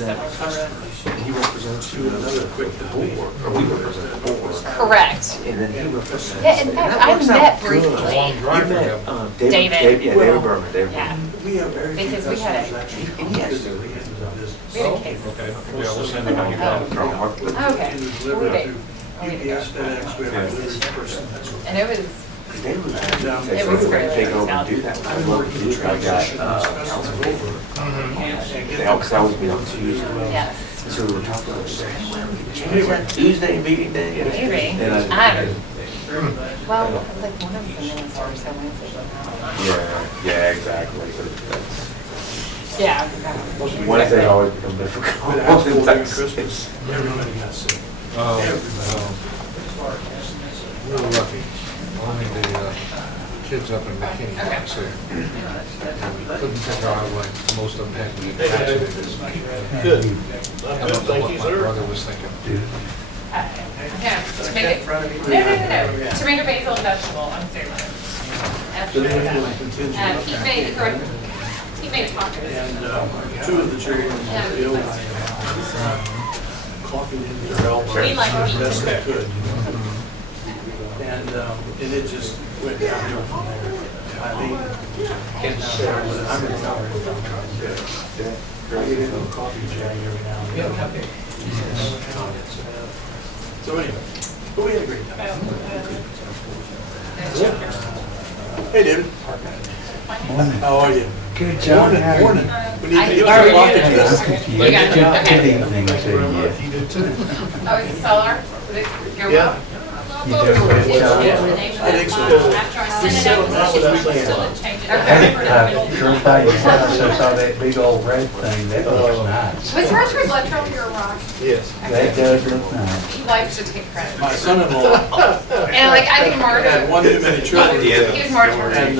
represent customers. he represents To another quick the board, or we represent the board. Correct. And then he represents. Yeah, in fact, I met briefly. You met, David. Yeah, David Berman, David Yeah. Berman. We have very few Because we had customers a- actually. And he actually- physically into the business. We had a case. Okay, yeah, we'll send it on you. From Hartford. Okay. And it's We delivered did. to We did. UPS, FedEx, we have a delivery person. That's what. And it was, They was, It was fairly take over and sound. do that. I've been working the transition of customers over. And get They always be on Tuesday. yes. And so we were talking about this, hey, well, we can change that Tuesday meeting day. Maybe. And I I- don't- Well, like one of them minutes or so Wednesday. Yeah, exactly. So that's- Yeah. I forgot. Wednesday always become With difficult. house in building and Texas. Christmas, everybody got sick. Oh, Everybody. we were lucky. Only the kids up in McKinney got sick. And we couldn't figure out why most of them had been vaccinated. Good. I don't know what my brother was thinking. Yeah, tomato, no. Tomato, basil, and vegetable, I'm sorry. The name was contingent. He made tacos. And two of the children were ill. Coughing into their elbow. We like meat. Best they could. And it just went downhill from there. Eileen, I'm recovering from it. I get into a coffee jag every now and then. So anyway, but we had a great time. Hey, David. How are you? Good job. Morning, morning. We need to get How are you you? walking I'm this. confused. You got it, Good okay. evening to you. Oh, is it solar? Would it go Yeah. well? You doing a good job? I think so. After I send it out, We settled still down didn't change it. Hey, Okay. sure thing, I saw that big old red thing, that looks nice. Was Richard Luttrell here, Rock? Yes. That does look nice. He likes to take credit. My son-in-law And like, I think had Marta, one too many children. he was Marta. And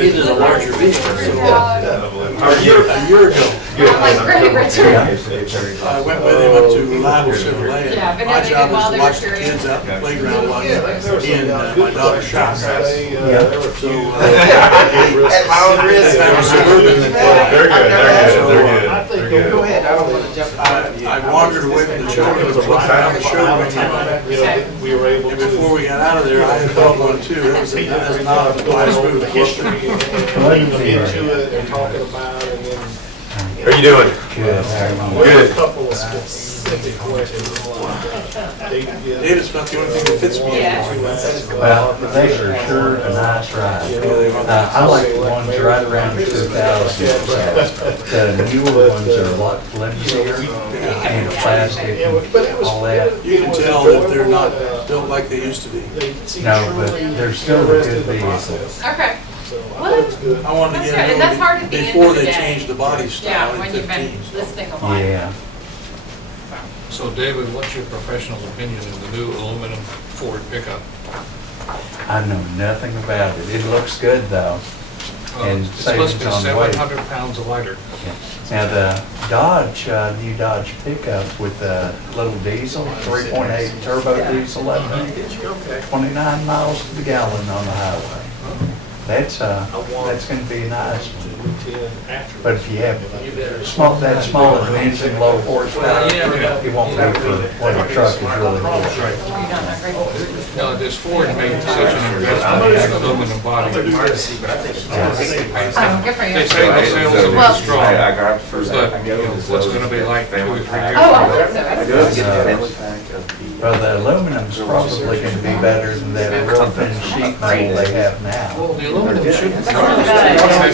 he did a larger vehicle, so I'm a year ago, like, great, Richard. I went with him up to Reliable Chevrolet. Yeah, but And my no, they job did while was they to were watch the curious. kids out in the playground while he and my daughter shot. So, At my own risk. I was suburban that They're good, they're good, I they're think, good. go ahead, I don't wanna jump. I wandered away from the children, was looking around the showroom. You know, we were able And to. before we got out of there, I had called one too. That was not a wise move. The history and leading them into it and talking about it, and then. How are you doing? Good, how We are have Good. a couple of specific questions. David's about the only thing that fits me. Yeah. you? Well, they are sure a nice ride. I like the ones right around 2000. The newer ones are a lot flimsier and plastic and all that. You can tell that they're not built like they used to be. No, but they're still a good vehicle. Okay. Well, that's good. I wanted to That's get good, and that's hard at it the end before of the they day. changed the body style Yeah, in when you've been 15. listening a lot. Yeah. So David, what's your professional opinion of the new aluminum Ford pickup? I know nothing about it. It looks good though. And It's supposed to be savings on weight. 700 pounds lighter. Now the Dodge, new Dodge pickup with the little diesel, 3.8 turbo diesel, I think, 29 miles to the gallon on the highway. That's gonna be a nice one. But if you have that small of an engine, low horsepower, it won't be for what a truck is really for. You don't agree? No, this Ford made such an investment in the aluminum body. Good for you. They say the sales will Well- be strong, I got first. but you know, what's gonna be like 2 or 3 years Oh, I from now? think so. I do have to get the family pack of the. Well, the aluminum's probably gonna be better than that real thin sheet metal they have now. The aluminum shouldn't, it's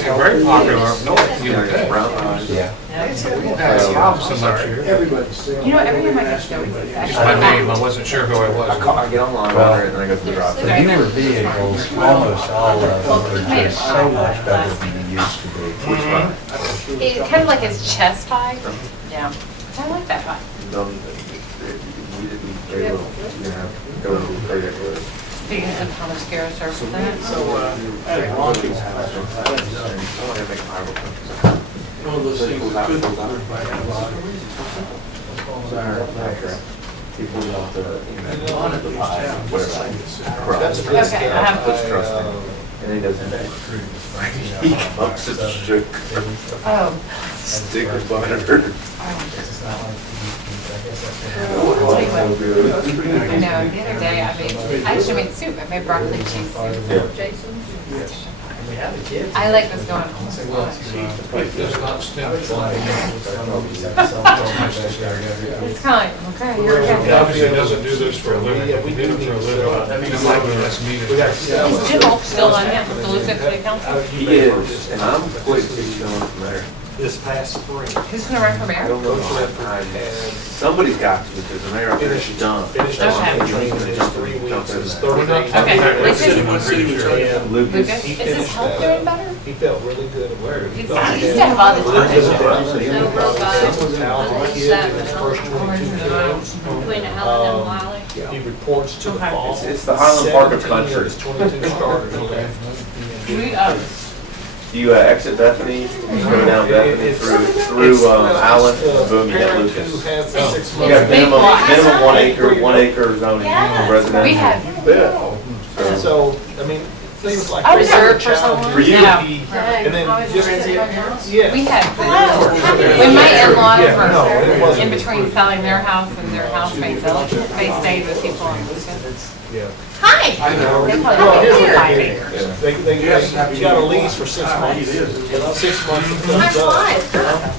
very popular up north, you would think. Brown eyes. Yeah. We don't have slobs so much here. You know, every time I get to it's Just my actually. name, I wasn't sure who I was. I get online, order it, and then I go to the drop. The newer vehicles, almost all of them are just so much better than they used to be. It kind of like his chest high. Yeah. I like that high. Very little. You have, go to the very little. Because of how much care service that. So, I had a laundry house. One of those things that couldn't work by People off the, On it leaves town. whatever. That's a good Okay, I have- stuff. And he doesn't. He pumps it strict Oh. stick of butter. I'll tell you what. I know, the other day I actually made soup. I made broccoli cheese soup. I like this going home. It does not stem from. It's kind of like, okay, you're He okay. obviously doesn't do this for a living. Yeah, we do He did it for a need to living. sell it. He might be less needed. We got to sell Is it. Jim still on him, the Lucas City Council? He is, and I'm quick to get going from there. This past spring. Who's gonna run for I mayor? don't know if somebody's got to, because the mayor up there is done. Finished Okay. our training in just 3 weeks. It's 30 days. Okay. And Lucas. Lucas, is his health doing better? he felt really good. He used to have all the time. Between Allen and Wiley. He reports to the Okay. fall. It's the Highland Park of 17 country. his 22 starters. You exit Bethany, you go down Bethany through Allen, boom, you hit Lucas. Who has the 6 You got months. minimum 1 acre zoning for residential. We had, So, I mean, things like. I that. reserved for someone. For you? No. And then just, yeah. We had, when my in-laws Yeah, no, it were wasn't. in between selling their house and their house being built, they stayed with people in Lucas. Yeah. Hi! I know. They Well, probably here's had what 5 they did. acres. They got a lease for 6 months. 6 months it comes up.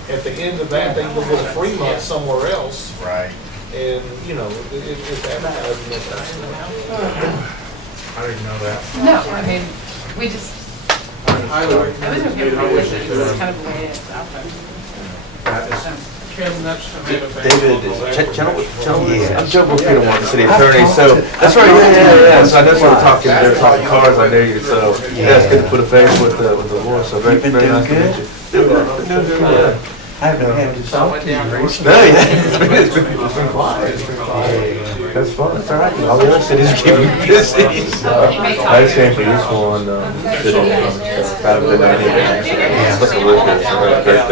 At the end of that, they will go 3 months somewhere else. Right. And, you know, it's advertising at that time. I didn't know that. No, I mean, we just, I wasn't gonna go with it, this is kind of the way it is out there. Kim, that's. David, Channel, Yeah. I'm Joe Booker, the city attorney, so, that's right, yeah. So I know we're talking, they're talking cars, I know you, so, yeah, it's good to put a face with the voice, so very, You've been very doing nice to meet good? you. Doing good, yeah. I haven't had to talk to you recently. No, yeah, it's been quiet, it's been quiet. That's fun, it's all right, all the other cities are keeping me busy, so. I just came for this one, haven't been there anyway. Supposed to live here, so yeah,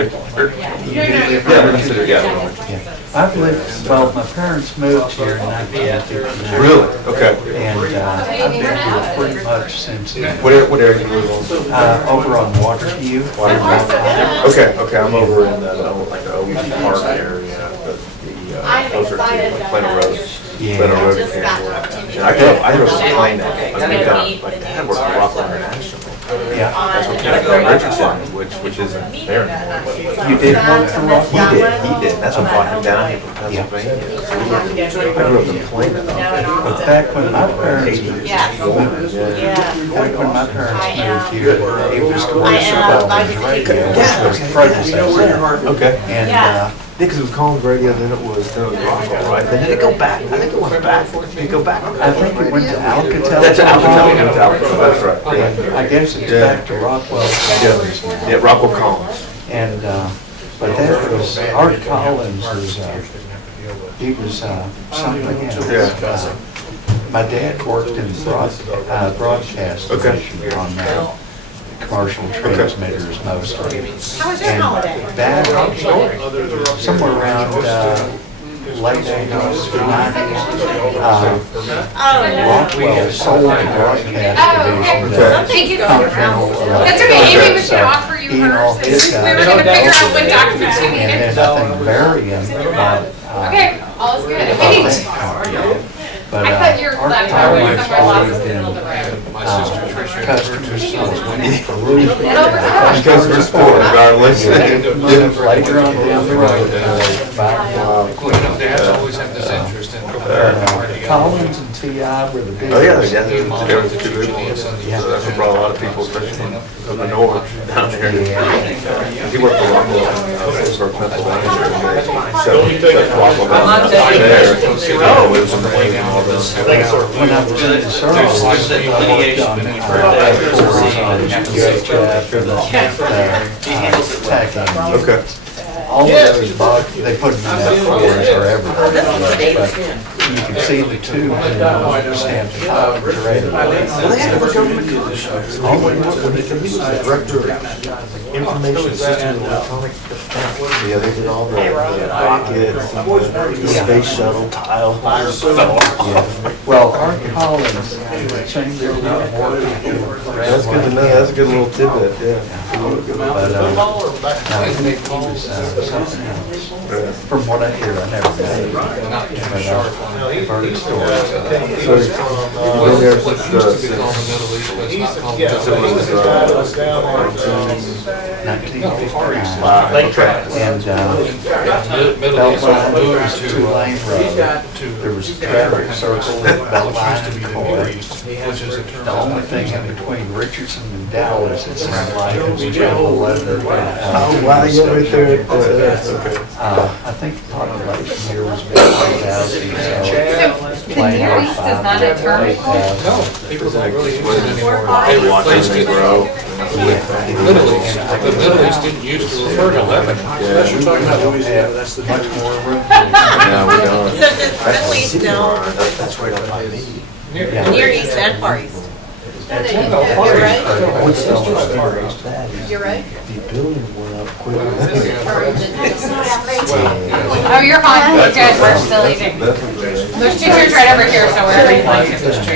they're considered, yeah. I've lived, well, my parents moved here in 1959. Really? Okay. And I've been here pretty much since then. What area do you live on? Over on Waterview. Okay, I'm over in the, like the Oak Park area, but closer to Plano Road. Yeah. Plano Road here. I grew up in Plano. I moved down, like, Dad worked for Rockwell International. Yeah. That's what Richardson, which isn't there anymore. You did work for Rockwell? He did. That's what brought him down here from Pennsylvania. So I grew up in Plano. But back when my parents moved, back when my parents moved here, it was commercial television radio, which was the predecessor. Okay. And Because it was Collins Radio, then it was Rockwell, right? Then did it go back? I think it went back. Did it go back? I think it went to Alcatel. That's Alcatel, that's right. And I guess it's back to Rockwell. Yeah, Rockwell Collins. And, but that was, Art Collins was, he was something else. My dad worked in broadcast division on commercial transmitters mostly. How was your holiday? Back somewhere around late 80s to 90s, Rockwell sold the broadcast division. Thank you. Continental That's okay, Amy was gonna So offer you he and all hers, his and we were guys gonna figure out what documents you And needed. then I think Varian bought, Okay, all's good. Wait, but I thought your Art laptop was Collins somewhere lost always in the middle of been the road. My sister Tricia. customers for roofing. Because we're sport, regardless. Later on down the road, You know, dads always have this interest in. Collins and T.I. were the big. Oh, yeah, there was two big ones. So that's what brought a lot of people, especially from the north, down there. He worked for Rockwell, Pittsburgh, Pennsylvania. So that's Rockwell down there. Oh, it was amazing, all this. When I was in the service, I worked on UHF for the tacking. Okay. all of Yes. those boxes, they put them in that forest forever. You can see the two stamped top grade. Well, they had a government contract. When he was the director of information system and electronic defense. Yeah, they did all the rockets and the space shuttle tile. Yeah. Well, Art Collins, changed their more people. That's good to know, that's a good little tidbit, yeah. But, Football or back? no, he was, something else. From what I hear, I never met him. But, No, I've heard he's the stories. guy that he was from, Been there What since used to be the, called the Middle East, but it's he's, not called yeah, the so Middle he was East. the guy that was down there, 1959. wow, Lake okay. Travis. And, Middle East was moved Tulane to, Road, there was a traffic circle at Beltline used to be and the Near Coy. East, which is a term. The only thing in between Richardson and Dallas, it seemed like it was Channel 11. Oh, wow, yeah, right there. Okay. I think the population here was about 8,000, so. The Near East is not a term? No, people don't really use it anymore. They They watch replaced them it. grow. Middle East, the Middle East didn't used to refer to Lebanon. Unless you're talking about Louisiana, that's the Much much more room. Yeah, we don't. So does Middle East know That's right up by me. Near East and Far East? You're You're right. You're right. The building went up quicker. Oh, you're fine, we're good, we're still eating. There's two chairs right over here, so wherever you'd like to. It'd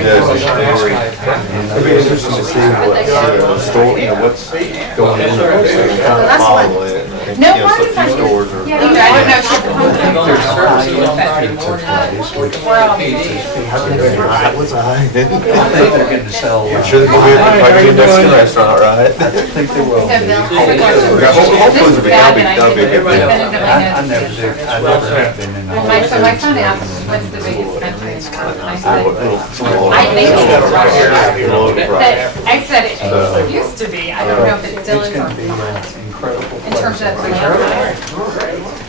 be interesting to see what the store, you know, what's going in there, so you kind of follow it. And I think, No, you know, why so is few that? stores are. Yeah, I don't know. There's a high-end pizza place, which We're all What's a high? I think they're gonna sell. I'm sure they're gonna be at the Mexican restaurant, right? I think they will So be. Bill, Hopefully this is it'll be- bad, that'll be- and I that'll be a good didn't deal. definitively know. I never did, I never have been in the. So my son asked, what's the biggest country in the world? And I said, I think it's Russia. Right. But I said it used to be, I don't know if it still It's is or gonna be not. an incredible In terms place. of the land.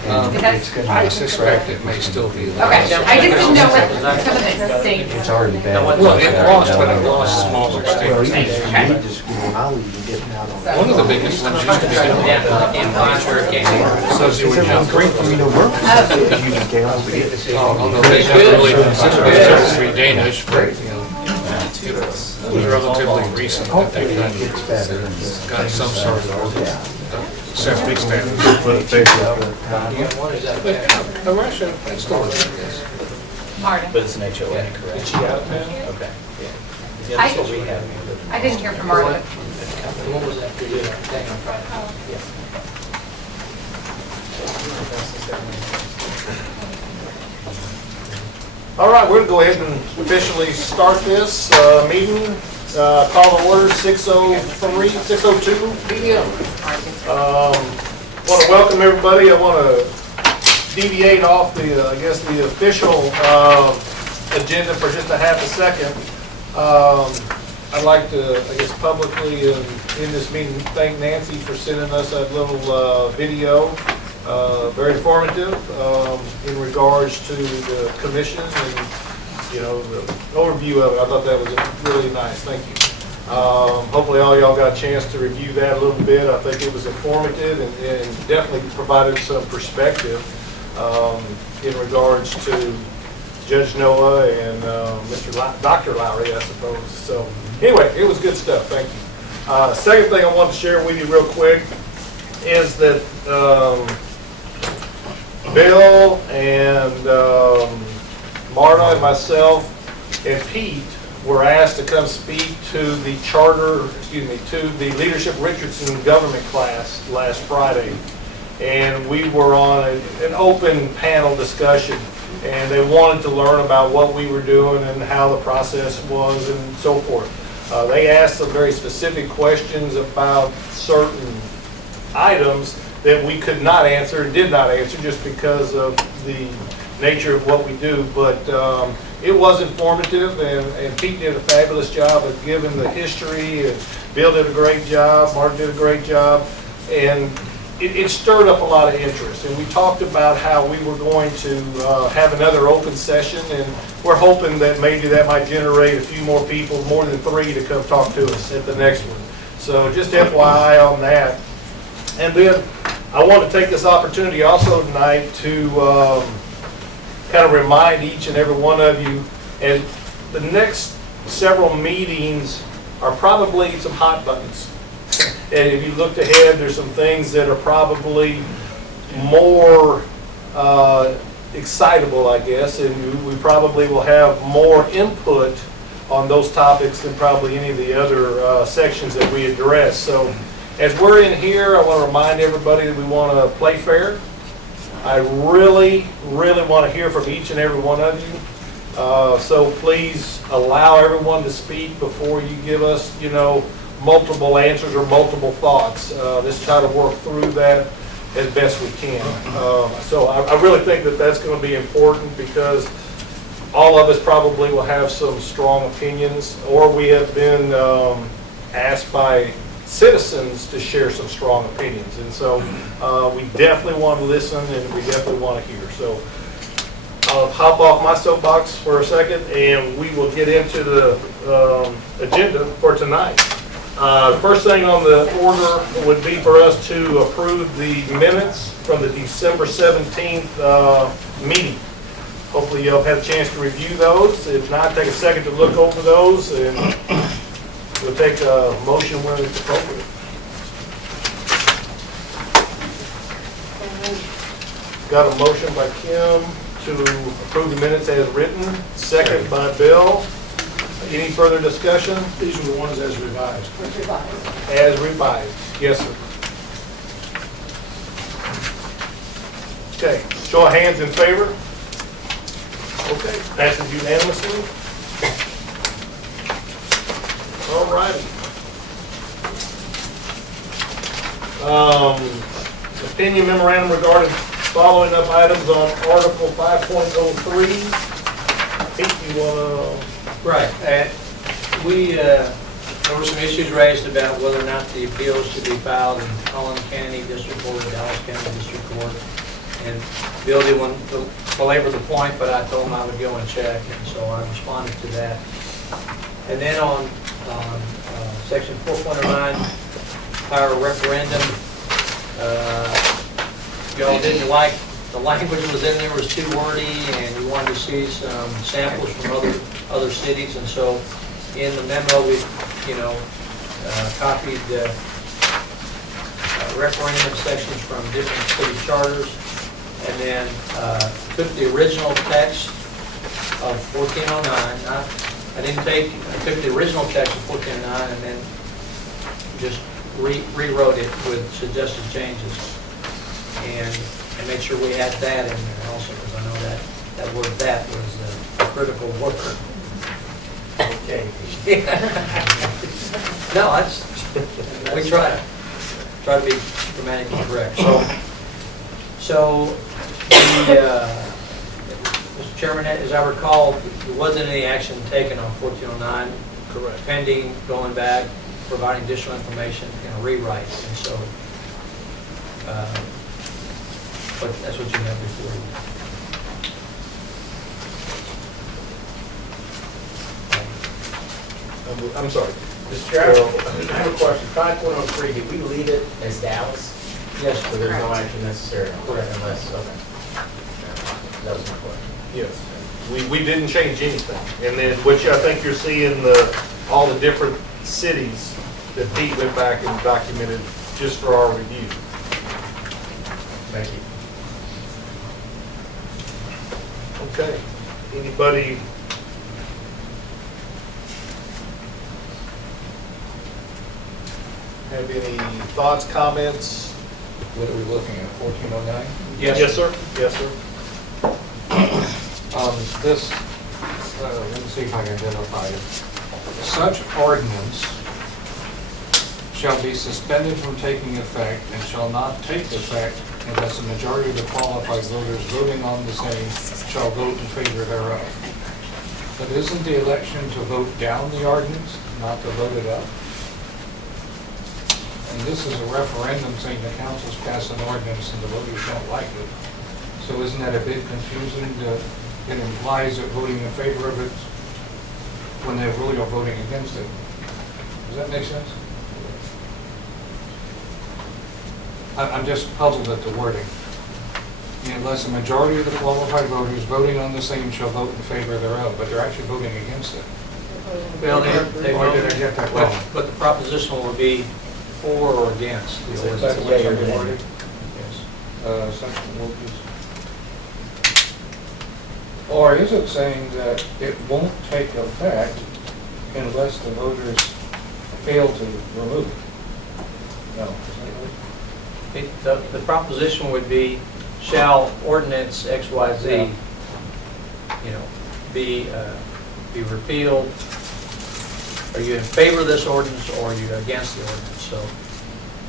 It's gonna I be, suspect it may still be. Okay, I just didn't know what some of the states. it's already bad. Well, it lost, but it lost smaller Well, states. you just, when I leave and getting out on. One of the biggest ones used to be down so you would have three, You know, Murphy says that using camels to get. although they never really considered themselves to be Danish, but, you know, it was relatively recent that they've It done, gets better and. got some sort of separate standard. But Russia, it's still, yes. Pardon. But it's an HOA, correct? Is she out of town? Okay, yeah. Yeah, that's what we have. I didn't hear from Martha. All right, we're gonna go ahead and officially start this meeting. Call to order 6:02 PM. Want to welcome everybody. I want to deviate off the, I guess, the official agenda for just a half a second. I'd like to, I guess, publicly in this meeting, thank Nancy for sending us that little video. Very informative in regards to the commission and, you know, the overview of it. I thought that was really nice. Thank you. Hopefully all y'all got a chance to review that a little bit. I think it was informative and definitely provided some perspective in regards to Judge Noah and Dr. Lowry, I suppose. So anyway, it was good stuff. Thank you. Second thing I want to share with you real quick is that Bill and Marta and myself and Pete were asked to come speak to the to the Leadership Richardson government class last Friday. And we were on an open panel discussion, and they wanted to learn about what we were doing and how the process was and so forth. They asked some very specific questions about certain items that we could not answer and did not answer just because of the nature of what we do. But it was informative, and Pete did a fabulous job of giving the history, and Bill did a great job, Martin did a great job, and it stirred up a lot of interest. And we talked about how we were going to have another open session, and we're hoping that maybe that might generate a few more people, more than 3, to come talk to us at the next one. So just FYI on that. And then I want to take this opportunity also tonight to kind of remind each and every one of you, and the next several meetings are probably some hot buttons. And if you looked ahead, there's some things that are probably more excitable, I guess, and we probably will have more input on those topics than probably any of the other sections that we address. So as we're in here, I want to remind everybody that we want to play fair. I really, really want to hear from each and every one of you. So please allow everyone to speak before you give us, multiple answers or multiple thoughts. Let's try to work through that as best we can. So I really think that that's going to be important because all of us probably will have some strong opinions, or we have been asked by citizens to share some strong opinions. And so we definitely want to listen and we definitely want to hear. So I'll hop off my soapbox for a second and we will get into the agenda for tonight. First thing on the order would be for us to approve the minutes from the December 17th meeting. Hopefully you'll have a chance to review those. If not, take a second to look over those and we'll take a motion when it's appropriate. Got a motion by Kim to approve the minutes as written, second by Bill. Any further discussion? These are the ones as revised. As revised, yes, sir. Okay, show of hands in favor. Okay, passes unanimously. All righty. Opinion memorandum regarding following up items on Article 5.03. Pete, you want to? Right. There were some issues raised about whether or not the appeals should be filed in Collin County District Court or Dallas County District Court. And Bill didn't want to belabor the point, but I told him I would go and check, and so I responded to that. And then on Section 4.09, our referendum, y'all didn't like the language that was in there was too wordy, and we wanted to see some samples from other cities, and so in the memo we, copied the referendum sections from different city charters, and then took the original text of 1409. I took the original text of 1409 and then just rewrote it with suggested changes, and made sure we had that in there also, because I know that word "that" was a critical word. Okay. No, we try to be grammatically correct. So Mr. Chairman, as I recall, there wasn't any action taken on 1409. Correct. Pending going back, providing additional information, and a rewrite. And so, but that's what you have before you. I'm sorry. Mr. Chairman, I have a question. 5.03, did we leave it as Dallas? Yes, So there's no action necessary? Correct. Unless, okay. That was my question. Yes. We didn't change anything. And then, which I think you're seeing all the different cities that Pete went back and documented just for our review. Thank you. Okay. Anybody? Have any thoughts, comments? What are we looking at, 1409? Yes, sir. Yes, sir. This, let me see if I can identify it. Such ordinance shall be suspended from taking effect and shall not take effect unless a majority of the qualified voters voting on the same shall vote in favor thereof. But isn't the election to vote down the ordinance, not to vote it up? And this is a referendum saying the council's passed an ordinance and the voters don't like it. So isn't that a bit confusing? It implies that voting in favor of it when they really are voting against it. Does that make sense? I'm just puzzled at the wording. Unless a majority of the qualified voters voting on the same shall vote in favor thereof, but they're actually voting against it. Well, they Or did I get that wrong? but the proposition will be for or against the Is ordinance. that the way it's worded? Yes. Section will be. Or is it saying that it won't take effect unless the voters fail to remove it? No. The proposition would be, shall ordinance XYZ, be repealed? Are you in favor of this ordinance or are you against the ordinance? So,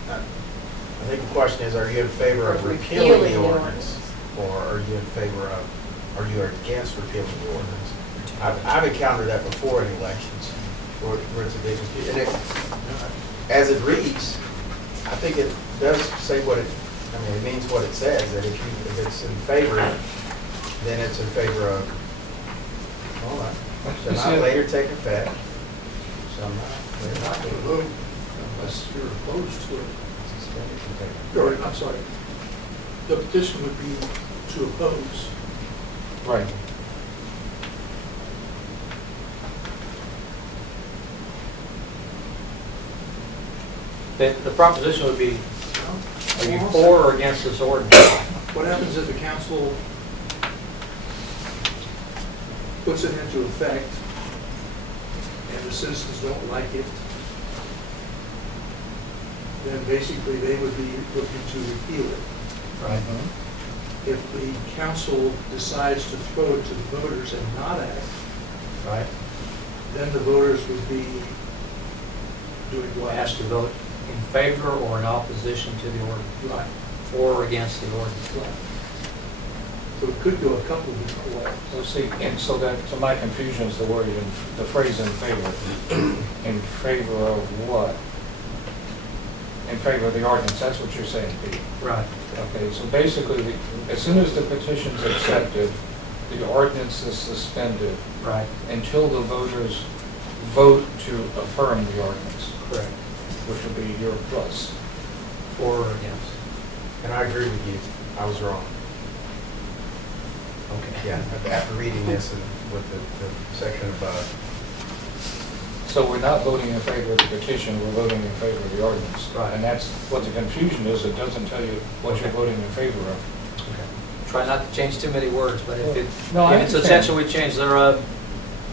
I think the question is, are you in favor of repealing the ordinance? Or are you in favor of, are you against repealing the ordinance? I've encountered that before in elections, where it's a big confusion. And as it reads, I think it does say what it, I mean, it means what it says, that if it's in favor, then it's in favor of, hold on, shall not later take effect, shall not, later not be removed. Unless you're opposed to it. Suspended from taking effect. Or, I'm sorry, the petition would be to oppose. Right. the proposition would be, are you for or against this ordinance? What happens if the council puts it into effect and the citizens don't like it? Then basically they would be looking to repeal it. Right. If the council decides to throw it to the voters and not act, Right. then the voters would be doing what? Asked to vote in favor or in opposition to the ordinance, Right. for or against the ordinance. So it could go a couple of different ways. So see, and so that, so my confusion is the word, the phrase in favor. In favor of what? In favor of the ordinance, that's what you're saying, Pete. Right. Okay, so basically, as soon as the petition's accepted, the ordinance is suspended Right. until the voters vote to affirm the ordinance, Correct. which will be your plus. For or against. And I agree with you, I was wrong. Okay. Yeah, after reading this and with the section above. So we're not voting in favor of the petition, we're voting in favor of the ordinance. Right. And that's what the confusion is, it doesn't tell you what you're voting in favor of. Try not to change too many words, but if No, I if it's understand. essential we change thereof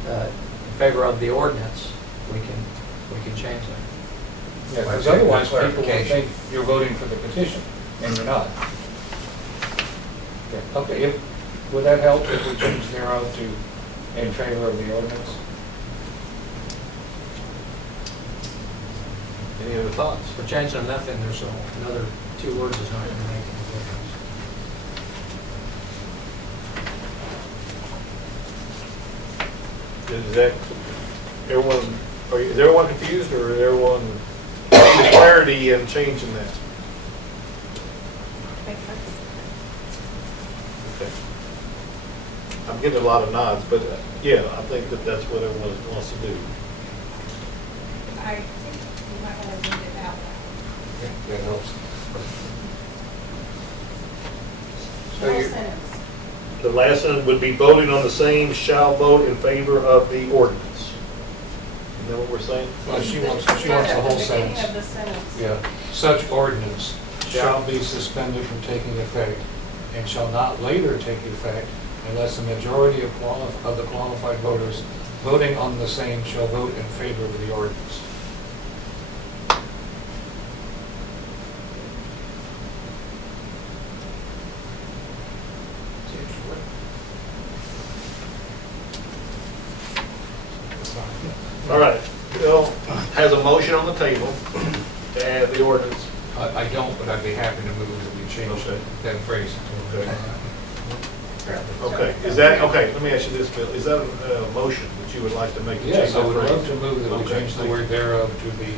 in favor of the ordinance, we can change that. Yeah, because Like, otherwise people will clarification. think you're voting for the petition, and you're not. Yeah, okay, would that help if we change thereof to in favor of the ordinance? Any other thoughts? If we're changing nothing, there's another 2 words is not going to make any difference. Is that, everyone, is everyone confused or is everyone clarity in changing that? Makes sense. Okay. I'm getting a lot of nods, but yeah, I think that that's what everyone wants to do. I think you might want to read it out loud. That helps. So Whole you, sentence. The last one would be voting on the same shall vote in favor of the ordinance. Isn't that what we're saying? well, she wants the whole At the beginning sentence. of the sentence. Yeah, such ordinance shall be suspended from taking effect and shall not later take effect unless a majority of the qualified voters voting on the same shall vote in favor of the ordinance. All right, Bill has a motion on the table to add the ordinance. I don't, but I'd be happy to move that we change Okay. that phrase. Okay, is that, okay, let me ask you this, Bill, is that a motion that you would like to make? to Yes, change I that would phrase? love to move that we Okay, change the thank word you. thereof to be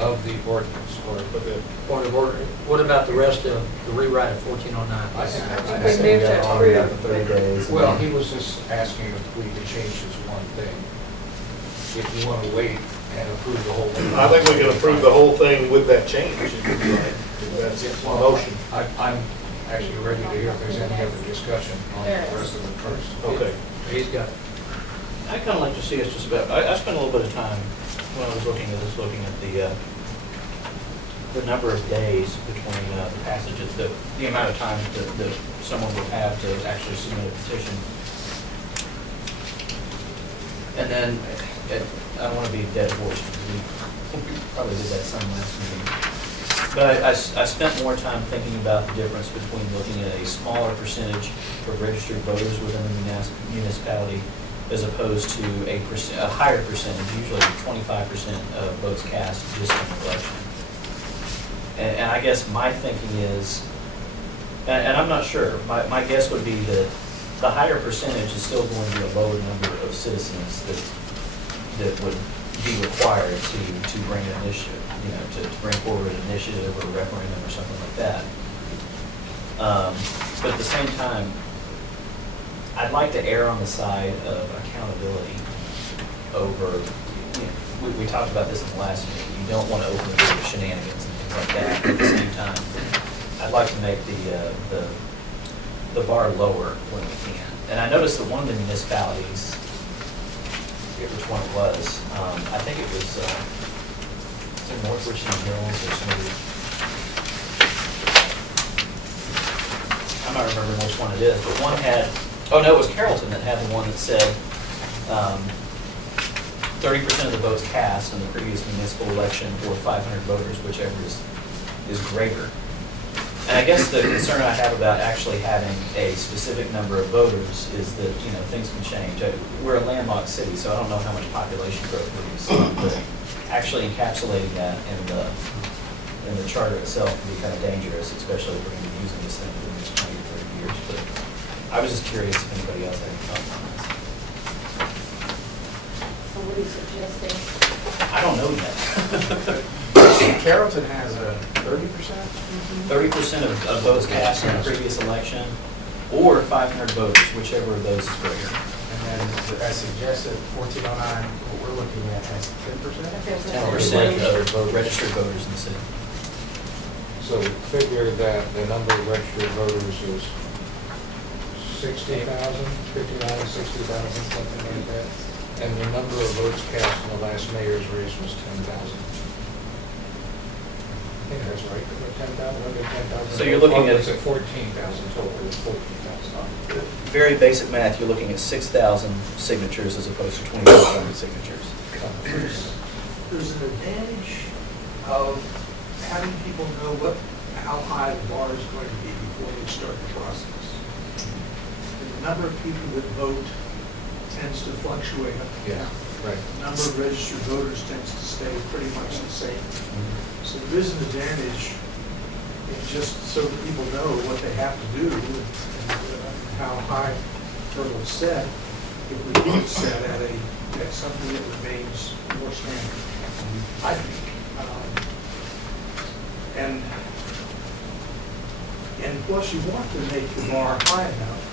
of the ordinance, or Okay. Point of order, what about the rest of the rewrite of 1409? I think We that's. moved it to Already approve. after 30 days. Well, he was just asking if we could change this one thing. If you want to wait and approve the whole thing. I think we can approve the whole thing with that change. if you'd like. That's a motion. I'm actually ready to hear if there's any other discussion on the There is. rest of it first. Okay. He's got, I'd kind of like to see us just about, I spent a little bit of time when I was looking at this, looking at the number of days between the passages, the amount of time that someone would have to actually submit a petition. And then, I don't want to be a dead horse, we probably did that some last meeting. But I spent more time thinking about the difference between looking at a smaller percentage of registered voters within the municipality as opposed to a higher percentage, usually 25% of votes cast just in the election. And I guess my thinking is, and I'm not sure, my guess would be that the higher percentage is still going to be a lower number of citizens that would be required to bring an initiative, to bring forward an initiative or a referendum or something like that. But at the same time, I'd like to err on the side of accountability over, we talked about this in the last meeting, you don't want to open the door to shenanigans and things like that. At the same time, I'd like to make the bar lower when we can. And I noticed that one of the municipalities, I forget which one it was, I think it was in North Richland Hills or something. I'm not remembering which one it is, but one had, oh no, it was Carrollton that had the one that said 30% of the votes cast in the previous municipal election or 500 voters, whichever is greater. And I guess the concern I have about actually having a specific number of voters is that, things can change. We're a landlocked city, so I don't know how much population growth we're going to see, but actually encapsulating that in the charter itself can be kind of dangerous, especially if we're going to be using this thing for the next 20 or 30 years. But I was just curious if anybody else had any thoughts on this. So what are you suggesting? I don't know yet. Carrollton has a 30%? 30% of votes cast in the previous election, or 500 voters, whichever of those is greater. And then, as suggested, 1409, what we're looking at has 10%? 10% of registered voters in the city. So figure that the number of registered voters is 60,000, 59, 60,000, something like that. And the number of votes cast in the last mayor's race was 10,000. I think that's right, 10,000. So you're looking at- It's at 14,000 total, it's 14,000. Very basic math, you're looking at 6,000 signatures as opposed to 2,500 signatures. There's an advantage of having people know how high the bar is going to be before they start the process. And the number of people that vote tends to fluctuate up and Yeah, down. right. The number of registered voters tends to stay pretty much the same. So there is an advantage in just so that people know what they have to do and how high hurdle is set. If we keep it set at something that remains more standard, I think. And plus you want to make the bar high enough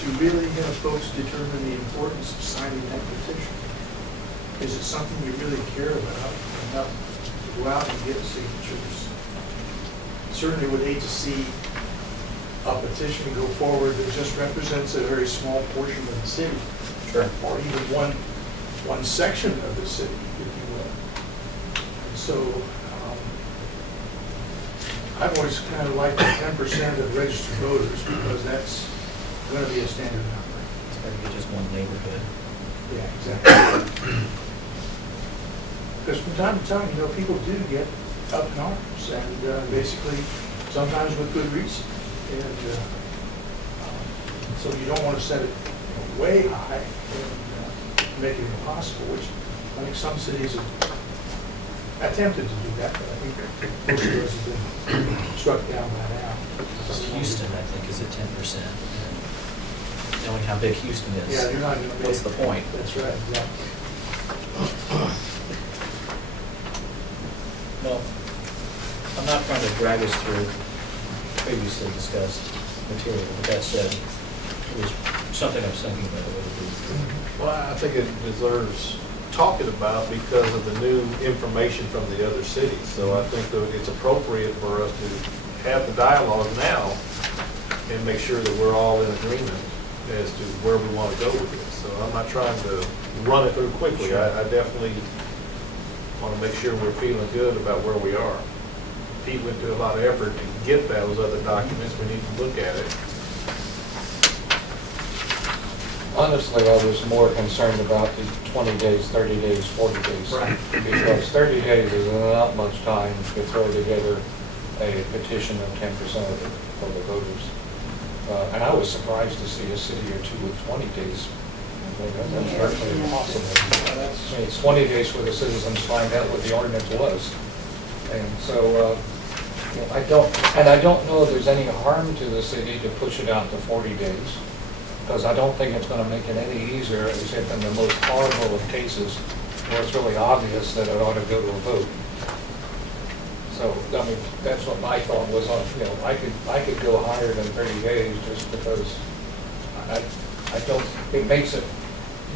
to really have folks determine the importance of signing that petition. Is it something you really care about enough to go out and get signatures? Certainly would hate to see a petition go forward that just represents a very small portion of the city. Sure. Or even one section of the city, if you will. And so, I've always kind of liked the 10% of registered voters because that's going to be a standard number. It's better than just one neighborhood. Yeah, exactly. Because from time to time, people do get up in arms, and basically, sometimes with good reason. And so you don't want to set it way high and make it impossible, which I think some cities have attempted to do that, but I think most of those have been struck down by now. Houston, I think, is at 10%. Knowing how big Houston is. Yeah, you're not going to make. What's the point? That's right, yeah. Well, I'm not trying to drag us through previously discussed material. With that said, it was something I was thinking about. Well, I think it deserves talking about because of the new information from the other cities. So I think that it's appropriate for us to have the dialogue now and make sure that we're all in agreement as to where we want to go with this. So I'm not trying to run it through quickly. I definitely want to make sure we're feeling good about where we are. Pete went through a lot of effort to get those other documents. We need to look at it. Honestly, I was more concerned about the 20 days, 30 days, 40 days. Right. Because 30 days is not much time to throw together a petition of 10% of the voters. And I was surprised to see a city or two with 20 days. I mean, that's virtually impossible. I mean, it's 20 days for the citizens to find out what the ordinance was. And so, you know, I don't know if there's any harm to the city to push it out to 40 days. Because I don't think it's going to make it any easier, except in the most horrible of cases where it's really obvious that it ought to go to a vote. So, I mean, that's what my thought was on, you know, I could go higher than 30 days just because I don't, it makes it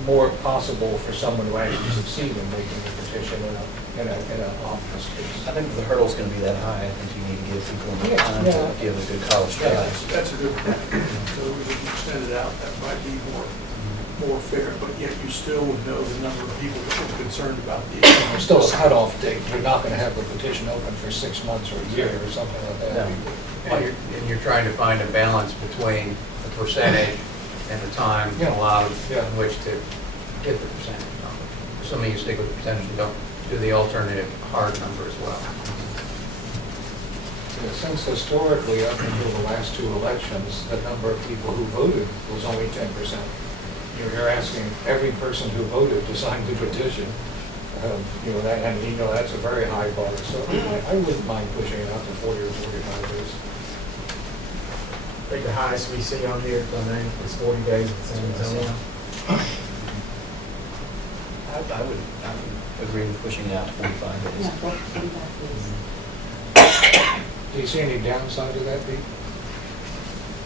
more possible for someone to actually succeed in making a petition in an obvious case. I think if the hurdle's gonna be that high, I think you need to give people enough Yeah, time yeah. to give a good college Yeah, try. that's a good point. So we can extend it out, that might be more fair, but yet you still would know the number of people that are concerned about the issue. There's still a cutoff date, you're not going to have the petition open for 6 months or a year or something like that. No. And you're trying to find a balance between the percentage and the time Yeah. allowed Yeah. in which to get the percentage number. Assuming you stick with the percentage, you don't do the alternative hard number as well. Yeah, since historically, up until the last 2 elections, the number of people who voted was only 10%. You're asking every person who voted to sign the petition. You know, that's a very high bar. So I wouldn't mind pushing it out to 40 or 45 days. I think the highest we see on here, is 40 days at San Antonio. I would agree with pushing it out to 45 days. Do you see any downside to that, Pete?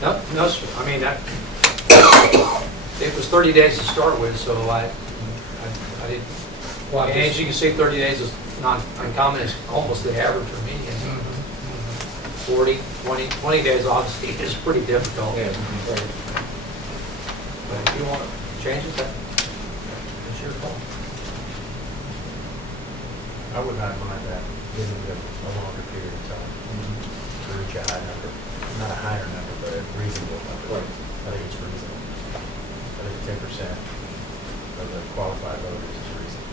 No, sir. I mean, it was 30 days to start with, so I didn't, Well, and as you can see, 30 days is not uncommon, it's almost the average for me. And 40, 20 days obviously is pretty difficult. Yeah, right. But if you want to change it, that's your call. I would not mind that, giving them a longer period of time to reach a high number. Not a higher number, but a reasonable number. Right. I think it's reasonable. I think 10% of the qualified voters is reasonable.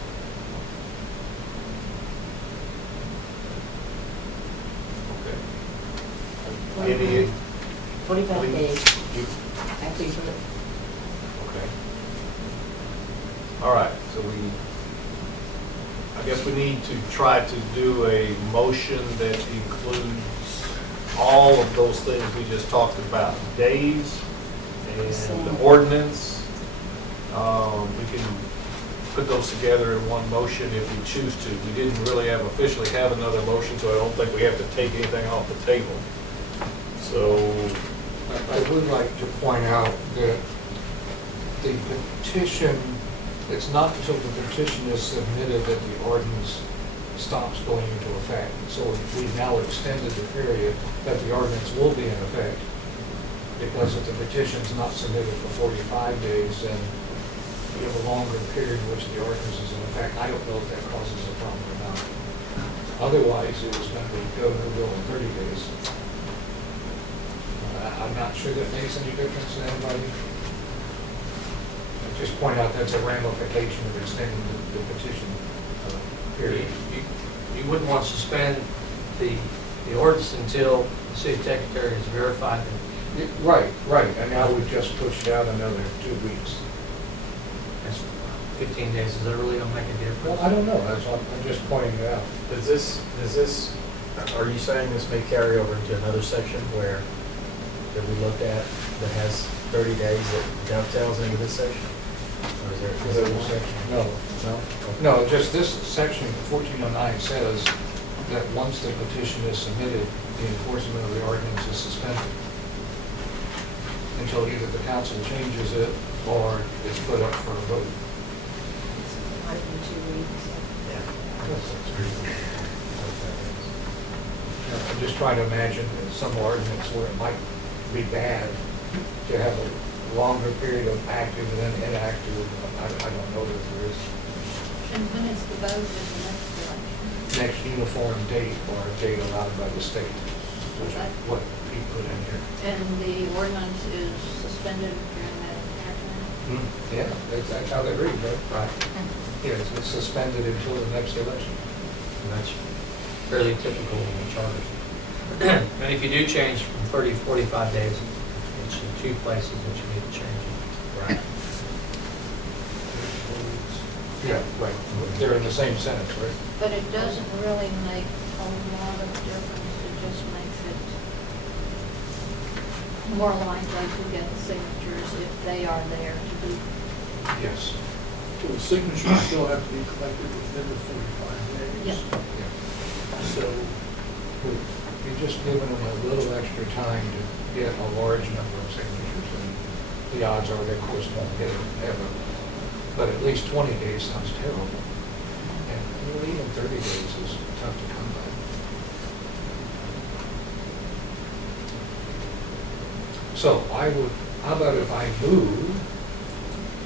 Any, 45 days, you, I think, okay. All right, so I guess we need to try to do a motion that includes all of those things we just talked about, days and the ordinance. We can put those together in one motion if we choose to. We didn't really officially have another motion, so I don't think we have to take anything off the table. So, I would like to point out that the petition, it's not until the petition is submitted that the ordinance stops going into effect. So we've now extended the period that the ordinance will be in effect, because if the petition's not submitted for 45 days, then we have a longer period in which the ordinance is in effect. I don't know if that causes a problem or not. Otherwise, it was going to be go, no go in 30 days. I'm not sure that makes any difference to anybody. I just point out that's a ramification of extending the petition period. You wouldn't want to suspend the ordinance until the city secretary has verified that. Right, and now we've just pushed out another 2 weeks. That's 15 days, does that really don't make a difference? Well, I don't know, I'm just pointing it out. Does this, are you saying this may carry over into another section that we looked at that has 30 days that dovetails into this section? Or is there one section? No. No? No, just this section 1409 says that once the petition is submitted, the enforcement of the ordinance is suspended until either the council changes it or it's put up for a vote. I longer than 2 weeks. I'm just trying to imagine some ordinance where it might be bad to have a longer period of active and then inactive. I don't know that there is And when is the vote in the next election? next uniform date or a date allowed by the state, which is what he put in here. And the ordinance is suspended during that afternoon? Yeah, that's how they read, right? Right. Yeah, it's suspended until the next election. And that's fairly typical in the charter. And if you do change from 30 to 45 days, it's in 2 places that you need to change it. Right. Yeah, right. They're in the same sentence, right? But it doesn't really make a lot of difference. It just makes it more likely to get the signatures if they are there to be. Yes. So the signatures still have to be collected within the 45 days? Yes. So, You're just giving them a little extra time to get a large number of signatures, and the odds are they, of course, won't get it ever. But at least 20 days sounds terrible. And even 30 days is tough to come by. So how about if I move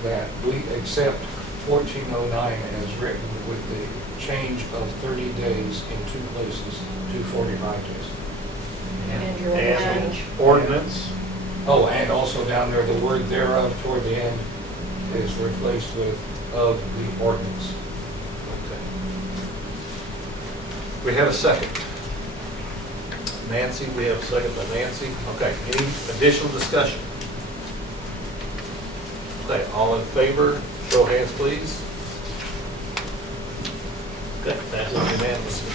that we accept 1409 as written with the change of 30 days in 2 places to 45 days? And your And change. ordinance, Oh, and also down there, the word thereof toward the end is replaced with of the ordinance. okay. We have a second. Nancy, we have a second by Nancy. Okay, any additional discussion? Okay, all in favor, show of hands, please. Okay, passes unanimously.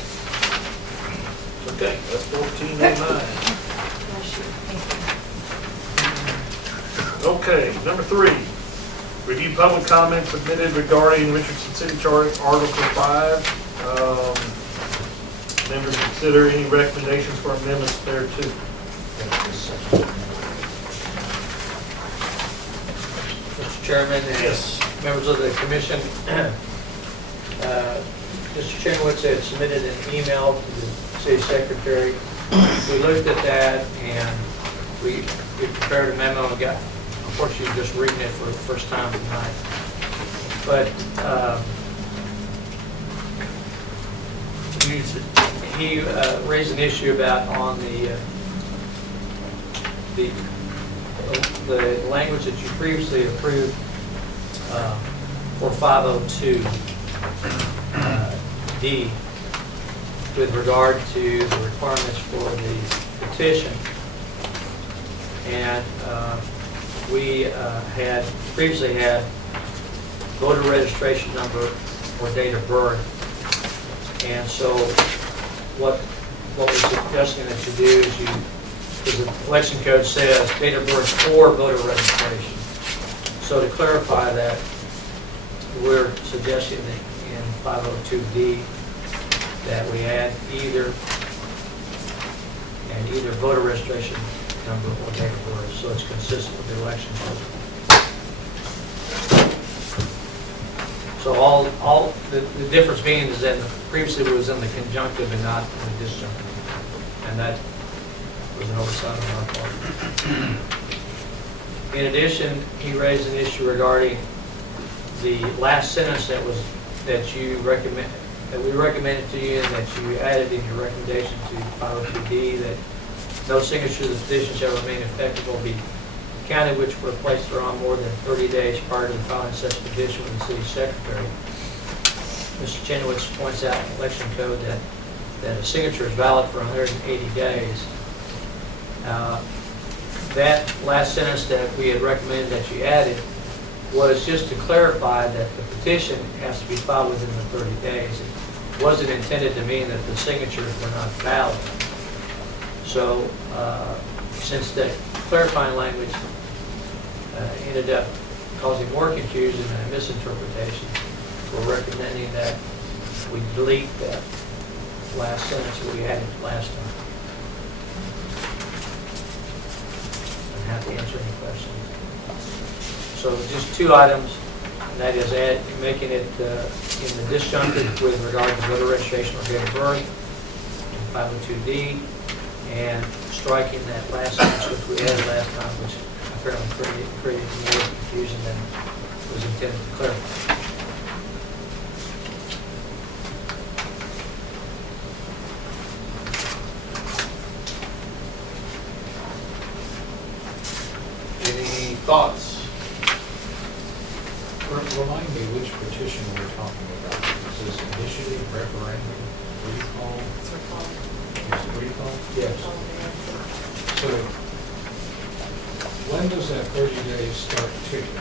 Okay, that's 1409. Okay, number 3, review public comments submitted regarding Richardson City Charter Article 5. Members consider any recommendations for amendments thereto. Mr. Chairman and Yes. members of the commission, Mr. Chenowitz had submitted an email to the city secretary. We looked at that and we prepared a memo and got, unfortunately, just reading it for the first time tonight. But he raised an issue about on the language that you previously approved for 502D with regard to the requirements for the petition. And we had previously had voter registration number or date of birth. And so what we're suggesting that you do is because the election code says date of birth or voter registration. So to clarify that, we're suggesting that in 502D that we add either voter registration number or date of birth, so it's consistent with the election code. So all the difference being is that previously it was in the conjunctive and not in the disjunctive, and that was an oversight on our part. In addition, he raised an issue regarding the last sentence that we recommended to you and that you added in your recommendation to 502D, that no signature of the petition shall remain effective or be counted which were placed thereon more than 30 days prior to the filing such petition with the city secretary. Mr. Chenowitz points out in the election code that a signature is valid for 180 days. That last sentence that we had recommended that you added was just to clarify that the petition has to be filed within the 30 days. It wasn't intended to mean that the signatures were not valid. So since the clarifying language ended up causing more confusion and misinterpretation, we're recommending that we delete that last sentence that we added last time. I'm happy to answer any questions. So just 2 items And that is making it in the disjunctive with regard to voter registration or date of birth, in 502D, and striking that last sentence which we had last time, which apparently created more confusion than was intended to clarify. Any thoughts? Remind me which petition we're talking about. Is this initiative, referendum, recall? It's recalled. Is it recall? Yes. So when does that 30 days start ticking?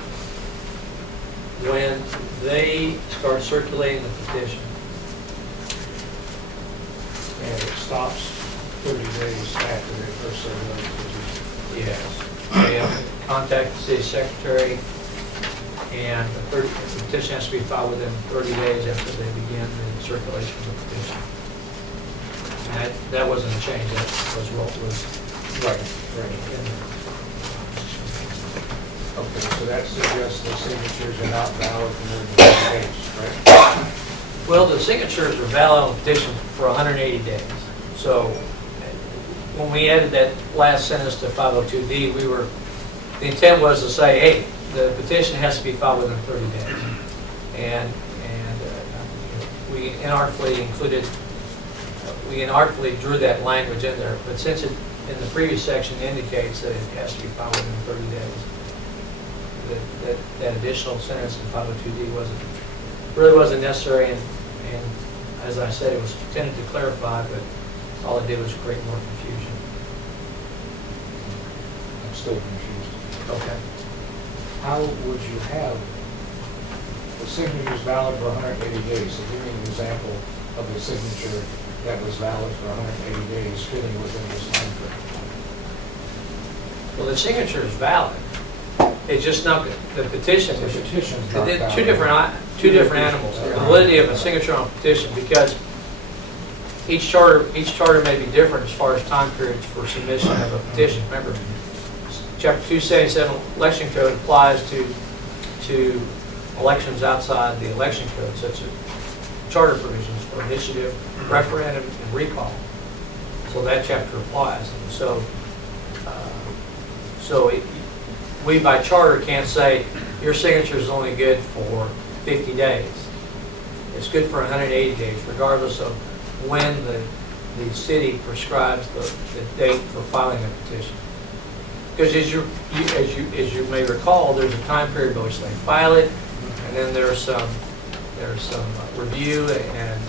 When they start circulating the petition. And it stops 30 days after they first circulate the petition? Yes. They have to contact the city secretary, and the petition has to be filed within 30 days after they begin the circulation of the petition. And that wasn't a change, that was what was Right. in there. Okay, so that suggests the signatures are not valid for more than 30 days, right? Well, the signatures are valid on the petition for 180 days. So when we added that last sentence to 502D, the intent was to say, hey, the petition has to be filed within 30 days. And we inartfully drew that language in there, but since it, in the previous section, indicates that it has to be filed within 30 days, that additional sentence in 502D really wasn't necessary, and as I said, it was intended to clarify, but all it did was create more confusion. I'm still confused. Okay. How would you have the signatures valid for 180 days? So give me an example of a signature that was valid for 180 days fitting within this time frame. Well, the signature is valid. It's just not, the petition The is petition's not they're valid. two different animals. The validity of a signature on a petition, because each charter may be different as far as time periods for submission of a petition. Remember, Chapter 277 election code applies to elections outside the election code, such as charter provisions for initiative, referendum, and recall. So that chapter applies. And so we by charter can't say your signature is only good for 50 days. It's good for 180 days, regardless of when the city prescribes the date for filing a petition. Because as you may recall, there's a time period by which they file it, and then there's some review and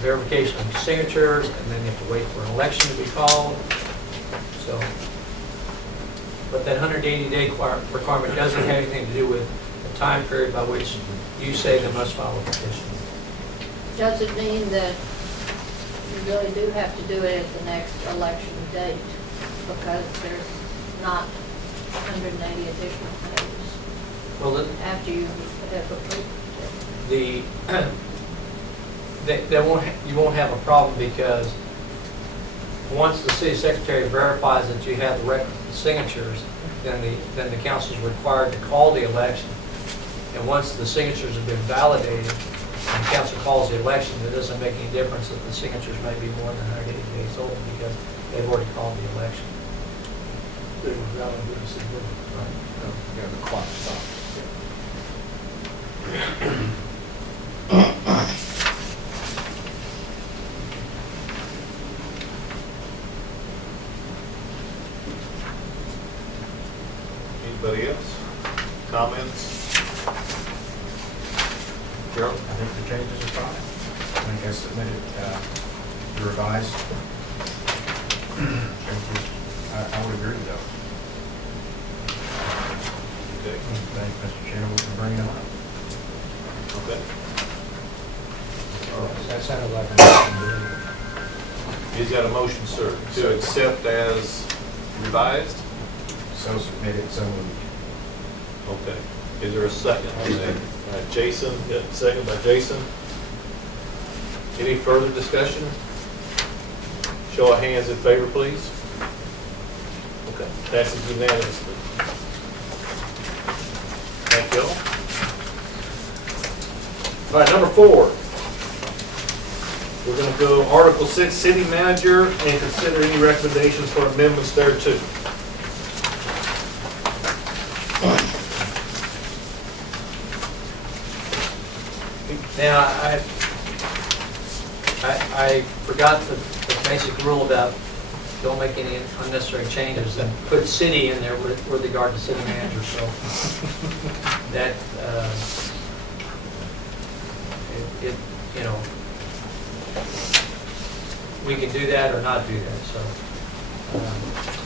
verification of signatures, and then you have to wait for an election to be called. So, but that 180-day requirement doesn't have anything to do with the time period by which you say they must file a petition. Does it mean that you really do have to do it at the next election date because there's not 180 additional days Well, after you have approved you won't have a problem, because once the city secretary verifies that you have the requisite signatures, then the council is required to call the election. And once the signatures have been validated and the council calls the election, it doesn't make any difference if the signatures may be more than 180 days old, because they've already called the election. They were validly submitted. Yeah, the clock stops. Anybody else? Comments? Gerald? I think the changes are fine. I think I submitted the revised changes. I would agree with those. Okay. Thank Mr. Chairman, we can bring it on. Okay. That sounded like a motion to me. He's got a motion, sir, to accept as revised? So submitted, so moved. Okay. Is there a second on that? All right, Jason, yeah, second by Jason. Any further discussion? Show of hands in favor, please. Okay, passes unanimously. Thank you all. All right, number 4. We're going to go Article 6, City Manager, and consider any recommendations for amendments thereto. Now, I forgot the basic rule about don't make any unnecessary changes and put city in there with regard to city manager, so that, you know, we can do that or not do that, so.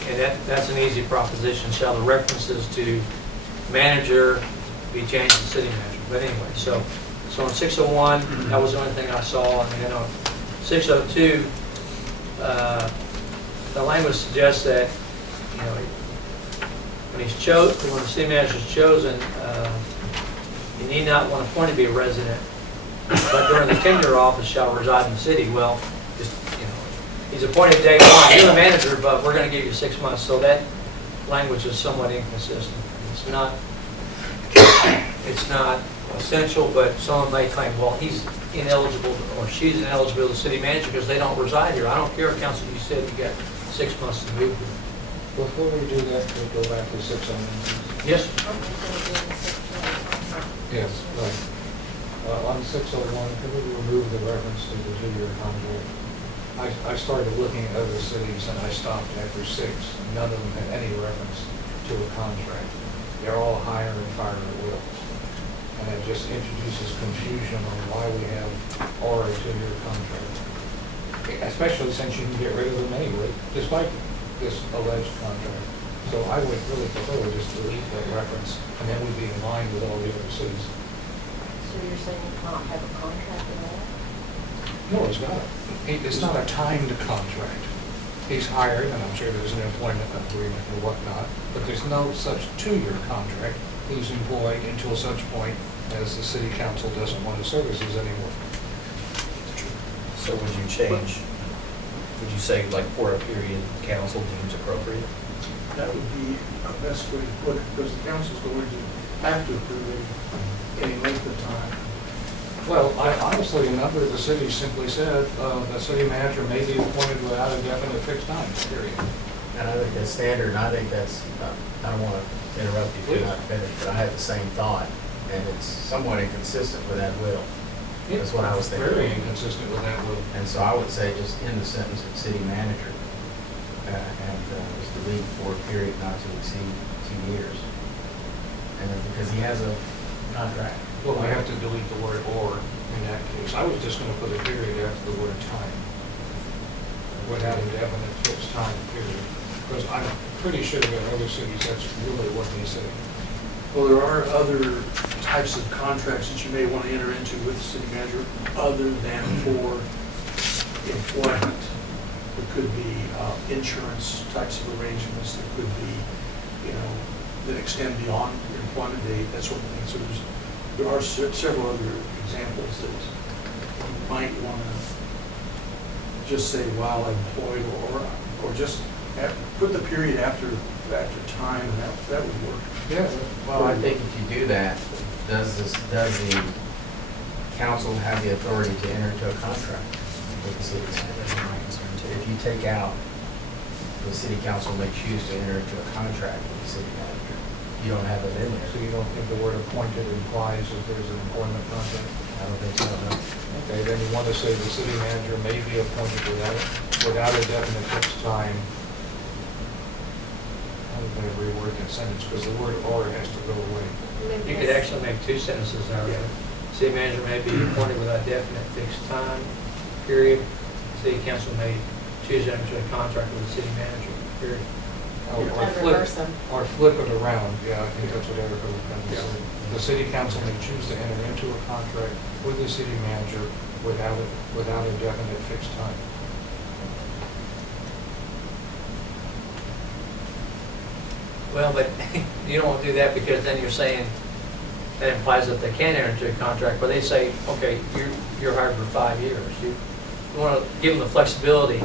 And that's an easy proposition. Shall the references to manager be changed to city manager? But anyway, so on 601, that was the only thing I saw, and then on 602, the language suggests that, you know, when the city manager is chosen, you need not want appointed to be a resident, but during the tenure office shall reside in the city. Well, just, you know, he's appointed day 1, you're the manager, but we're going to give you 6 months. So that language is somewhat inconsistent. It's not essential, but someone may claim, well, he's ineligible or she's ineligible as city manager because they don't reside here. I don't care, council, you said you got 6 months to move here. Before we do that, can we go back to 601? Yes? Yes, right. On 601, can we remove the reference to the 2-year contract? I started looking at other cities and I stopped after 6. None of them had any reference to a contract. They're all hire and fire at will. And it just introduces confusion on why we have or a 2-year contract. Especially since you can get rid of them anyway, despite this alleged contract. So I would really prefer to just delete that reference, and then we'd be in line with all the other cities. So you're saying you can't have a contract at all? No, it's not. It's not a timed contract. He's hired, and I'm sure there's an employment agreement or whatnot, but there's no such 2-year contract. He's employed until such point as the city council doesn't want his services anymore. So would you change, would you say like for a period council deems appropriate? That would be the best way to put it, because the council's going to have to approve it any length of time. Well, honestly, a number of the cities simply said the city manager may be appointed without a definite fixed time, period. And I think that's standard, and I think that's, I don't want to interrupt you if you're not finished, but I had the same thought, and it's somewhat inconsistent with that will. That's what I was thinking. Very inconsistent with that will. And so I would say just end the sentence at city manager, and just delete for a period not to exceed 2 years. And then, because he has a contract. Well, I have to delete the word "or" in that case. I was just going to put a period after the word "time," without a definite fixed time period. Because I'm pretty sure that other cities, that's really what they say. Well, there are other types of contracts that you may want to enter into with the city manager other than for employment. There could be insurance types of arrangements. There could be, you know, that extend beyond your employment date, that sort of thing. So there are several other examples that you might want to just say while employed, or just put the period after time, and that would work. Yeah. Well, I think if you do that, does the council have the authority to enter into a contract with the city manager? If you take out, the city council may choose to enter into a contract with the city manager. You don't have it in there. So you don't think the word "appointed" implies that there's an employment contract? I don't think so, no. Okay, then you want to say the city manager may be appointed without a definite fixed time. I'm going to reword that sentence because the word "or" has to go away. You could actually make 2 sentences there. Yeah. City manager may be appointed without definite fixed time, period. City council may choose to enter a contract with the city manager, period. Or flip it around, yeah, I think that's what Erica was going to say. The city council may choose to enter into a contract with the city manager without a definite fixed time. Well, but you don't want to do that because then you're saying, that implies that they can enter into a contract, but they say, okay, you're hired for 5 years. You want to give them the flexibility.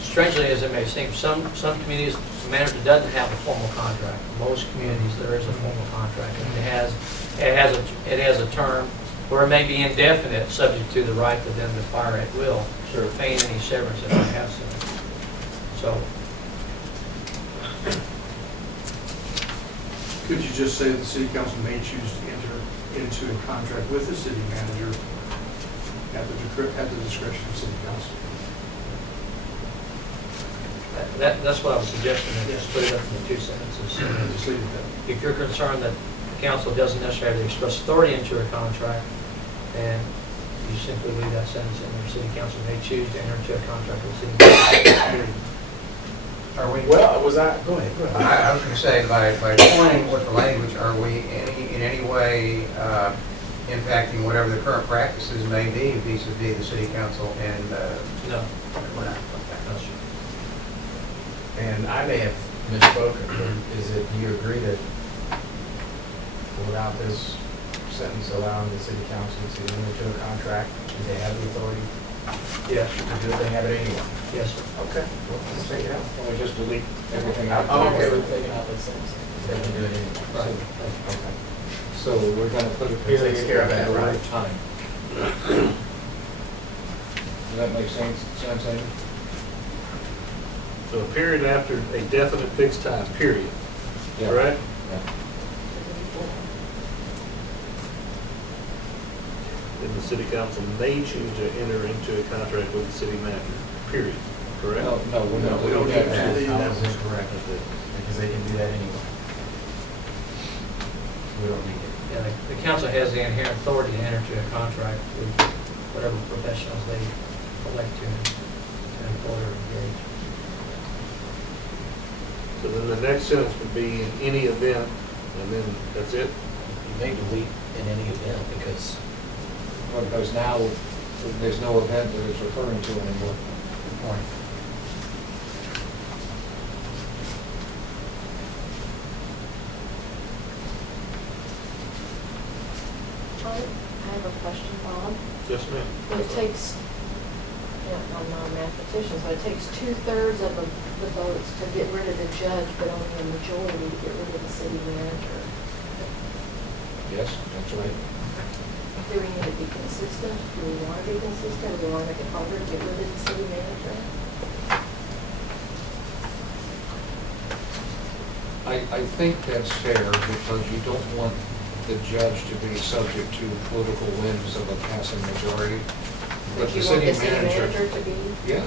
Strangely as it may seem, some communities, the manager doesn't have a formal contract. Most communities, there is a formal contract, and it has a term, Or it may be indefinite, subject to the right to them to fire at will, Sure. paying any severance if they have some. So, Could you just say that the city council may choose to enter into a contract with the city manager at the discretion of city council? that's what I was suggesting, that just put it up in the 2 sentences. Just leave it there. If you're concerned that the council doesn't necessarily express authority into a contract, then you simply leave that sentence in there, city council may choose to enter into a contract with city council. Are we? Well, go ahead. I was gonna say, by explaining what the language, are we in any way impacting whatever the current practices may be vis-a-vis the city council and, No. we're not, No, sir. And I may have misspoken, but is it, do you agree that without this sentence allowing the city council to enter into a contract, do they have the authority Yes, to do it? They have it anyway. yes, sir. Okay, well, let's take it out. Can we just delete everything out? Oh, okay, we're taking out that sentence. They can do it anyway. Right. Okay. So we're gonna put a That period takes care of that, at the right? right time. Does that make sense, Amy? So a period after a definite fixed time, period, Yeah. correct? Yeah. Then the city council may choose to enter into a contract with the city manager, period, correct? No, we're No, not. we don't need that. that. That was incorrect, because they can do that anyway. We don't need it. Yeah, the council has the inherent authority to enter into a contract with whatever professionals they elect to employ or engage. So then the next sentence would be in any event, and then that's it? You may delete in any event because Because now, there's no event that it's referring to anymore. I have a question, Bob. Yes, ma'am. Well, it takes, I'm not a mathematician, but it takes 2/3 of the votes to get rid of the judge, but only a majority to get rid of the city manager. Yes, that's right. Do we need to be consistent? Do we want to be consistent? Do we want to make it harder to get rid of the city manager? I think that's fair because you don't want the judge to be subject to political whims of a passing majority. But the you want city the city manager, manager to be? yeah,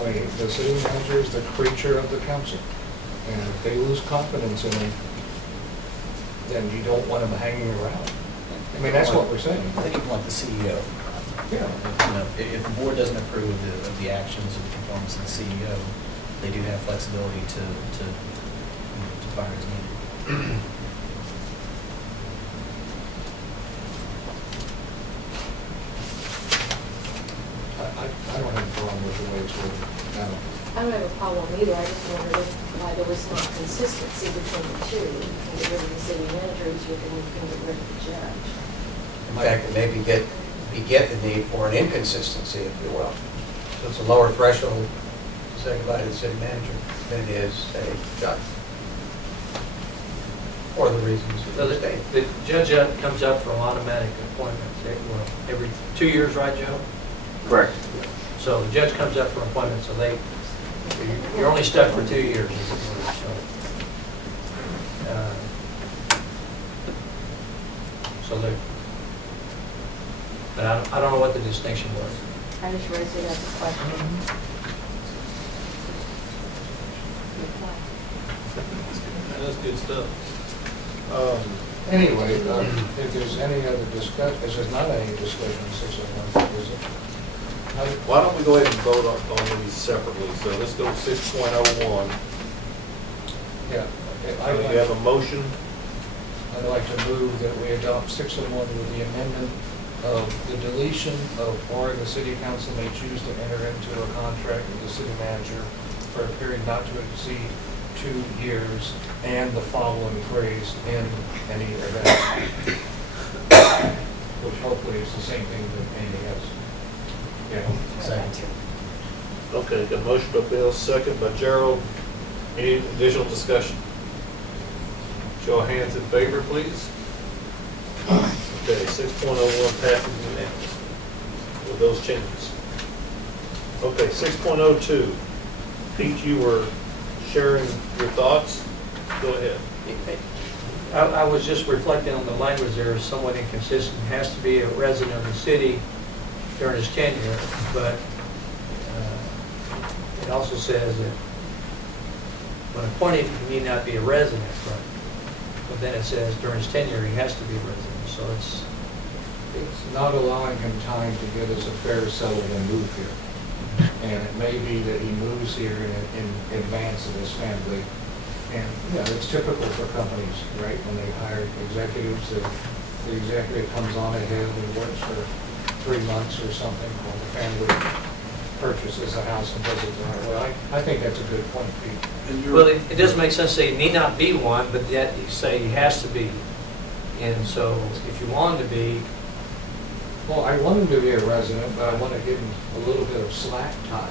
I mean, the city manager is the creature of the council. And if they lose confidence in him, then you don't want him hanging around. I mean, that's what we're saying. I think even like the CEO. Yeah. You know, if the board doesn't approve of the actions or the performance of the CEO, they do have flexibility to fire as needed. I don't have a problem with the way it's worded. No. I don't have a problem either, I just wondered why there was not consistency between the two. You can get rid of the city manager, you can get rid of the judge. In fact, it maybe beget the need for an inconsistency, if you will. So it's a lower threshold to say goodbye to the city manager than it is a judge. For the reasons So that you stated. the judge comes up for an automatic appointment, well, every 2 years, right, Joe? Correct. So the judge comes up for an appointment, so you're only stuck for 2 years. So they, but I don't know what the distinction was. I just raised it as a question. That's good stuff. Anyway, if there's any other discussion, this is not any discussion on 601, is it? Why don't we go ahead and vote on these separately? So let's go 6.01. Yeah. We have a motion. I'd like to move that we adopt 601 with the amendment of the deletion of or the city council may choose to enter into a contract with the city manager for a period not to exceed 2 years, and the following phrase, in any event. Which hopefully is the same thing that Amy has. Yeah. Second. Okay, got a motion by Bill, second by Gerald. Any additional discussion? Show of hands in favor, please. Okay, 6.01 passes unanimously with those changes. Okay, 6.02. Pete, you were sharing your thoughts. Go ahead. I was just reflecting on the language there is somewhat inconsistent. Has to be a resident of the city during his tenure, but it also says that when appointed, he need not be a resident, but then it says during his tenure, he has to be a resident. So it's not allowing him time to get his affairs settled and move here. And it may be that he moves here in advance of his family. And, yeah, it's typical for companies, right, when they hire executives, that the executive comes on ahead and works for 3 months or something, while the family purchases a house and does it the right way. I think that's a good point, Pete. well, it doesn't make sense to say he need not be one, but yet you say he has to be. And so if you want him to be, Well, I want him to be a resident, but I want to give him a little bit of slack time.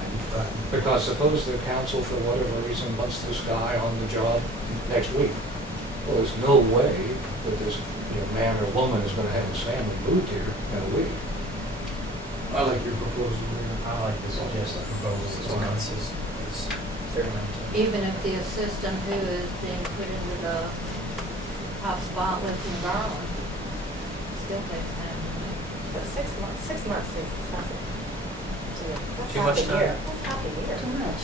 Because suppose the council, for whatever reason, wants this guy on the job next week. Well, there's no way that this man or woman is going to have his family moved here in a week. I like your proposal, Mayor. I like to suggest that proposal, 6 months is fair enough. Even if the assistant who is being put into the top spot lives in Garland, still takes time. But 6 months is excessive. That's Too half much a time? year. That's half a year. Too much.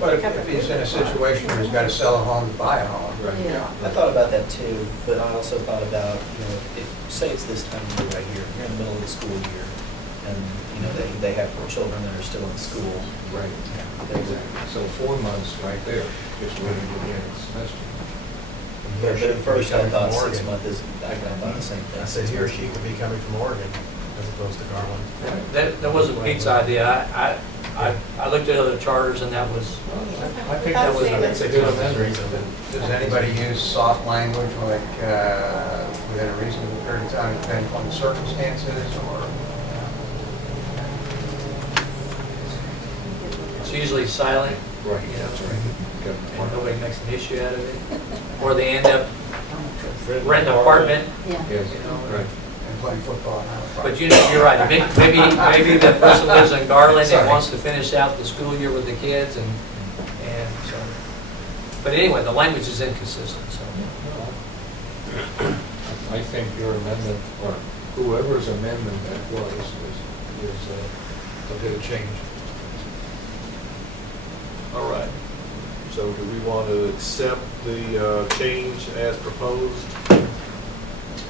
But if he's in a situation where he's got to sell a home to buy a home. Yeah. I thought about that too, but I also thought about, if, say it's this time of year right here, you're in the middle of the school year, and, they have children that are still in school. Right. Exactly. So 4 months right there, just waiting to get his semester. But at first I thought 6 Oregon. months is, I thought the same thing. I said he or she would be coming from Oregon as opposed to Garland. that wasn't Pete's idea. I looked at other charters and that was, I think that was That's a six good months is amendment. reasonable. Does anybody use soft language like within a reasonable period of time, depending upon the circumstances, or? it's usually silent, Right. that's right. And nobody makes an issue out of it. Or they end up renting an apartment, Yeah. Yes, right. And playing football now. but you're right. Maybe the person lives in Garland and wants to finish out the school year with the kids and so. But anyway, the language is inconsistent, so. I think your amendment, or whoever's amendment that was, is a good change. All right. So do we want to accept the change as proposed?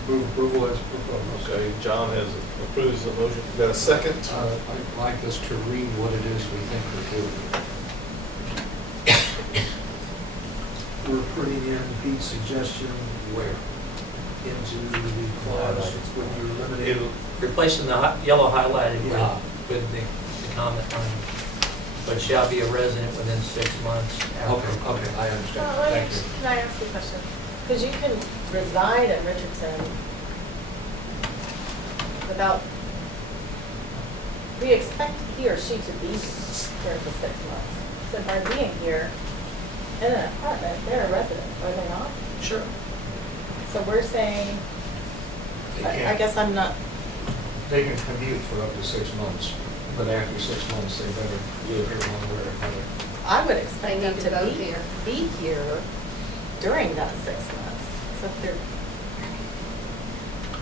Move approval as proposed. Okay, John has approved the motion. Got a second? I'd like us to read what it is we think we're doing. We're putting in Pete's suggestion Where? into the clause when you eliminate. Replacing the yellow highlighted Yeah. with the comment on, but shall be a resident within 6 months after. Okay, I understand. Well, Thank you. Can I ask you a question? Because you can reside in Richardson without, we expect he or she to be here for 6 months. So by being here in an apartment, they're a resident, are they not? Sure. So we're saying, They I can't- guess I'm not, They can commute for up to 6 months, but after 6 months, they better live here one way or another. I would They expect need them to to vote here. be here during that 6 months. So if they're,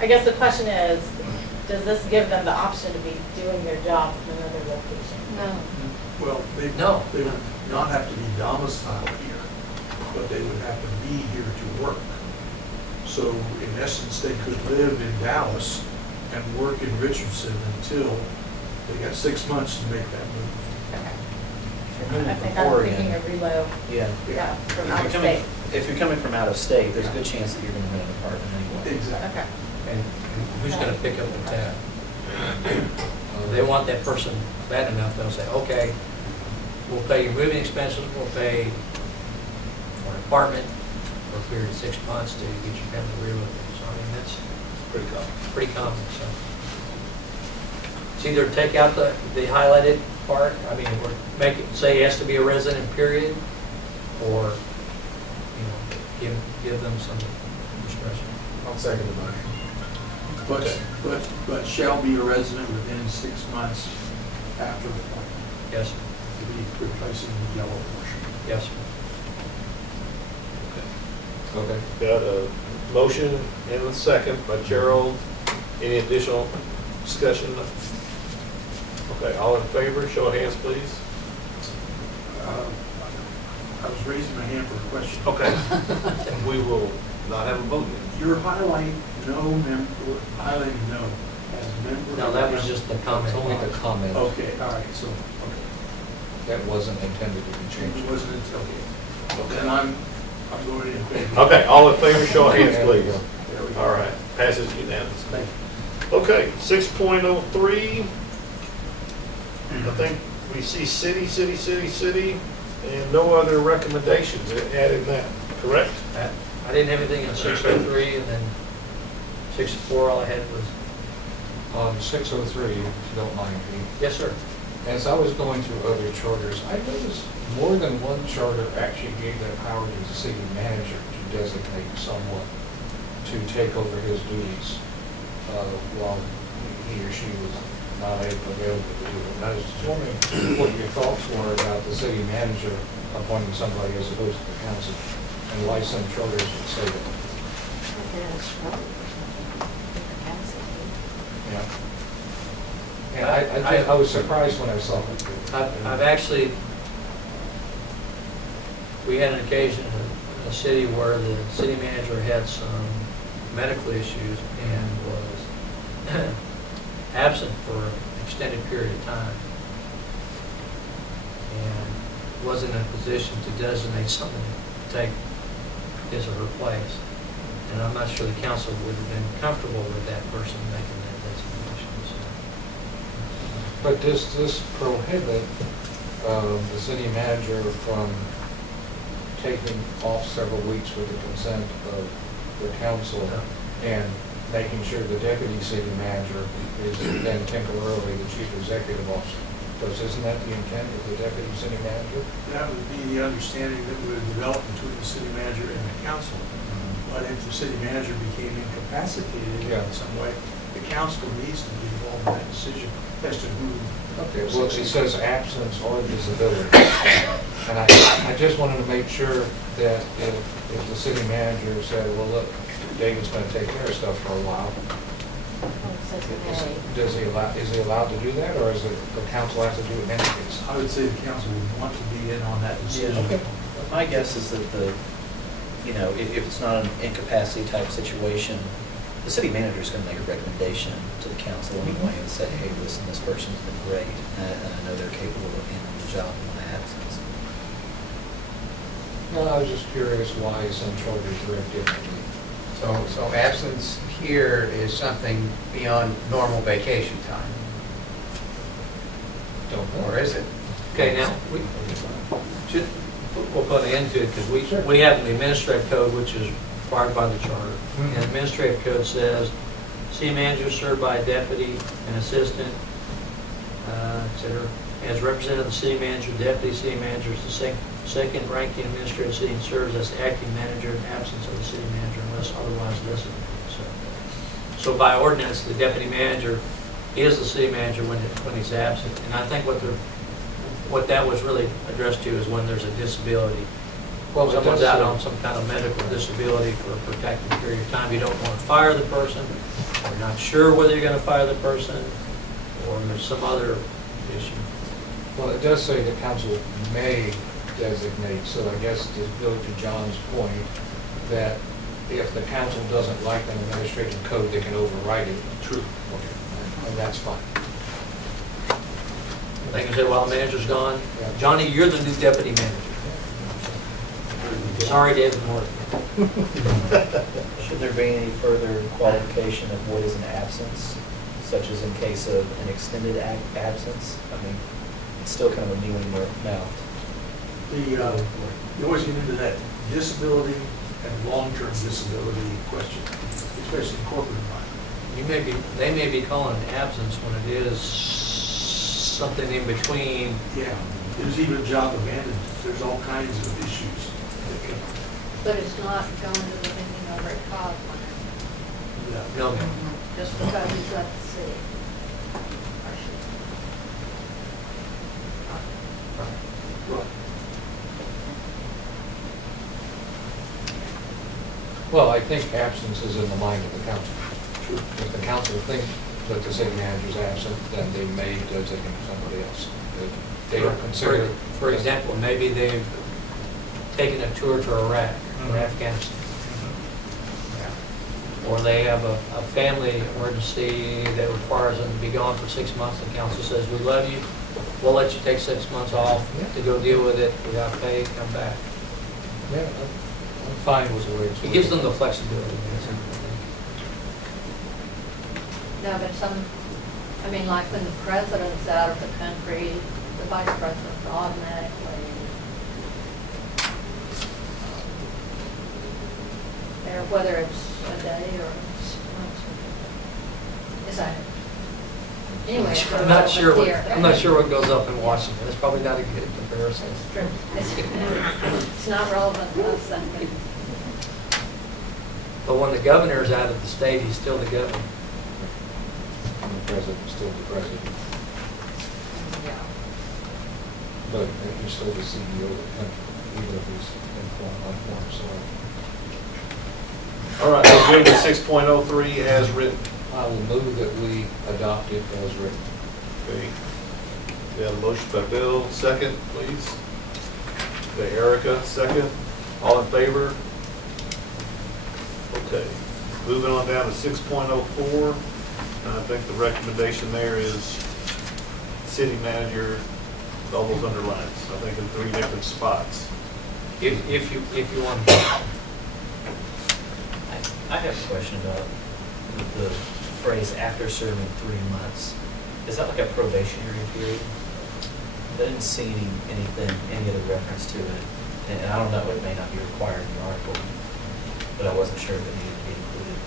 I guess the question is, does this give them the option to be doing their job from another location? No. Well, No. they would not have to be domiciled here, but they would have to be here to work. So in essence, they could live in Dallas and work in Richardson until they got 6 months to make that move. I think I'm thinking a reload, Yeah. yeah, from If out you're of coming, state. if you're coming from out of state, there's a good chance that you're gonna rent an apartment anyway. Exactly. Okay. And who's gonna pick up the tab? If they want that person bad enough, they'll say, okay, we'll pay your moving expenses, we'll pay for an apartment for a period of 6 months to get your family relocated. So I mean, that's Pretty common. pretty common, so. It's either take out the highlighted part, I mean, or make it, say he has to be a resident, period, or, give them some discretion. I'll second the motion. But shall be a resident within 6 months after appointment, Yes, to be replacing the yellow portion. yes. Okay. Got a motion and a second by Gerald. Any additional discussion? Okay, all in favor, show of hands, please. I was raising my hand for a question. Okay. We will not have a vote yet. Your highlight no member, highlighting no as member. No, that was just the comment. It's only the comment. Okay, all right, so, okay. That wasn't intended to be changed. It wasn't, okay. Then I'm going in favor. Okay, all in favor, show of hands, please. There we go. All right, passes unanimously. Okay, 6.03. I think we see city, and no other recommendations added that, correct? I didn't have anything in 603, and then 604, all I had was, On 603, if you don't mind, Pete. yes, sir. As I was going through other charters, I noticed more than one charter actually gave that power to the city manager to designate someone to take over his duties while he or she was not available to do it. And I was just wondering what your thoughts were about the city manager appointing somebody as opposed to the council, and why some charters would say that. Yeah. And I was surprised when I saw it. I've actually, we had an occasion in a city where the city manager had some medical issues and was absent for an extended period of time. And wasn't in a position to designate someone to take his or her place. And I'm not sure the council would have been comfortable with that person making that designation. So, But does this prohibit the city manager from taking off several weeks with the consent of the council and making sure the deputy city manager is then temporarily the chief executive officer? Because isn't that the intent of the deputy city manager? That would be the understanding that would develop between the city manager and the council. But if the city manager became incapacitated Yeah. in some way, the council needs to be involved in that decision as to who. Okay, well, it says absence or disability. And I just wanted to make sure that if the city manager said, well, look, David's going to take care of stuff for a while, is he allowed to do that, or is it the council has to do it in any case? I would say the council would want to be in on that decision. Yeah. My guess is that if it's not an incapacity type situation, the city manager is going to make a recommendation to the council anyway and say, hey, listen, this person's been great, and I know they're capable of handling the job in my absence. No, I was just curious why some charters read differently. So absence here is something beyond normal vacation time, Don't know. or is it? okay, now, we'll put an end to it because we have the administrative code, which is required by the charter. And the administrative code says, city manager served by a deputy, an assistant, et cetera. As representative of the city manager, deputy city manager is the second ranking administrative city and serves as the acting manager in absence of the city manager unless otherwise listed. So by ordinance, the deputy manager is the city manager when he's absent. And I think what that was really addressed to is when there's a disability. Well, it Someone's does out say- on some kind of medical disability for a protected period of time. You don't want to fire the person, or not sure whether you're going to fire the person, or there's some other issue. Well, it does say the council may designate, so I guess to go to John's point, that if the council doesn't like an administrative code, they can override it. True. Okay, and that's fine. They can say, well, the manager's gone. Yeah. Johnny, you're the new deputy manager. Sorry, David Moore. Should there be any further qualification of what is an absence, such as in case of an extended absence? I mean, it's still kind of a mealy mouth. You always get into that disability and long-term disability question, especially in corporate environment. They may be calling it absence when it is something in between. Yeah, there's even job abandonment. There's all kinds of issues that come up. But it's not going to the meaning of Red Cosmo. No, ma'am. Just because he's left the city. Well, I think absence is in the mind of the council. If the council thinks that the city manager is absent, then they may designate somebody else. They don't consider. For example, maybe they've taken a tour to Iraq or Afghanistan. Or they have a family emergency that requires them to be gone for 6 months. The council says, we love you, we'll let you take 6 months off to go deal with it without pay, come back. Yeah, I'm fine with the way it's. It gives them the flexibility. No, but I mean, like when the president's out of the country, the vice president's automatically there, whether it's a day or 6 months. Is that? Anyway. I'm not sure what goes up in Washington. It's probably not a good comparison. It's not relevant to us, I think. But when the governor's out of the state, he's still the governor. And the president's still the president, Yeah. but he's still the CEO of the country, even if he's in form, unformed, so. All right, we're good with 6.03 as written. I will move that we adopt it as written. Okay. We have a motion by Bill, second, please. Okay, Erica, second. All in favor? Okay. Moving on down to 6.04. I think the recommendation there is city manager, all those underlines, I think in 3 different spots. If you want. I have a question about the phrase after serving 3 months. Is that like a probationary period? I didn't see any other reference to it. And I don't know, it may not be required in the article, but I wasn't sure if it needed to be included.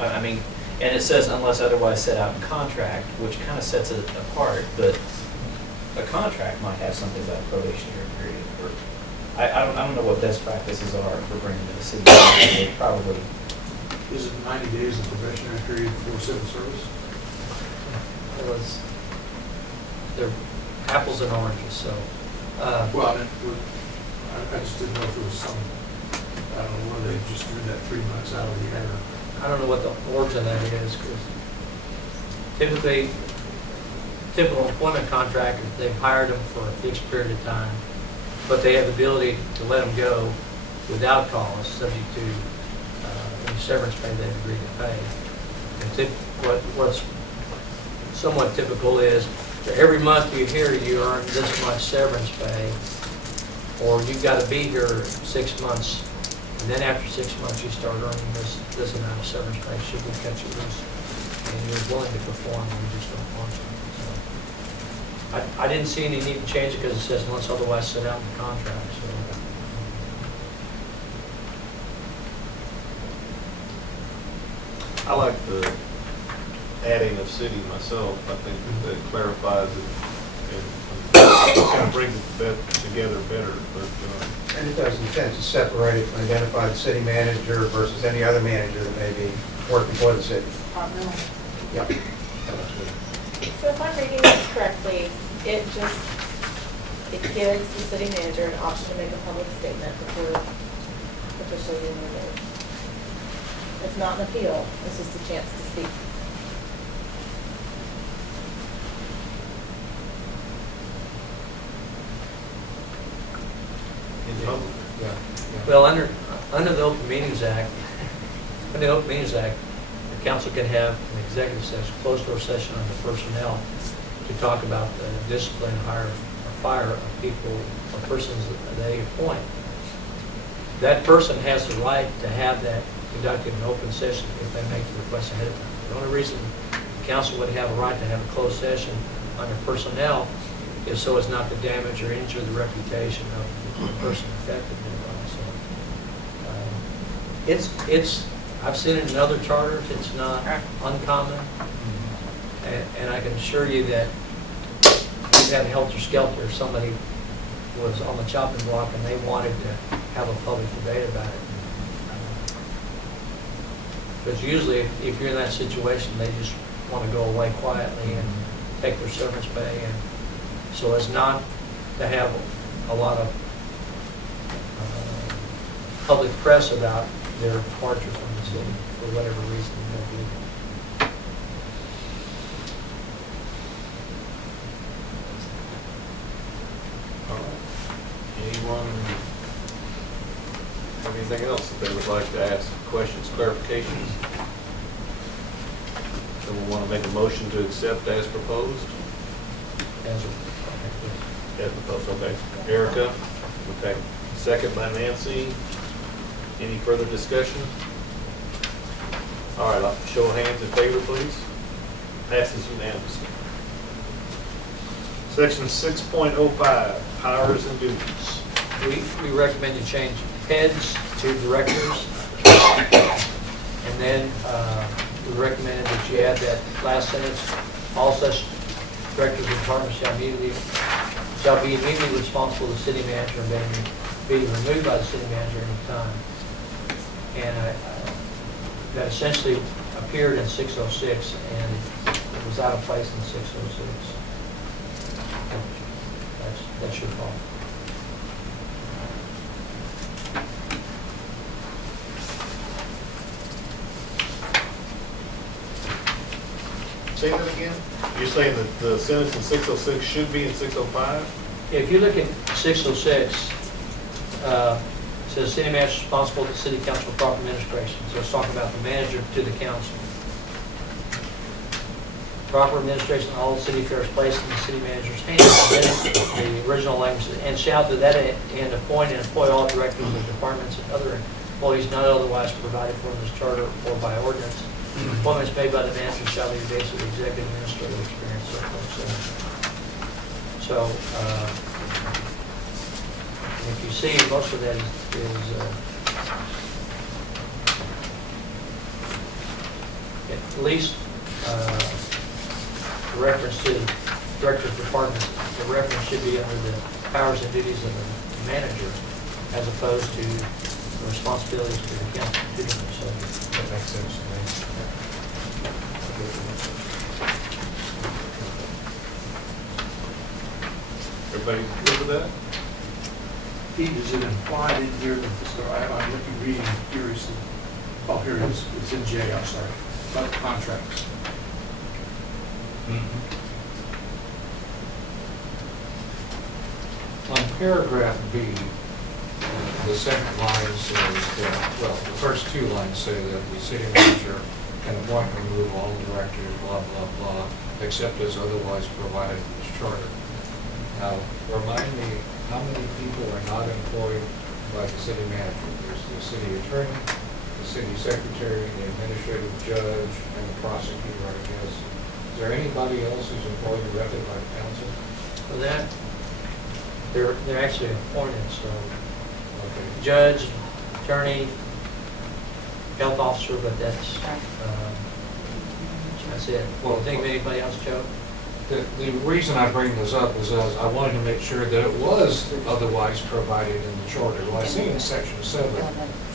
I mean, and it says unless otherwise set out in contract, which kind of sets it apart, but a contract might have something about a probationary period. Or I don't know what best practices are for bringing in the city. They probably. Is it 90 days of probationary period for civil service? It was, they're apples and oranges, so. Well, I just didn't know if there was some, I don't know, whether they just drew that 3 months out of the air. I don't know what the origin of that is, because typically, typical employment contract, they've hired them for a fixed period of time, but they have the ability to let them go without cause, subject to any severance pay they agree to pay. And what's somewhat typical is, for every month you're here, you earn this much severance pay, or you've got to be here 6 months, and then after 6 months you start earning this amount of severance pay, should we cut you loose, and you're willing to perform, and you just don't want to. So, I didn't see any need to change it because it says unless otherwise set out in the contract, so. I like the adding of city myself. I think that clarifies it and kind of brings it together better. But And it does intend to separate it, identify the city manager versus any other manager that may be working for the city. Yep. So if I'm reading this correctly, it gives the city manager an option to make a public statement before officially being removed. It's not an appeal, it's just a chance to speak. in public. Well, under the Open Meetings Act, the council can have an executive session, closed door session under personnel to talk about the discipline, hire, or fire of people or persons that they appoint. That person has the right to have that conducted in open session if they make the request ahead of time. The only reason the council would have a right to have a closed session under personnel is so as not to damage or injure the reputation of the person affected thereby. So, I've seen it in other charters, it's not uncommon. And I can assure you that we've had helter skelter if somebody was on the chopping block and they wanted to have a public debate about it. Because usually, if you're in that situation, they just want to go away quietly and take their severance pay, and so as not to have a lot of public press about their departure from the city for whatever reason it may be. All right. Anyone have anything else that they would like to ask, questions, clarifications? Someone want to make a motion to accept as proposed? As As proposed, okay. Erica, okay. Second by Nancy. Any further discussion? All right, show of hands in favor, please. Passes unanimously. Section 6.05, powers and duties. we recommend you change heads to directors. And then we recommended that you add that last sentence, all such directors and departments shall be immediately responsible to the city manager and be removed by the city manager any time. And that essentially appeared in 606 and it was out of place in 606. That's your call. Say that again? You're saying that the sentence in 606 should be in 605? If you look at 606, it says city manager is responsible to the city council for proper administration. So it's talking about the manager to the council. Proper administration of all city affairs placed in the city manager's hands. Then the original language says, and shall to that end appoint and employ all directors of departments and other employees not otherwise provided for in this charter or by ordinance. Appointments made by the manager shall be based on executive administrative experience. So if you see, most of that is at least reference to director of department. The reference should be under the powers and duties of the manager as opposed to the responsibilities to the council. So That makes sense to me. Everybody good with that? Pete, is it implied in here that, I'm looking, reading furiously. Oh, here it is, it's in J, I'm sorry, about contracts. On paragraph B, the second line says that, well, the first two lines say that the city manager can appoint and remove all directors, blah, blah, blah, except as otherwise provided in this charter. Now, remind me, how many people are not employed by the city manager? There's the city attorney, the city secretary, the administrative judge, and the prosecutor, I guess. Is there anybody else who's employed directly by the council? for that, they're actually appointed, so Okay. judge, attorney, health officer, but that's it. Well, think of anybody else, Joe? The reason I bring this up is as I wanted to make sure that it was otherwise provided in the charter. Well, I see in section 7,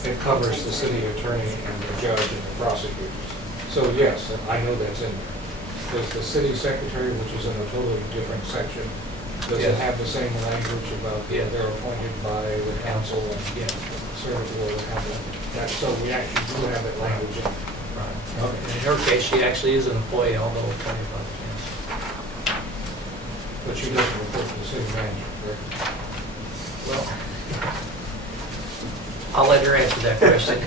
it covers the city attorney and the judge and the prosecutors. So yes, I know that's in there. Does the city secretary, which is in a totally different section, does it Yes. have the same language about Yes. they're appointed by the council and Yes. serve or have that? So we actually do have that language in. Right. And in her case, she actually is an employee, although appointed by the council. But she doesn't report to the city manager, correct? Well, I'll let her answer that question.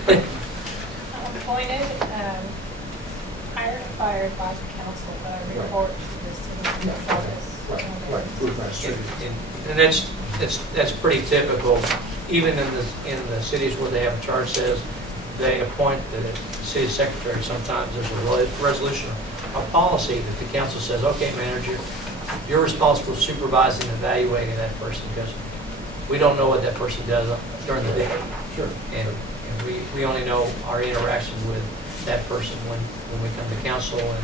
Appointed, hired and fired by the council, but I report to the city manager's office. Right, proof that's true. And that's pretty typical, even in the cities where they have a charge says they appoint the city secretary. Sometimes there's a resolution, a policy that the council says, okay, manager, you're responsible for supervising and evaluating that person because we don't know what that person does during the day. Sure. And we only know our interaction with that person when we come to council and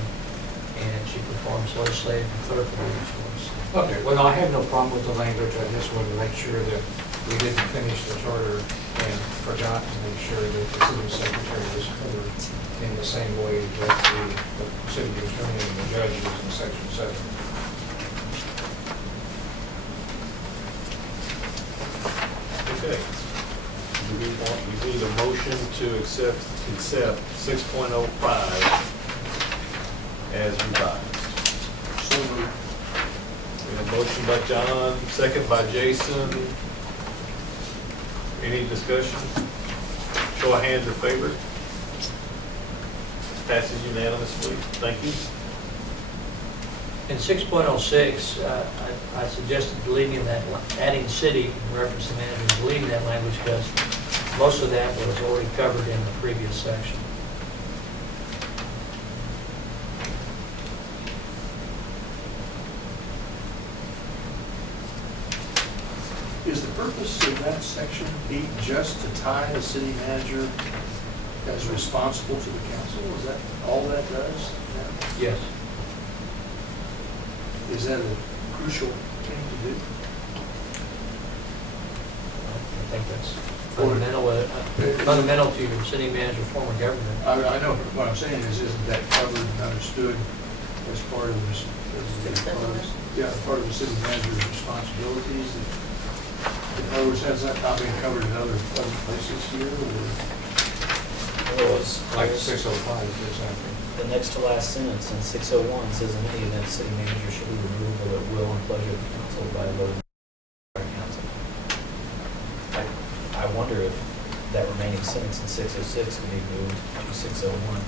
she performs legislative and clerical duties for us. Okay, well, I have no problem with the language. I just wanted to make sure that we didn't finish the charter and forgot and then make sure that the city secretary is covered in the same way that the city attorney and the judge is in section 7. Okay. We need a motion to accept 6.05 as revised. So moved. We have a motion by John, second by Jason. Any discussion? Show of hands in favor. Passes unanimously. Thank you. In 6.06, I suggested deleting that, adding city in reference to manager, deleting that language because most of that was already covered in the previous section. Is the purpose of that section be just to tie the city manager as responsible to the council? Is that all that does? Yes. Is that a crucial thing to do? I think that's fundamental to your city manager form of government. I know, but what I'm saying is, isn't that covered and understood as part of this? Yeah, part of the city manager's responsibilities? In other words, has that not been covered in other places here, or? Like 605, for example. The next to last sentence in 601 says, in any event, the city manager shall be removable at will and pleasure of the council by a vote of the council. I wonder if that remaining sentence in 606 can be moved to 601.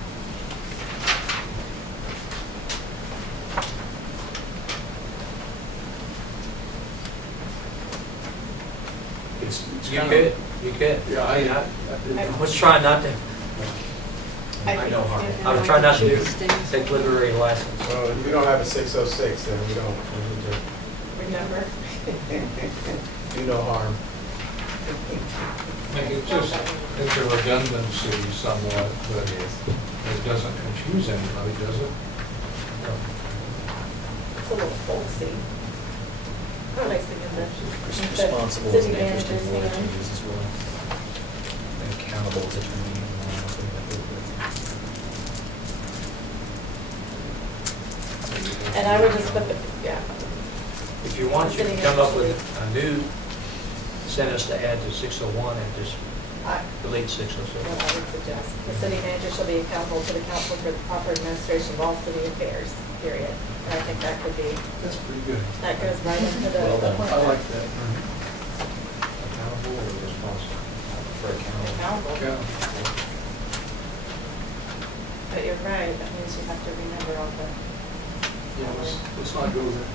You could. Yeah, I was trying not to. I know harm. I was trying not to take literary license. Well, if we don't have a 606, then we don't, we need to Remember? do no harm. It's a redundancy somewhat, but it doesn't confuse anybody, does it? It's a little folksy. I like seeing the Responsible is city an interesting manager's word to hands. use as well. And accountable is a term. And I would just put the, yeah. If you want, you can come up with a new sentence to add to 601 and just delete 606. What I would suggest, the city manager shall be accountable to the council for the proper administration of all city affairs, period. And I think that could be, That's pretty good. that goes right into the Well done. appointment. I like that. Accountable or responsible? For accountable. Accountable. Yeah. But you're right, that means you have to remember all the, Yeah, let's not go there.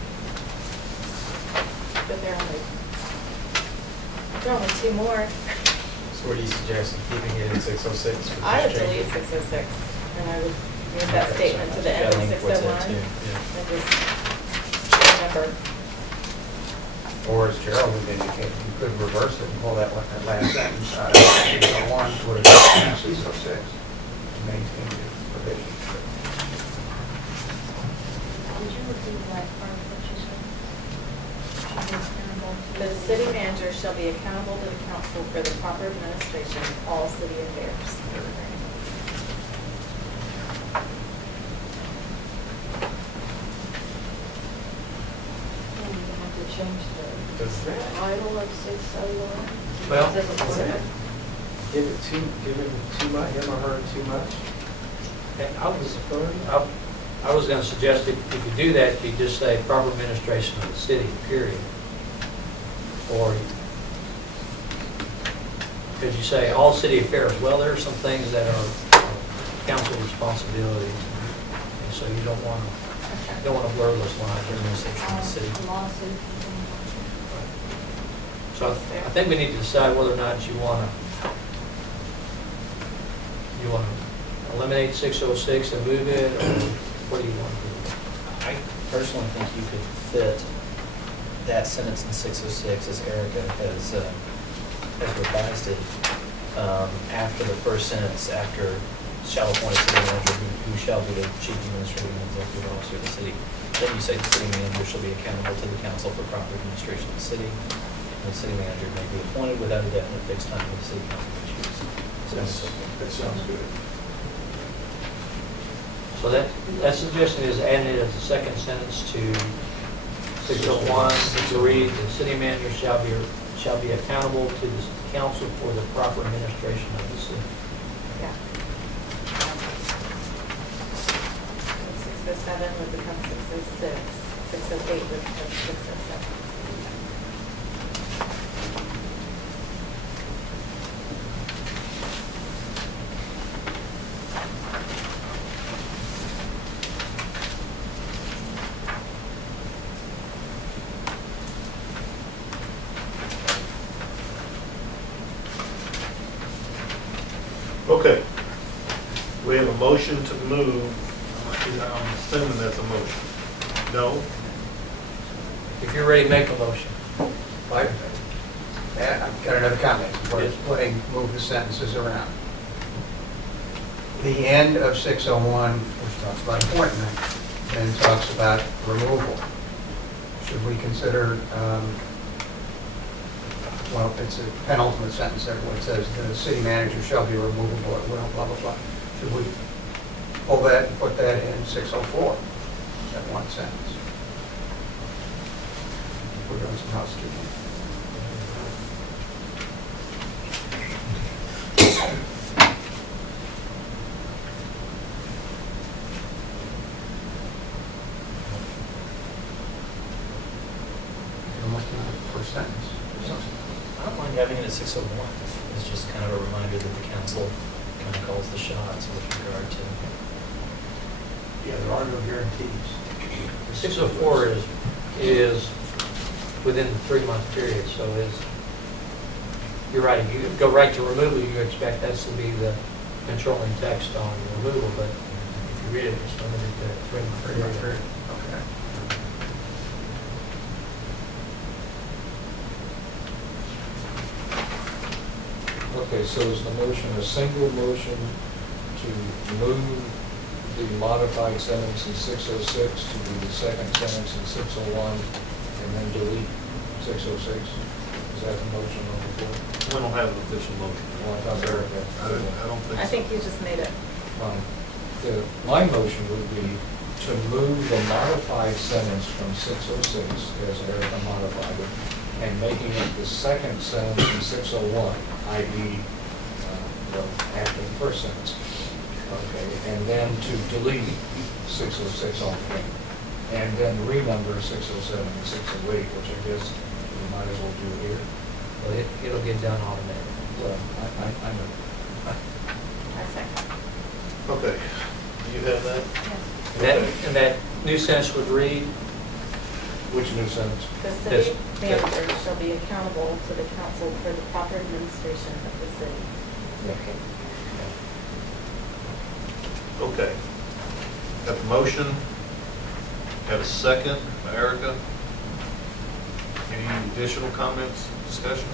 but there are only two more. So what do you suggest, keeping it in 606? or I would just changing delete it? 606, and I would move that statement to the end of Yeah, I think what's 601, it and just remember. Or as Gerald would indicate, you could reverse it and pull that last sentence out of 601, put it in 606, to maintain the provision. Did you repeat that part of what you said? The city manager shall be accountable to the council for the proper administration of all city affairs. And you have to change Does the that title of 601. Well, Does it work? give him too much, him or her too much? I was going to suggest if you do that, you just say proper administration of the city, period. Or could you say all city affairs? Well, there are some things that are council responsibilities, and so you don't want to blur those lines. Administration of the city. Lawsuit. So I think we need to decide whether or not you want to eliminate 606 and move it, or what do you want to do? I personally think you could fit that sentence in 606 as Erica has revised it after the first sentence, after shall appoint a city manager who shall be the chief administrative and executive officer of the city. Then you say the city manager shall be accountable to the council for proper administration of the city. And the city manager may be appointed without a definite fixed time of the city council may choose. So That sounds good. So that suggestion is added as a second sentence to 601, to read, the city manager shall be accountable to the council for the proper administration of the city. Yeah. 607 would become 606, 608 would become 607. Okay. We have a motion to move. I'm assuming that's a motion. No? If you're ready, make a motion. I've got another comment, before move the sentences around. The end of 601, which talks about appointment, then talks about removal. Should we consider, well, it's a penultimate sentence there, where it says, the city manager shall be removable at will, blah, blah, blah. Should we pull that and put that in 604, that one sentence? We're doing some housekeeping. First sentence. I don't mind having it at 601. It's just kind of a reminder that the council kind of calls the shots with regard to. Yeah, there are no guarantees. 604 is within the 3-month period, so you're right, if you go right to removal, you expect that to be the controlling text on removal, but if you read it, it's limited to 3-month period. Okay. Okay, so is the motion a single motion to move the modified sentence in 606 to be the second sentence in 601 and then delete 606? Is that the motion on the floor? We don't have an official motion. Well, I thought there was. I don't think so. I think you just made it. My motion would be to move the modified sentence from 606, as Erica modified it, and making it the second sentence in 601, i.e., after the first sentence. Okay, and then to delete 606 altogether, and then renumber 607 and 608, which I guess we might as well do here. Well, it'll get done automatically. Well, I know. I second. Okay. Do you have that? And that new sentence would read, Which new sentence? The Yes. city manager shall be accountable to the council for the proper administration of the city. Okay. Got the motion. Got a second by Erica. Any additional comments, discussion?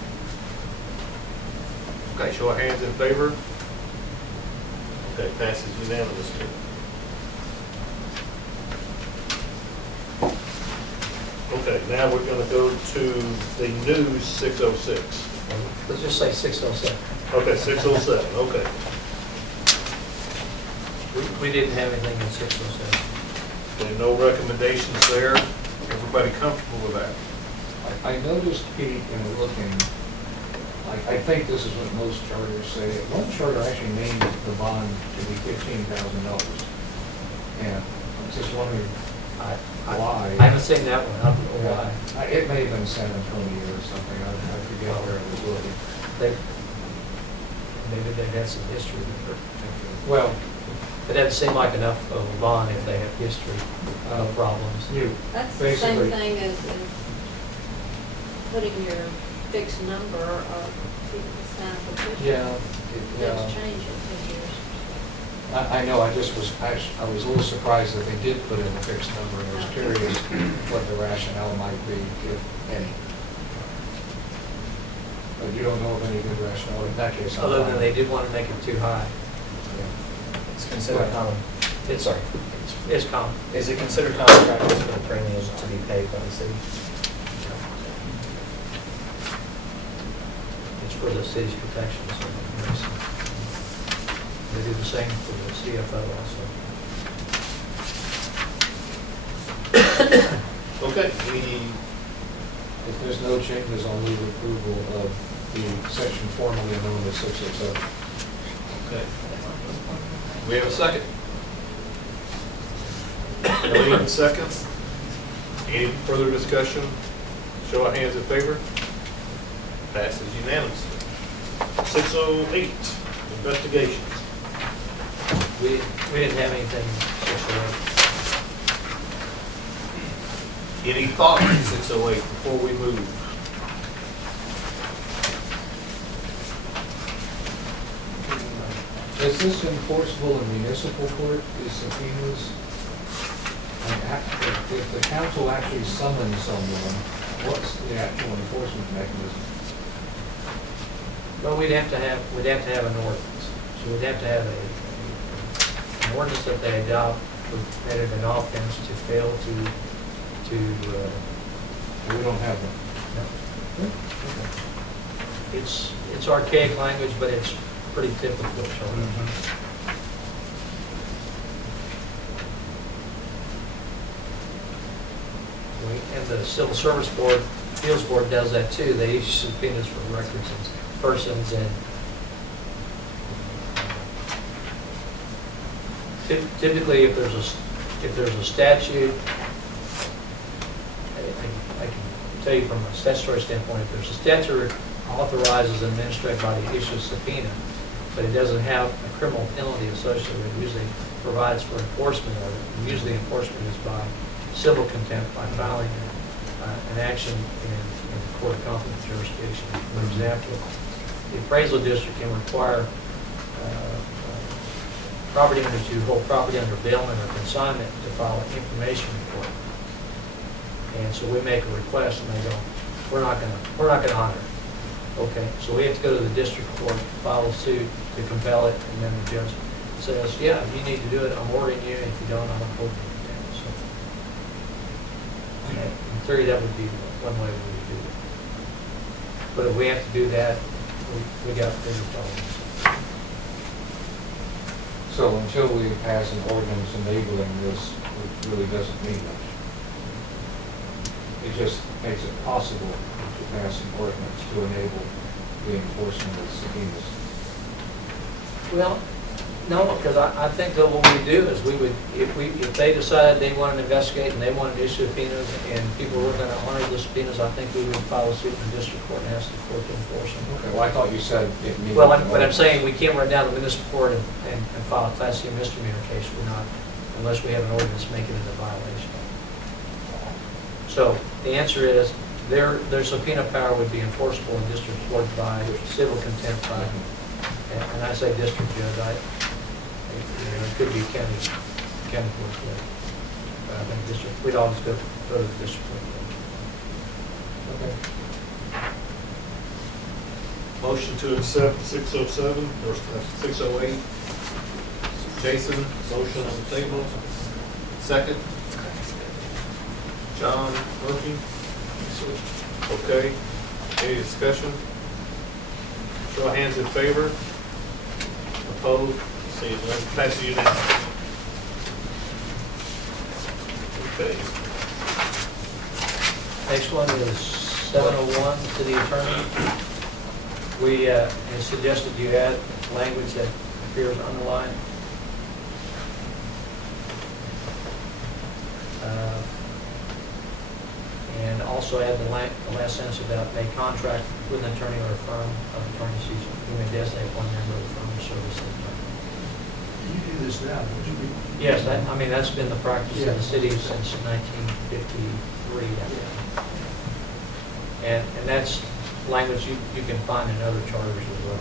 Okay, show of hands in favor. Okay, passes unanimously. Okay, now we're going to go to the new 606. let's just say 607. Okay, 607, okay. We didn't have anything in 607. Okay, no recommendations there. Everybody comfortable with that? I noticed, Pete, in looking, I think this is what most charters say. One charter actually named the bond to be $15,000. And I'm just wondering why. I haven't seen that one, I don't know why. It may have been San Antonio or something, I forget where it was looking. Maybe they had some history. Well, It doesn't seem like enough of a bond if they have history of problems. That's the same Basically- thing as putting your fixed number of people to sign a petition. yeah, Let's change it to yours. I know, I just was, I was a little surprised that they did put in a fixed number, and I was curious what the rationale might be, if any. But you don't know of any good rationale in that case. I'm Other than fine. they did want to make it too high. It's considered common. It's, Sorry. it's common. Is it considered common practice for the premium to be paid by the city? It's for the city's protection, so. do the same for the CFO also. Okay, any, If there's no changes, I'll move approval of the section formerly known as 607. okay. We have a second. William, second. Any further discussion? Show of hands in favor. Passes unanimously. 608, investigations. We didn't have anything Any thoughts on 608 before we move? Is this enforceable in municipal court, these subpoenas? And if the council actually summons someone, what's the actual enforcement mechanism? Well, we'd have to have an ordinance. So we'd have to have an ordinance that they adopt for that it an offense to fail to, We don't have one. it's archaic language, but it's pretty typical, Charlie. And the Civil Service Board, Appeals Board does that too. They issue subpoenas for records and persons, and typically if there's a statute, I can tell you from a statutory standpoint, if there's a statute that authorizes an administrative body to issue a subpoena, but it doesn't have a criminal penalty associated with it, usually provides for enforcement of it. And usually enforcement is by civil contempt, by filing an action in the court of competent jurisdiction. For example, the appraisal district can require property owners to hold property under bailment or consignment to file an information report. And so we make a request and they go, we're not gonna honor it. Okay, so we have to go to the district court, file a suit to compel it, and then the judge says, yeah, you need to do it, I'm ordering you, and if you don't, I'm gonna hold you contempt. So in theory, that would be one way we would do it. But if we have to do that, we got bigger problems. So until we pass an ordinance enabling this, it really doesn't mean much. It just makes it possible to pass an ordinance to enable the enforcement of subpoenas. Well, no, because I think that what we do is we would, if they decided they wanted to investigate and they wanted to issue subpoenas and people were going to honor the subpoenas, I think we would file a suit in the district court and ask the court to enforce them. Okay, well, I thought you said it needed. Well, but I'm saying we can't run down to the municipal court and file a Class C misdemeanor case. We're not, unless we have an ordinance making it a violation. So the answer is their subpoena power would be enforceable in district court by civil contempt by, and I say district judge, it could be county court, but I think district, we'd always go to the district court. Okay. Motion to accept 607 or 608. Jason, motion on the table. Second. John Murphy. Okay. Any discussion? Show of hands in favor. Opposed? See, pass it unanimously. Okay. Next one is 701, city attorney. We have suggested you add language that appears underlined. And also add the last sentence about a contract with an attorney or a firm of attorneys who may designate one member of the firm to service the attorney. You do this now, don't you? Yes, I mean, that's been the practice of the city since 1953. And that's language you can find in other charters as well.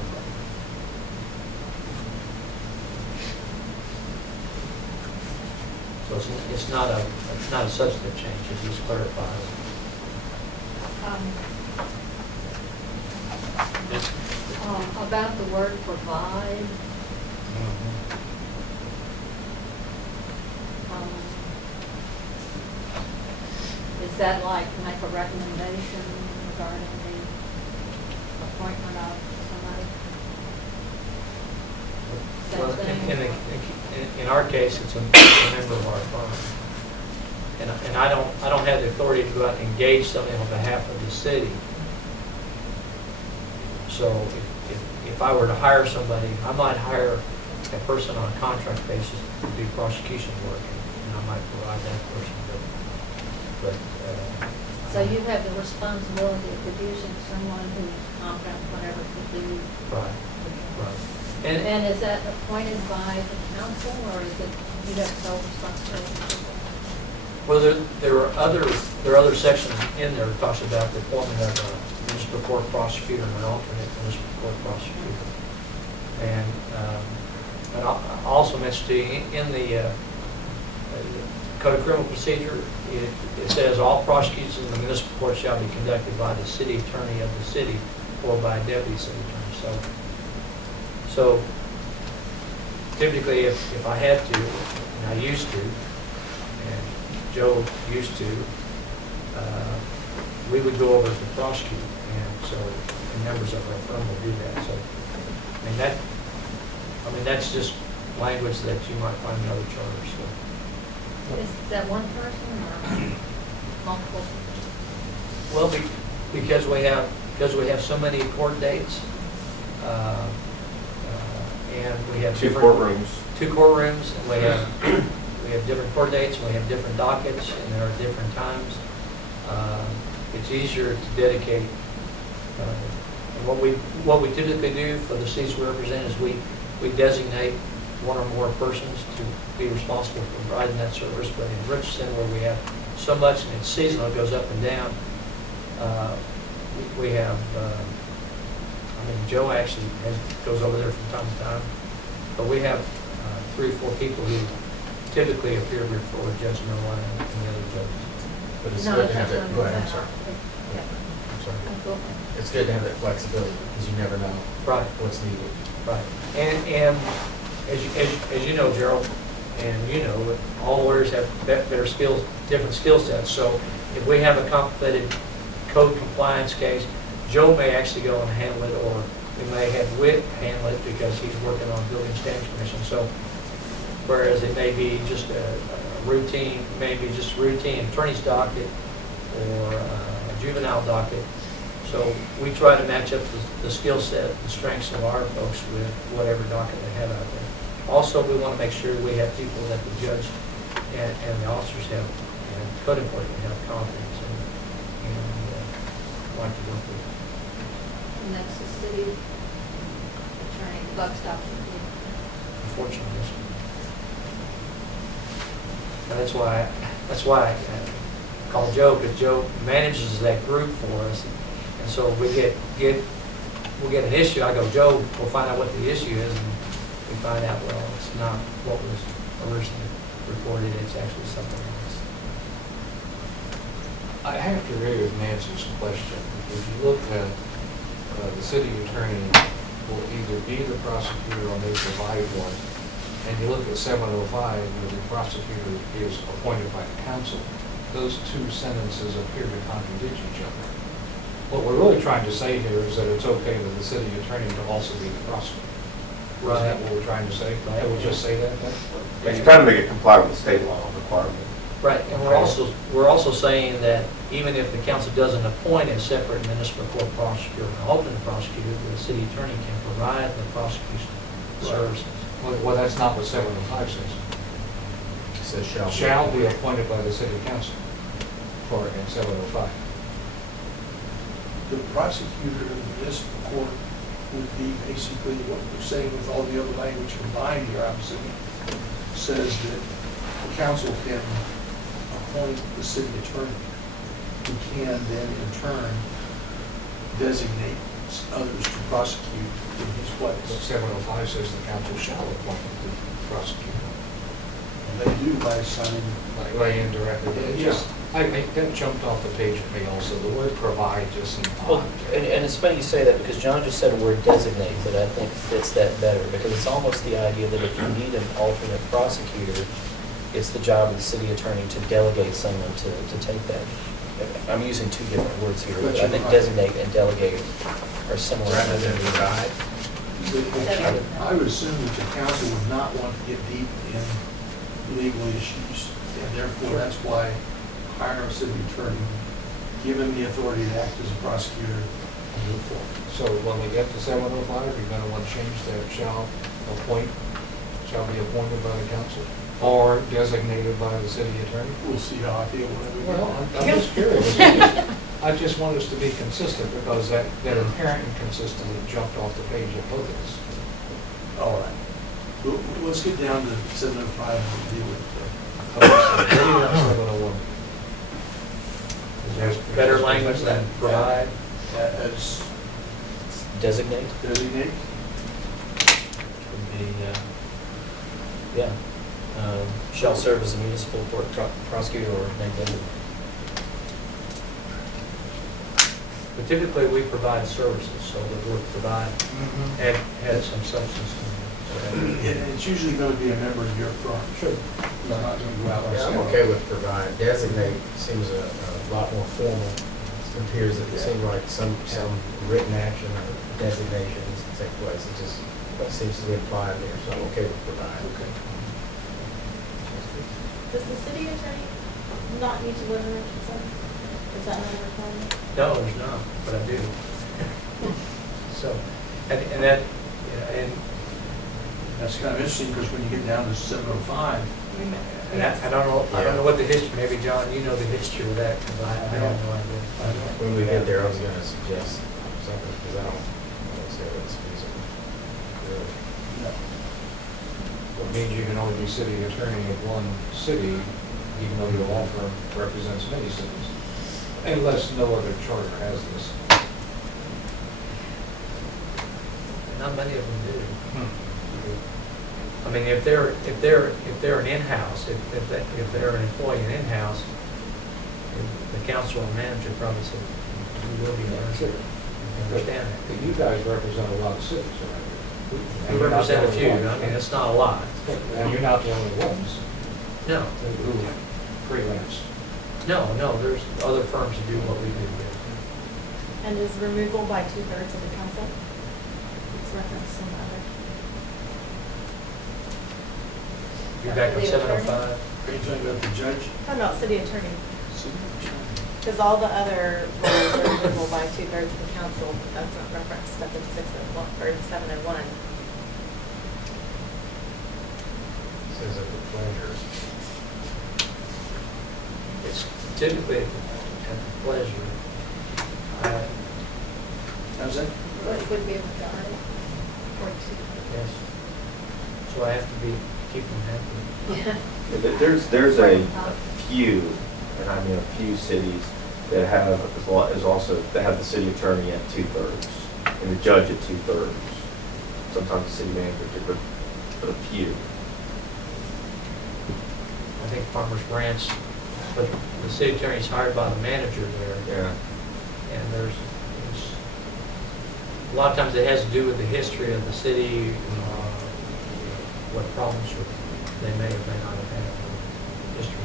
So it's not a substantive change, it just clarifies. About the word provide. Is that like make a recommendation regarding the appointment of somebody? Same Well, thing? in our case, it's a member of our firm. And I don't have the authority to go out and engage somebody on behalf of the city. So if I were to hire somebody, I might hire a person on a contract basis to do prosecution work, and I might provide that person. But So you have the responsibility of producing someone who's competent, whatever, to do. right, right. And is that appointed by the council, or is it, you have sole responsibility? Well, there are other sections in there that talks about the appointment of a municipal court prosecutor and an alternate municipal court prosecutor. And I also mentioned to you, in the Code of Criminal Procedure, it says all prosecutions in the municipal court shall be conducted by the city attorney of the city or by a deputy city attorney. So typically, if I had to, and I used to, and Joe used to, we would go over to prosecute, and so the members of our firm would do that. So, I mean that's just language that you might find in other charters. So. Is that one person or multiple? Well, because we have so many court dates, and we have Two different courtrooms, and we have different court dates, and we have different dockets, and there are different times. It's easier to dedicate. And what we typically do for the cities we represent is we designate one or more persons to be responsible for providing that service. But in Richardson, where we have so much and it's seasonal, it goes up and down. We have, Joe actually goes over there from time to time, but we have 3 or 4 people who typically appear before Judge Merlin and the other judges. But it's No, good to that's have that, not go ahead, I'm that. sorry. Yeah. I'm sorry. Go ahead. It's good to have that flexibility, because you never know Right. what's needed. Right. And as you know, Gerald, and you know, all lawyers have better skills, different skill sets. So if we have a complicated code compliance case, Joe may actually go and handle it, or we may have Whit handle it because he's working on Building Standards Commission. So whereas it may be just a routine, maybe just routine attorney's docket or a juvenile docket. So we try to match up the skill set, the strengths of our folks with whatever docket they have out there. Also, we want to make sure we have people that the judge and the officers have, and code enforcement have confidence in and like to work with. And that's the city attorney, the buck stops with you. Unfortunately, yes. And that's why I call Joe, because Joe manages that group for us. And so if we we'll get an issue, I go, Joe, we'll find out what the issue is, and we find out, well, it's not what was originally reported, it's actually something else. I have to agree with Nancy's question. If you look at the city attorney will either be the prosecutor or may provide one, and you look at 705 where the prosecutor is appointed by the council, those 2 sentences appear to contradict each other. What we're really trying to say here is that it's okay with the city attorney to also be the prosecutor. Right. Is that what we're trying to say? Right. Can we just say that then? and you're trying to make it comply with the state law requirement. Right, and we're also saying that even if the council doesn't appoint a separate municipal court prosecutor or alternate prosecutor, the city attorney can provide the prosecution services. Well, that's not what 705 says. It says Shall be appointed by the city council for in 705. The prosecutor in the municipal court would be basically what we're saying with all the other language combined here, I'm assuming, says that the council can appoint the city attorney, who can then in turn designate others to prosecute in his But place. 705 says the council shall appoint the prosecutor. And they do by signing. Like indirectly. Yeah. That jumped off the page at me also. The word provide just seemed Well, odd. and it's funny you say that because John just said the word designate, but I think fits that better because it's almost the idea that if you need an alternate prosecutor, it's the job of the city attorney to delegate someone to take that. I'm using 2 different words here, but I think designate and delegate are similar. Rather than provide? I would assume that the council would not want to get deep in legal issues, and therefore that's why hire a city attorney, give him the authority to act as a prosecutor and move forward. So when we get to 705, you're gonna want to change that shall be appointed by the council or designated by the city attorney? We'll see how I feel whenever we get Well, there. I'm just curious. I just want us to be consistent because that apparent inconsistency jumped off the page of both of us. All right. Let's get down to 705 and deal with it. What do you got 701? There's better language than provide. As Designate designate. would be, yeah, shall serve as a municipal court prosecutor or make legal. But typically, we provide services, so the word provide had some substance to it. It's usually going to be a member of your firm. Sure. It's not going to go out Yeah, I'm ourselves. okay with provide. Designate seems a lot more formal. It appears that it seems like some written action or designation needs to take place. It just seems to be implied there, so I'm okay with provide. Okay. Does the city attorney not need to live in Richardson? Is that not a requirement? No, there's not, but I do. So, and that, and That's kind of interesting because when you get down to 705, And I don't know what the history, maybe John, you know the history of that, because I have no idea. When we get there, I was gonna suggest something, because I don't say that's feasible. Really. It means you can only be city attorney of one city, even though your law firm represents many cities, unless no other charter has this. Not many of them do. I mean, if they're an in-house, if they're an employee in in-house, the council or manager probably said, you will be there. Understand that. But you guys represent a lot of cities, right? We represent a few, I mean, it's not a lot. And you're not the only ones No, who freelance. no, there's other firms that do what we do. And is removal by 2/3 of the council? It's referenced in the other. You're back on The attorney? 705. are you talking about the judge? Talking about city attorney, City attorney. because all the other roles are removal by 2/3 of the council, but that's not referenced up in 601, or in 701. Says at the pleasure. It's typically at the pleasure. How's that? Which would be a majority, or two. Yes. So I have to keep them happy. There's a few, and I mean a few cities that have, is also, that have the city attorney at 2/3 and the judge at 2/3. Sometimes the city manager too, but a few. I think Farmers Branch, but the city attorney's hired by the manager there. Yeah. And there's, a lot of times it has to do with the history of the city, what problems they may or may not have had in history.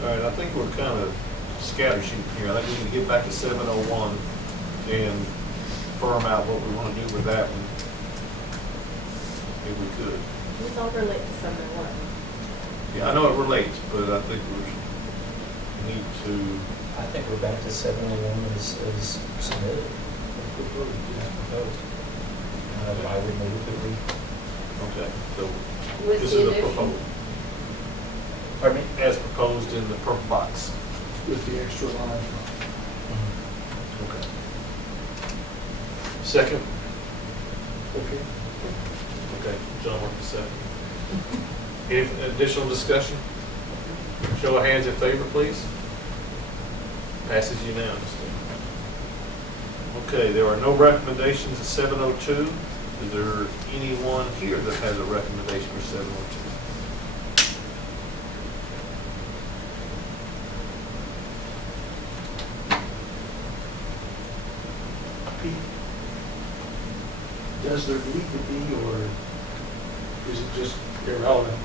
All right, I think we're kind of scattershooting here. I think we can get back to 701 and firm out what we want to do with that one, if we could. These all relate to 701. Yeah, I know it relates, but I think we need to. I think we're back to 701 as submitted. Proposed. I would move that we. Okay, so With this the is the addition? proposal, Pardon me? as proposed in the purple box. With the extra line. Okay. Second? Okay. Okay, John wants the second. Any additional discussion? Show of hands in favor, please. Passes unanimously. Okay, there are no recommendations at 702. Is there anyone here that has a recommendation for 702? Pete, does there need to be, or is it just irrelevant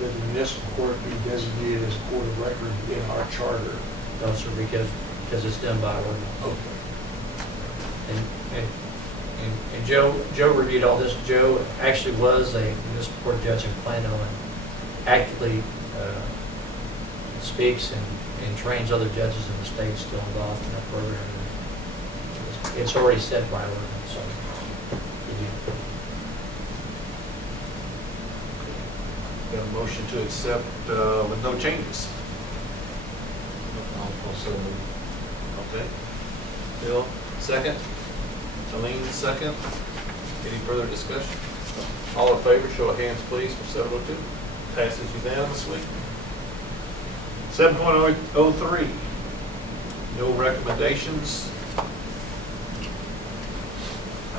that the municipal court be designated as a court of record in our charter? No, sir, because it's done by ordinance. Okay. And And Joe reviewed all this. Joe actually was a municipal court judge in Plano and actively speaks and trains other judges in the state still involved in that program. And it's already set by ordinance, so. Got a motion to accept with no changes. Also move. Okay. Bill, second. Colleen, second. Any further discussion? All in favor, show of hands, please, for 702. Passes unanimously. 7.03, no recommendations.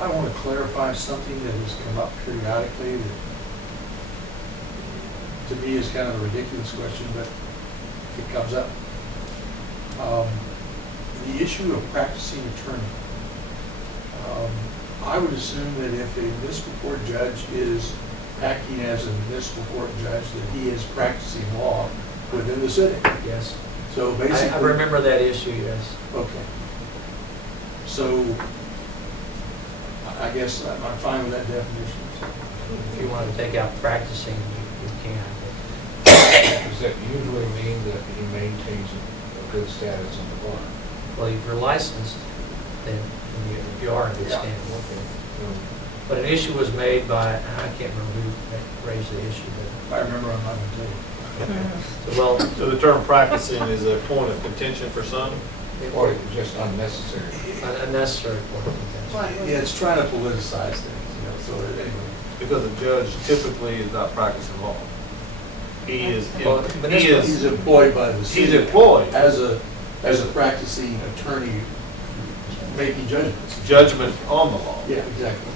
I want to clarify something that has come up periodically that to me is kind of a ridiculous question, but it comes up. The issue of practicing attorney. I would assume that if a municipal court judge is acting as a municipal court judge, that he is practicing law within the city. Yes. So basically. I remember that issue, yes. Okay. So I guess I'm fine with that definition. If you want to take out practicing, you can. Does that usually mean that he maintains a good status on the bar? Well, if you're licensed, then you are in good Yeah. standing. But an issue was made by, I can't remember who raised the issue, I remember I'm not going to but, well, So the term practicing is a point of contention for some? Or it's just unnecessary? an unnecessary point of contention. What tell was you. Yeah, it? it's trying to politicize things, you know, so anyway. Because a judge typically is not practicing law. He is, Well, he He's is, employed by the city. he's employed. As a practicing attorney making judgments. Judgment on the law. Yeah, exactly.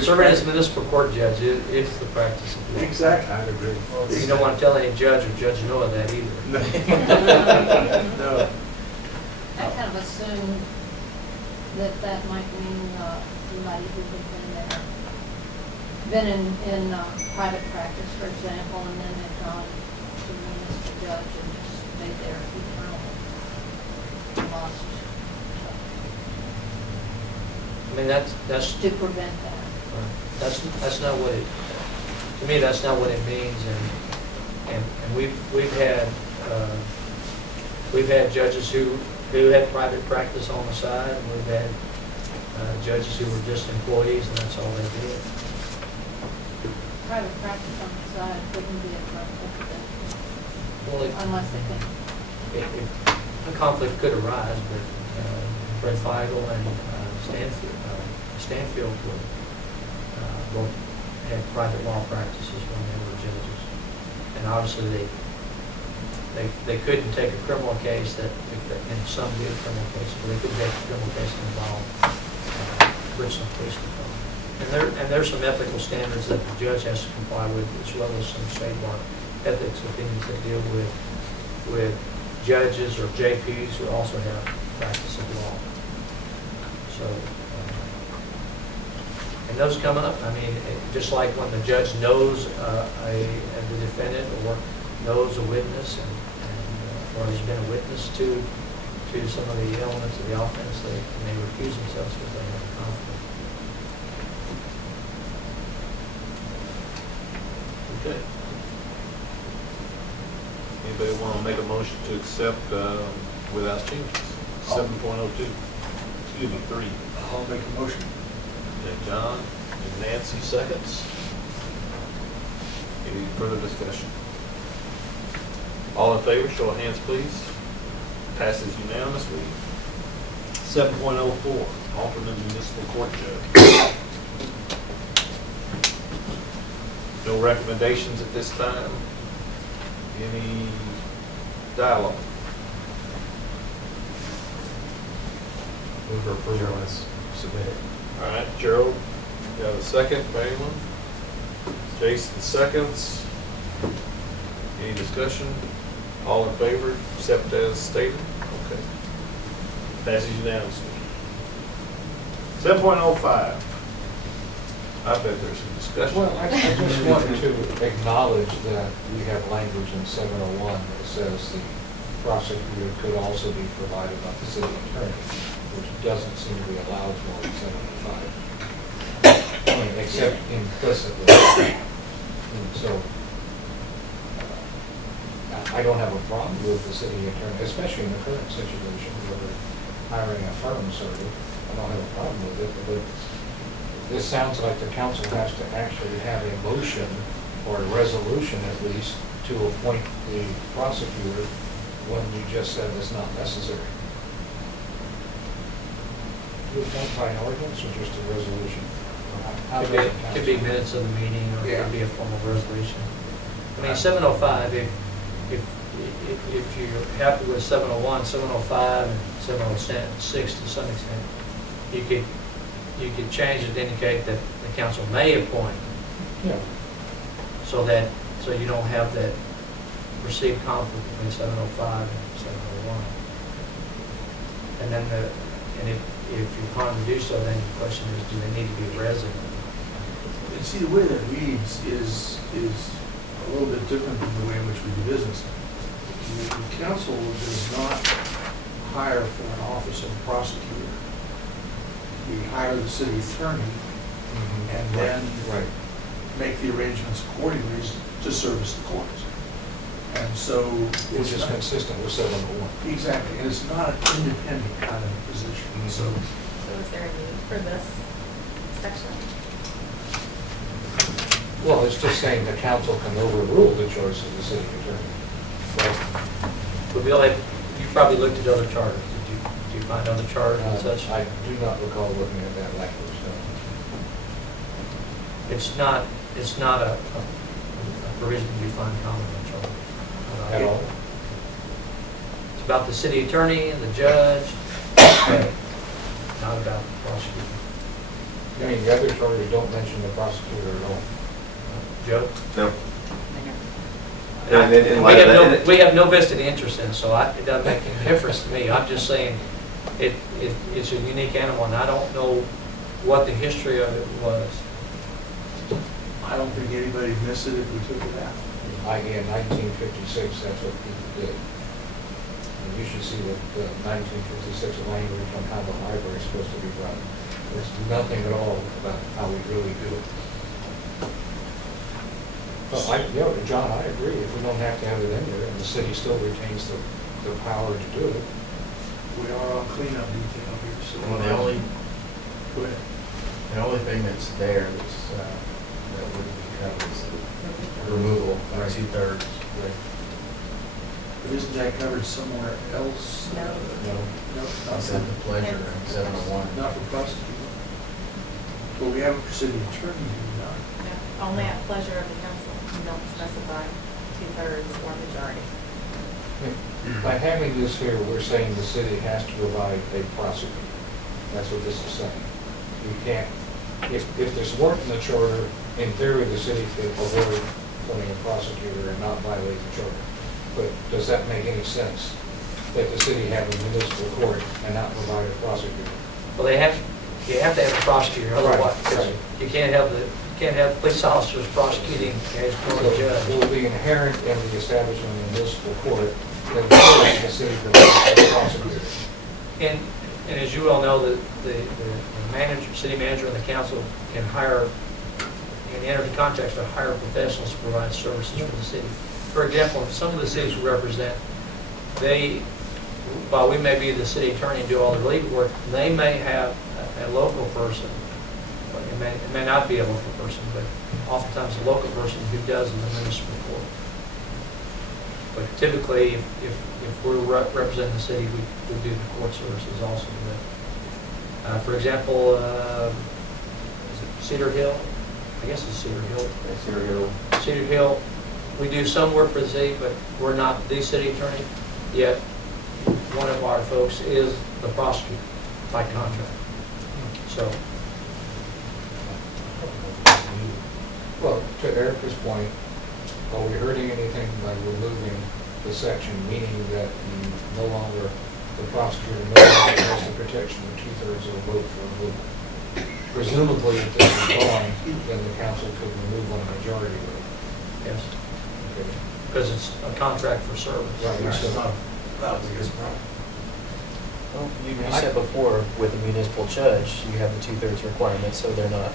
Serving as municipal court judge is the practice of law. Exactly. I'd agree. You don't want to tell any judge or Judge Noah that either. No. I kind of assumed that might mean somebody who had been in private practice, for example, and then had gone to municipal judge and just stayed there eternally. Lost I mean, that's to prevent that. That's not what it, to me, that's not what it means, and we've had judges who had private practice on the side, and we've had judges who were just employees, and that's all they did. Private practice on the side wouldn't be a conflict Well, unless they can. a conflict could arise, but Fred Feigl and Stanfield were, both had private law practices when they were judges. And obviously they couldn't take a criminal case and some did criminal cases, but they couldn't take a criminal case that involved personal police control. And there's some ethical standards that the judge has to comply with, as well as some state bar ethics opinions that deal with judges or JPs who also have practice of law. So, and those come up, I mean, just like when the judge knows the defendant or knows a witness or has been a witness to some of the elements of the offense, they may recuse themselves because they have a conflict. Okay. Anybody want to make a motion to accept without changes? 7.02, excuse me, 3. I'll make a motion. Okay, John and Nancy seconds. Any further discussion? All in favor, show of hands, please. Passes unanimously. 7.04, alternate municipal court judge. No recommendations at this time. Any dialogue? Move for approval as submitted. All right, Gerald, got a second, by anyone? Jason seconds. Any discussion? All in favor, accept as stated? Okay. Passes unanimously. 7.05. I bet there's some discussion. Well, I just wanted to acknowledge that we have language in 701 that says the prosecutor could also be provided by the city attorney. which doesn't seem to be allowed for in 705. I mean, except implicitly. And so, I don't have a problem with the city attorney, especially in the current situation where we're hiring a firm, sort of. I don't have a problem with it, but this sounds like the council has to actually have a motion or a resolution at least to appoint the prosecutor when you just said it's not necessary. You appoint by an ordinance or just a resolution? How does the Could be council- minutes of the meeting, or it Yeah. could be a formal resolution. I mean, 705, if you're happy with 701, 705, and 706 to some extent, you could change it to indicate that the council may appoint, Yeah. so you don't have that perceived conflict between 705 and 701. And then if you're planning to do so, then the question is, do they need to be a resident? And see, the way that reads is a little bit different than the way in which we do business. The council does not hire for an office of prosecutor. We hire the city attorney and then Right. make the arrangements accordingly to service the courts. And so. Which is not- consistent with 701. Exactly, and it's not an independent kind of position, so. So is there a need for this section? Well, it's just saying the council can overrule the choice of the city attorney. But Bill, you probably looked at other charters. Did you find other charters and such? I do not recall looking at that language, no. It's not a provision you find common in charter. At all? It's about the city attorney and the judge, not about the prosecutor. I mean, the other charters don't mention the prosecutor at all. Joe? No. We have no vested interest in it, so it doesn't make any difference to me. I'm just saying it's a unique animal, and I don't know what the history of it was. I don't think anybody'd miss it if we took it out. In 1956, that's what people did. And you should see that the 1956 language on how the library is supposed to be run. There's nothing at all about how we really do it. Well, John, I agree. If we don't have to have it in there, and the city still retains the power to do it. We are on cleanup detail here, so. Well, Go ahead. the only thing that's there that's, that would be covered is the removal by 2/3. But isn't that covered somewhere else? No. No, No, not it's at the pleasure in 701. Not for prosecutor. Well, we have it for city attorney, do we not? No, only at pleasure of the council. You don't specify 2/3 or majority. By having this here, we're saying the city has to provide a prosecutor. That's what this is saying. You can't, if there's weren't in the charter, in theory, the city could avoid putting a prosecutor and not violate the charter. But does that make any sense? That the city have a municipal court and not provide a prosecutor? Well, you have to have a prosecutor, otherwise, Right. you can't have police officers prosecuting as So court judge. it will be inherent in the establishment of a municipal court that the city provides a prosecutor. And as you all know, the manager, city manager and the council can hire and enter into contracts to hire professionals to provide services for the city. For example, in some of the cities we represent, while we may be the city attorney and do all the legal work, they may have a local person. It may not be a local person, but oftentimes a local person who does in the municipal court. But typically, if we're representing the city, we do the court services also. For example, is it Cedar Hill? I guess it's Cedar Hill. Cedar Hill. Cedar Hill, we do some work for the city, but we're not the city attorney, yet one of our folks is the prosecutor by contract. So, Well, to Erica's point, are we hurting anything by removing the section, meaning that no longer, the prosecutor no longer has the protection of 2/3 of the vote for removal? Presumably, if this is gone, then the council could remove on a majority vote. yes, Okay. because it's a contract for service. Right. Which is not, that was his problem. Well, you said before, with a municipal judge, you have the 2/3 requirement, so they're not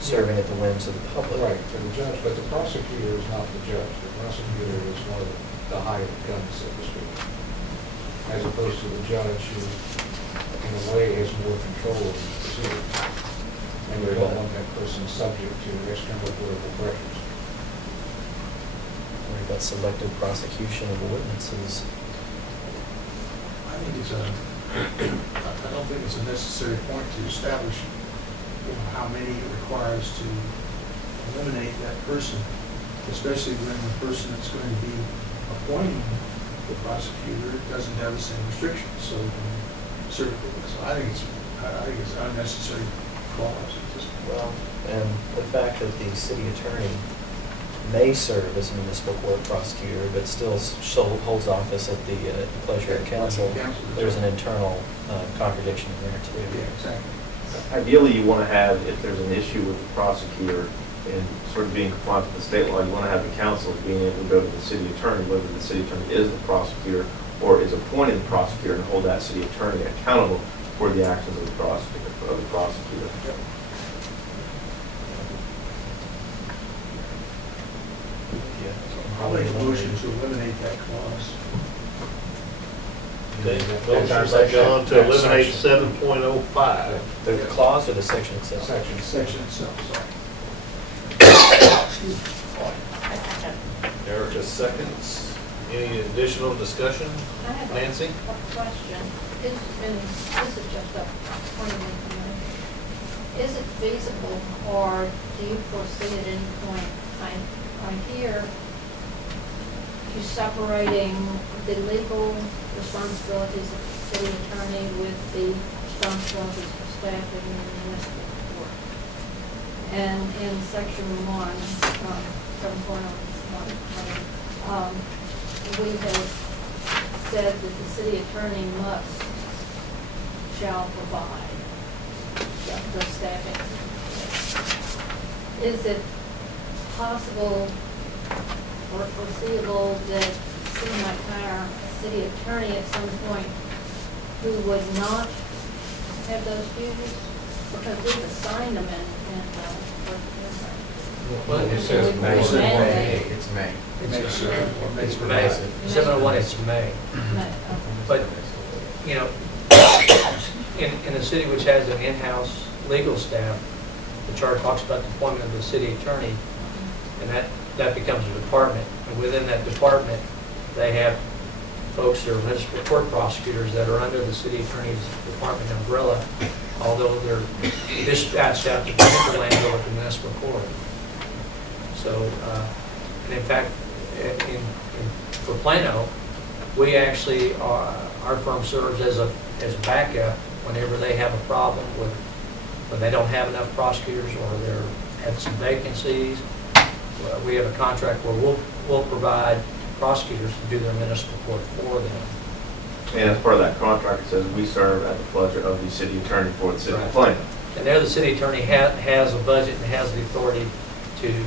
serving at the whims of the public. Right, to the judge, but the prosecutor is not the judge. The prosecutor is one of the hired guns, so to speak. As opposed to the judge who, in a way, has more control of the proceedings. And we don't want that person subject to external political pressures. Worry about selective prosecution of ordinances. I think it's I don't think it's a necessary point to establish, how many it requires to eliminate that person, especially when the person that's going to be appointing the prosecutor doesn't have the same restrictions, so I think it's an unnecessary clause at this point. Well, and the fact that the city attorney may serve as a municipal court prosecutor, but still holds office at the pleasure of council, there's an internal contradiction in there too. Yeah, exactly. Ideally, you want to have, if there's an issue with the prosecutor and sort of being compliant with the state law, you want to have the council being able to go to the city attorney, whether the city attorney is the prosecutor or is appointed the prosecutor, and hold that city attorney accountable for the actions of the prosecutor. I'll make a motion to eliminate that clause. Okay, motion by John to eliminate 7.05. The clause or the section itself? Section itself, sorry. I second. Erica seconds. Any additional discussion? I have Nancy? a question. And this is just a point of information. Is it feasible, or do you foresee at any point, I hear you separating the legal responsibilities of the city attorney with the responsibilities for staffing in the municipal court. And in section 1, 7.01, we have said that the city attorney shall provide the staffing. Is it possible or foreseeable that the city might hire a city attorney at some point who would not have those duties? Because we've assigned them in Well, it says May. It's May. It's May. 701, it's May. But, in a city which has an in-house legal staff, the charter talks about the appointment of the city attorney, and that becomes a department. And within that department, they have folks that are municipal court prosecutors that are under the city attorney's department umbrella, although they're dispatched out to the hinterland or the municipal court. So, and in fact, for Plano, we actually, our firm serves as a backup whenever they have a problem with, when they don't have enough prosecutors or they're have some vacancies. We have a contract where we'll provide prosecutors to do their municipal court for them. And as part of that contract, it says we serve at the pleasure of the city attorney for the city of Plano. And there, the city attorney has a budget and has the authority to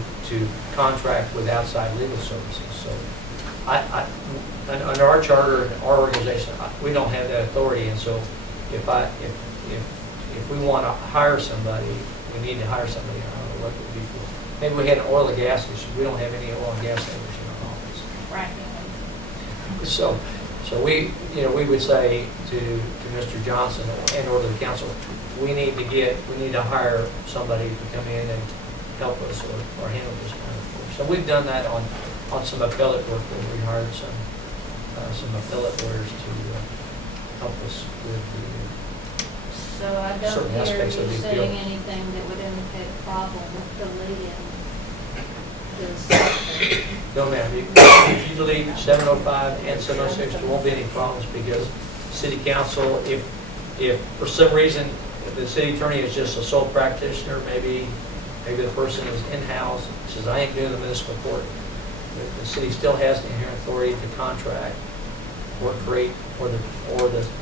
contract with outside legal services. So, under our charter and our organization, we don't have that authority. And so, if we want to hire somebody, we need to hire somebody. I don't know what it would be for. Maybe we had an oil and gas issue. We don't have any oil and gas owners in our office. Right. So we would say to Mr. Johnson and or the council, we need to hire somebody to come in and help us or handle this kind of work. So we've done that on some appellate work where we hired some appellate lawyers to help us with So I don't certain hear aspects you of the saying appeal. anything that would indicate a problem with deleting this. No, ma'am. If you delete 705 and 706, there won't be any problems because city council, if for some reason the city attorney is just a sole practitioner, maybe the person is in-house, says, I ain't doing the municipal court, the city still has the inherent authority to contract or create, or the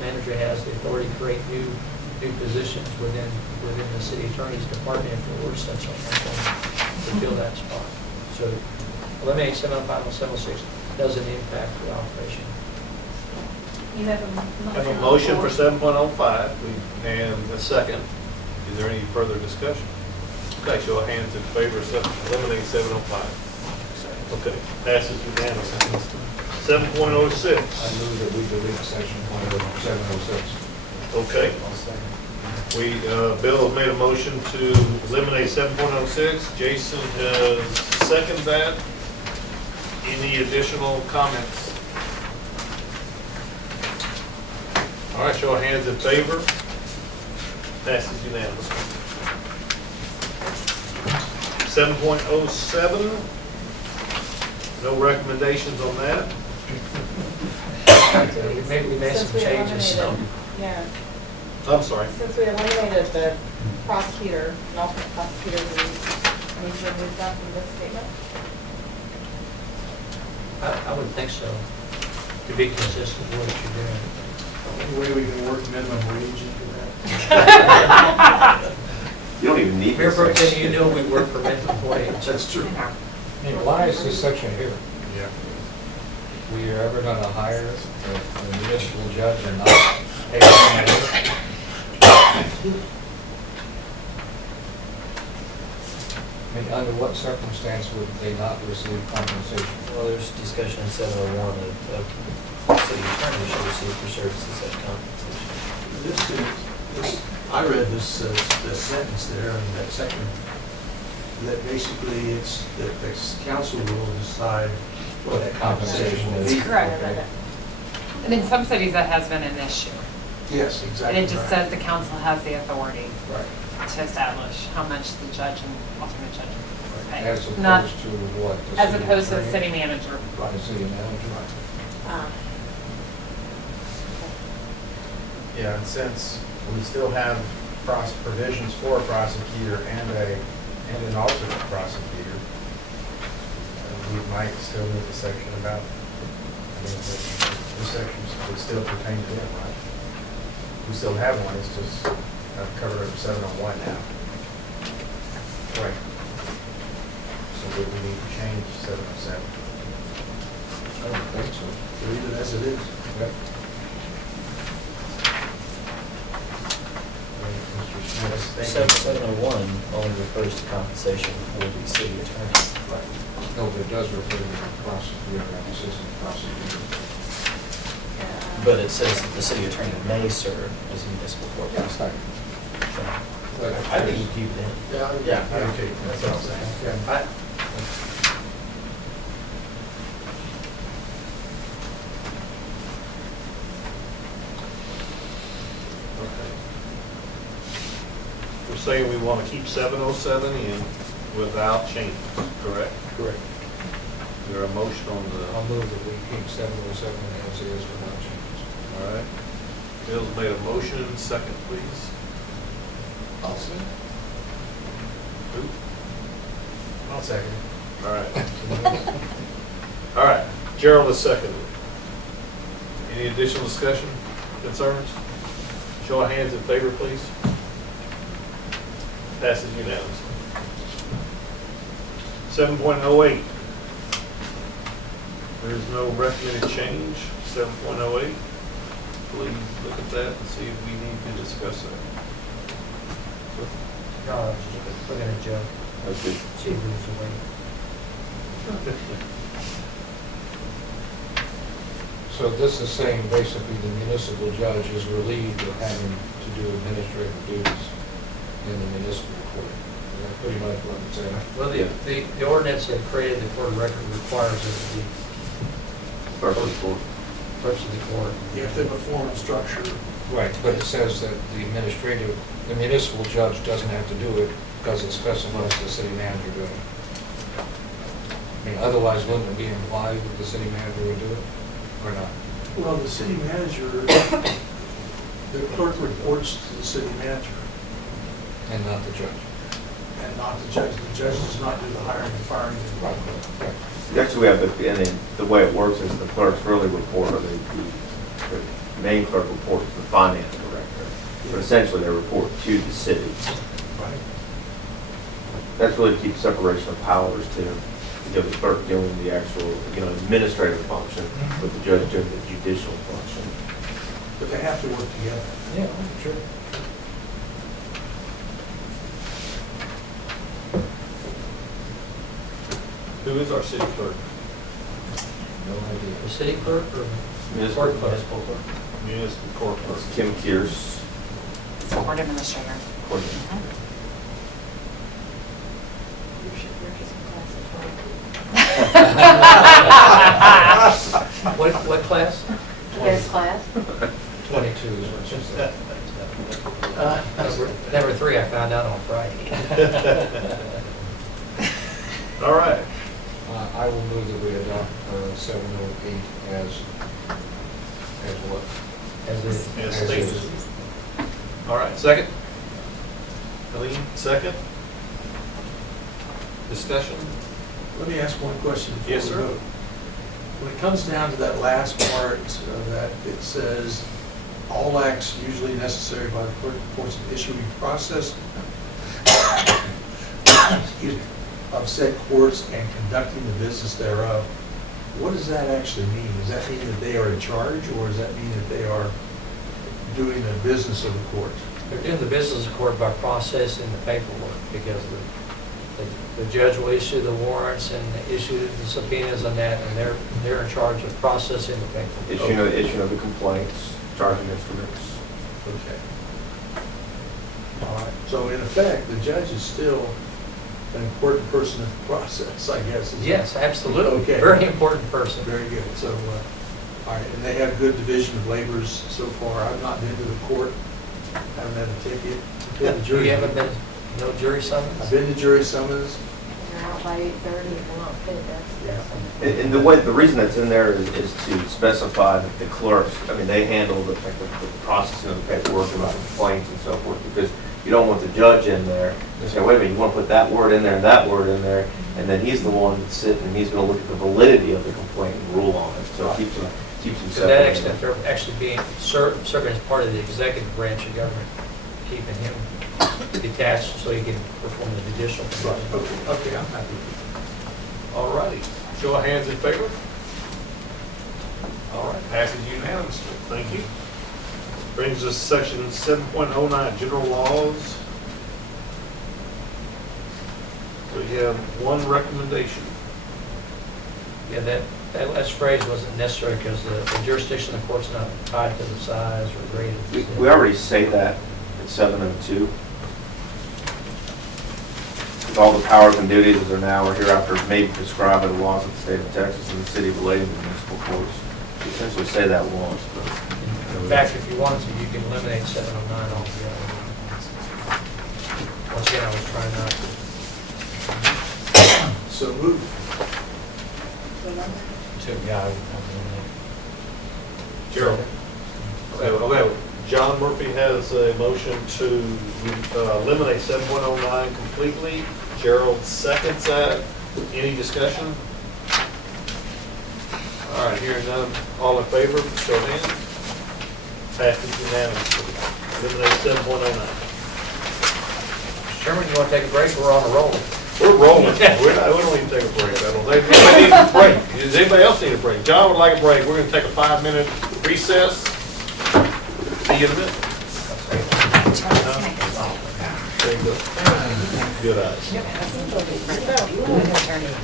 manager has the authority to create new positions within the city attorney's department if there were such a to fill that spot. So eliminate 705 and 706 doesn't impact the operation. You have a motion. Have a motion for 7.05 and a second. Is there any further discussion? Okay, show of hands in favor of eliminating 705. Okay, passes unanimously. 7.06. I move that we delete section 706. Okay. Bill has made a motion to eliminate 7.06. Jason has seconded that. Any additional comments? All right, show of hands in favor. Passes unanimously. 7.07. No recommendations on that. Maybe we made some changes. Yeah, I'm sorry. since we eliminated the prosecutor, and alternate prosecutor, we need to remove that from this statement. I would think so, to be consistent with what you're doing. Any way we can work minimum wage into that? You don't even need Mayor this. Pro Tem, you know we work for minimum wage. That's true. I mean, why is this section here? Yeah. We are ever going to hire a municipal judge and not pay him? I mean, under what circumstance would they not receive compensation? Well, there's discussion in 701 of city attorney should receive for services at compensation. I read this sentence there in that section, that basically it's, that the council will decide what that compensation will be. Correct. And in some cities, that has been an issue. Yes, And exactly. it just right. says the council has the authority Right. to establish how much the judge and alternate judge will pay. As opposed Not, to what? The as city opposed to the attorney? city manager. The city manager? Yeah, and since we still have provisions for a prosecutor and an alternate prosecutor, we might still need a section about, I mean, the sections would still pertain to them, right? We still have one, it's just covered under 701 now. Right. So would we need to change 707? I don't think so. Leave it as it is. Yep. Mr. Smith, thank you. 701 only refers to compensation for the city attorney. Right. No, but it does refer to the prosecutor and assistant prosecutor. But it says that the city attorney may serve as a municipal court prosecutor. But I think you keep it in. Yeah, I do too, that's what I'm saying. Yeah. Okay. We're saying we want to keep 707 in without change, correct? Correct. Is there a motion on I'll the, move that we keep 707 as is without changes. all right? Bill's made a motion, second, please. I'll see. Who? I'll second. All right. All right, Gerald is seconded. Any additional discussion, concerns? Show of hands in favor, please. Passes unanimously. 7.08. There's no recommended change. 7.08. Please look at that and see if we need to discuss that. No, look at it, Joe. That's good. She moves away. So this is saying basically the municipal judge is relieved of having to do administrative duties in the municipal court. Is that pretty much what I'm saying? Well, the ordinance that created the court of record requires it to be Clerk of the court. clerks of the court. You have to have a form and structure. Right, but it says that the municipal judge doesn't have to do it because it specifies the city manager doing it. I mean, otherwise, wouldn't it be implied that the city manager would do it, or not? Well, the city manager, the clerk reports to the city manager And not the judge? and not the judge. The judge does not do the hiring and firing. Right. Actually, we have and then the way it works is the clerks really report, or the main clerk reports to the finance director. But essentially, they report to the city. Right. That's really to keep separation of powers to give the clerk doing the actual, administrative function, with the judge doing the judicial function. But they have to work together. Yeah, sure. Who is our city clerk? No idea. The city clerk or? Municipal Court clerk. Municipal clerk. Municipal court clerk. Kim Kears. It's court administrator. Court- What class? There's class. 22 is what she said. Number 3, I found out on Friday. All right. I will move that we adopt 708 as what? As As a, stated. All right, second? Eileen, second? Discussion? Let me ask one question before we Yes, sir. vote. When it comes down to that last part of that, it says, all acts usually necessary by the clerk of courts in issuing process excuse me, of said courts and conducting the business thereof. What does that actually mean? Does that mean that they are in charge, or does that mean that they are doing the business of the court? they're doing the business of court by processing the paperwork, because the judge will issue the warrants and issue the subpoenas on that, and they're in charge of processing the paperwork. Issuing of the complaints, charging instruments. Okay. All right. So in effect, the judge is still an important person in the process, I guess. is it? Yes, absolutely. Okay. Very important person. Very good. So, all right, and they have good division of labors so far. I've not been to the court, haven't had a ticket. Been to jury- You haven't been, no jury summons? I've been to jury summons. You're out by 8:30 if you're not paid, that's. And the reason that's in there is to specify that the clerks, I mean, they handle the processing of the paperwork about complaints and so forth, because you don't want the judge in there to say, wait a minute, you want to put that word in there and that word in there, and then he's the one that's sitting and he's going to look at the validity of the complaint and rule on it, so it keeps them To that extent, they're actually being, serving as part of the executive branch of government, keeping him detached so he can perform the judicial. Right, okay, I'm happy. All righty. Show of hands in favor? All right, passes unanimously. Thank you. Brings us to section 7.09, general laws. So you have one recommendation. Yeah, that last phrase wasn't necessary because the jurisdiction of the court's not tied to the size or grade of the city. We already say that in 702. With all the powers and duties as are now or hereafter may be prescribed by the laws of the state of Texas and the city relating to municipal courts. We essentially say that once, but. In fact, if you wanted to, you can eliminate 709 altogether. Once again, I was trying not to. So moved. Gerald. Okay, John Murphy has a motion to eliminate 7.09 completely. Gerald seconds that. Any discussion? All right, hearing none. All in favor, show of hands. Passes unanimously. Eliminate 7.09. Sherman, you want to take a break? We're on a roll. We're rolling. We don't even take a break. I don't think. Anybody need a break? Does anybody else need a break? John would like a break. We're going to take a 5-minute recess. See you in a minute. There you go. Good eyes.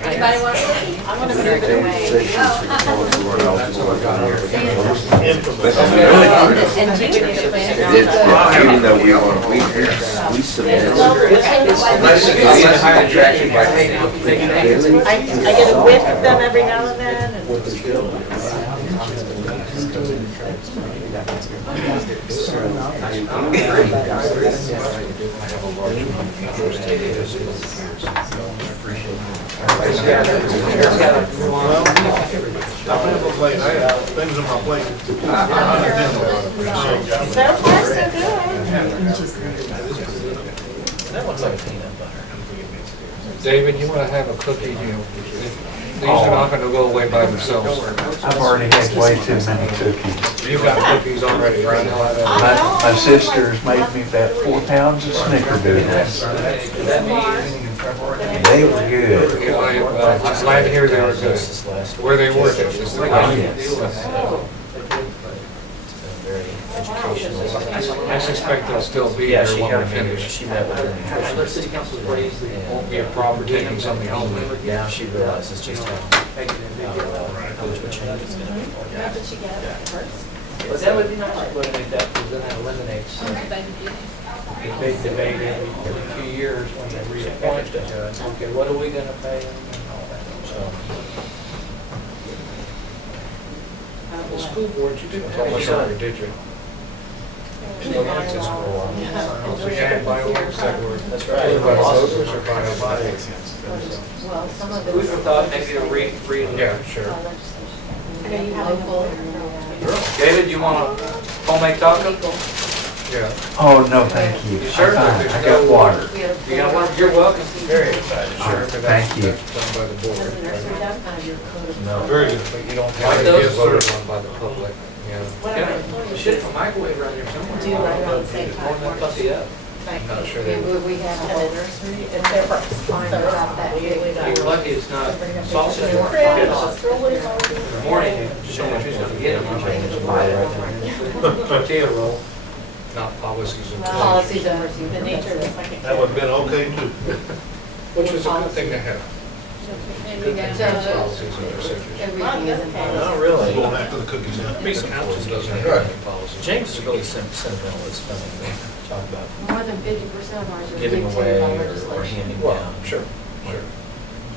Anybody want to? I'm going to move it away. Even though we want to be here, we submit. I get a whiff of them every now and then. I'm going to play. I have things on my plate. So far, so good. That looks like a peanut butter. David, you want to have a cookie? These are not going to go away by themselves. I've already had way too many cookies. You've got cookies already, right? My sisters made me about 4 pounds of snickerdoodles. They were good. I'm glad to hear they were good. Where they were. educational. I suspect they'll still be Yeah, here she when had we a meeting, finish. she met with her Other nutritionist. city councils raised the. Won't be a problem taking something home. Now she realizes just how Making a big deal. much of a change it's gonna be. Not that she got it first. But that would be nice to eliminate that, because then that eliminates the big debate every few years when they reappoint the judge. Okay, what are we gonna pay them and all that, so. The school board, you didn't tell us earlier, did you? So that's just for a while. So you had by orders that were. That's right. Either by voters or by Well, some of Food for thought, maybe to read Yeah, sure. I know you have local. David, you want a homemade taco? Yeah. Oh, no, thank you. You sure? I'm fine. I got water. You got one? You're welcome. Very excited, sure. but that's- Thank you. that's Done by the board. Does the nursery done? No. Very good. But you don't Like have to those? get voted on by the public, you know. Yeah, you should have a microwave around here somewhere. Do you right around the same time? Warm that puppy up. I'm not sure they would. We have And a whole the nursery. It's their first. Fine, about that big. You're lucky it's not sausage. They In weren't the morning, you just don't know who's gonna get them. Tortilla roll. Not policies and Policies procedures, and procedures. The nature of the second. That would have been okay too. which is a good thing to have. We got those Policies and procedures. every Not year. this case. Not really. Going back to the cookies now. East Council doesn't have any policies. James is really sentimental with spending, they talk about More than 50% of ours are giving away dictated by or legislation. handing Well, down sure, sure.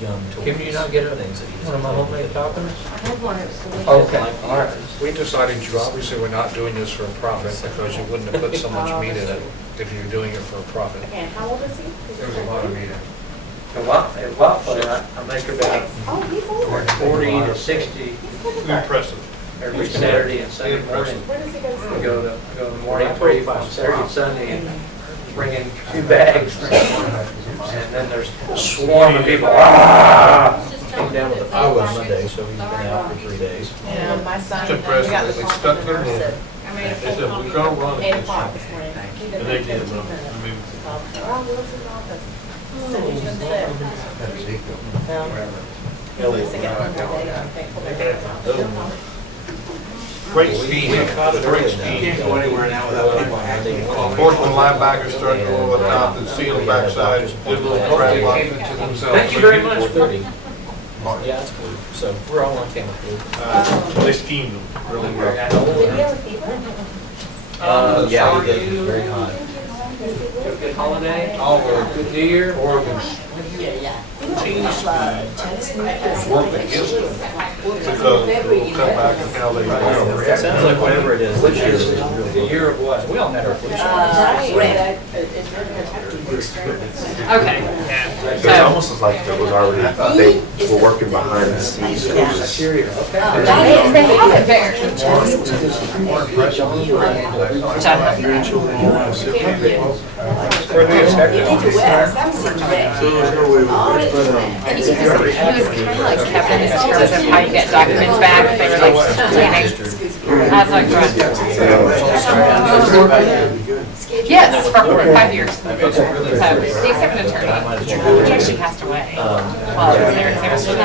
young toys. Kim, you not get a- things that he One of my doesn't homemade tacos? I had one, it was delicious. Okay, all right. We decided you obviously were not doing this for a profit because you wouldn't have put so much meat in it if you were doing it for a profit. And how old is he? There's a lot of meat in it. A waffle, I make about Oh, he's old. 40 to 60 Impressive. every Saturday and Sunday morning. Where does he go to I school? go to the morning brief on Saturday and Sunday and bring in 2 bags. And then there's a swarm of people. Ah! Came down with a flu on Monday, so he's been out for 3 days. Yeah, my son. It's impressive. we got the They call stuck from their the nurse hand. at- I made a They said, phone call "We're gonna run it 8 this o'clock year." this morning. He And did they it did, 15 man. minutes. I mean, Oh, Will's in the office. Said he's been sick. So, he was sick at home that day. I'm thankful that they were gone. great scheme, great scheme. Can't go anywhere now without people acting. Enforcement linebackers starting to go over the top and seal the backside, did a little crap They on came it. into themselves. Thank you very much. 4:30. Yeah, it's flu, so we're all on camera flu. They schemed them really well. Did he have a fever? Yeah, How he are did, you? very hot. Have a good holiday? All good. Good New Year? Worked against them because they'll come back and how they. It sounds like whatever it is, this year is The really. year of what? We all met our flu shot. Okay. It's almost like it was already, they were working behind the scenes. It was just- Okay. They have it there. And he was kind of like Kevin in terms of how you get documents back. They were like planning. I was like, yes, for 5 years. So they accept an attorney. He actually passed away while I was there. 'Cause they were still Do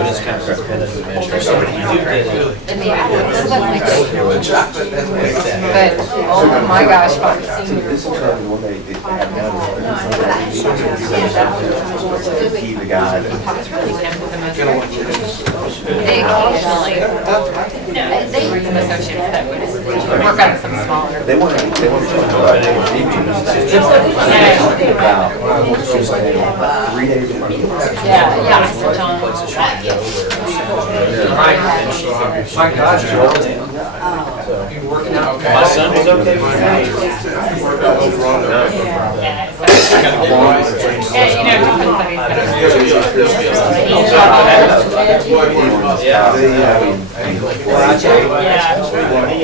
it as kind of representative administration. You do get it. in the it wasn't like but oh my gosh, fun. This is the one they have now. He, the guy that. They occasionally, they were some associates that would work on some smaller. They want to talk about just 3 days a month. Yeah, I said John. My gosh, Joel. You working out? My son was okay with Yeah, you know,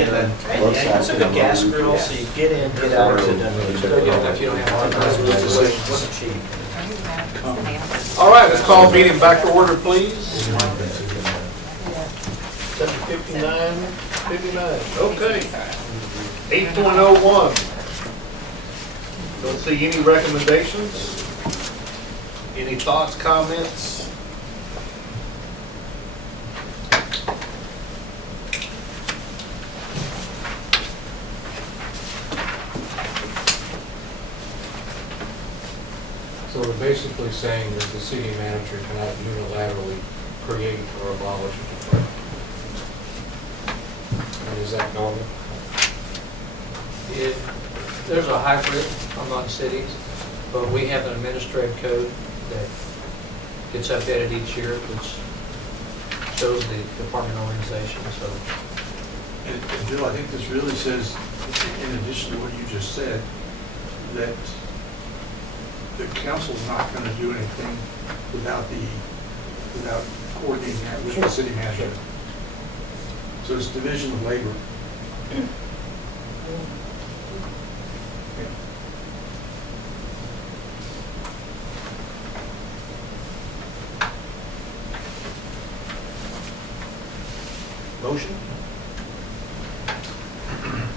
different It's a good gas grill, so you get in, get out, it doesn't really If you don't have to. All right, let's call meeting back to order, please. 7:59. Okay. 8.01. Don't see any recommendations. Any thoughts, comments? basically saying that the city manager cannot unilaterally create or abolish a department. And is that normal? There's a hybrid among cities, but we have an administrative code that gets updated each year, which shows the department organization, so. And Joe, I think this really says, in addition to what you just said, that the council's not going to do anything without coordinating that with the city manager. So it's division of labor. Motion?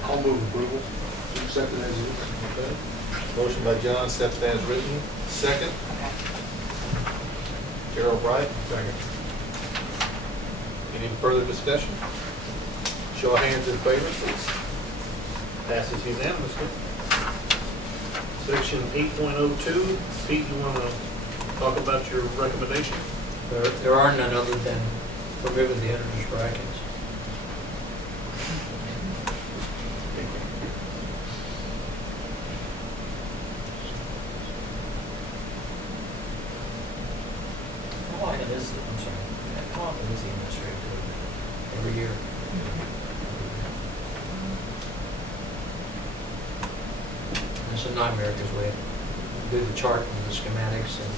I'll move approval, accept it as is. Okay. Motion by John, accept as written. Second? Gerald Bright? Second. Any further discussion? Show of hands in favor, please. Passes unanimously. Section 8.02, Pete, you want to talk about your recommendation? There are none other than removing the editor's brackets. How often is the, I'm sorry, how often is the administrative code? Every year. It's a nightmare because we have to do the chart and the schematics and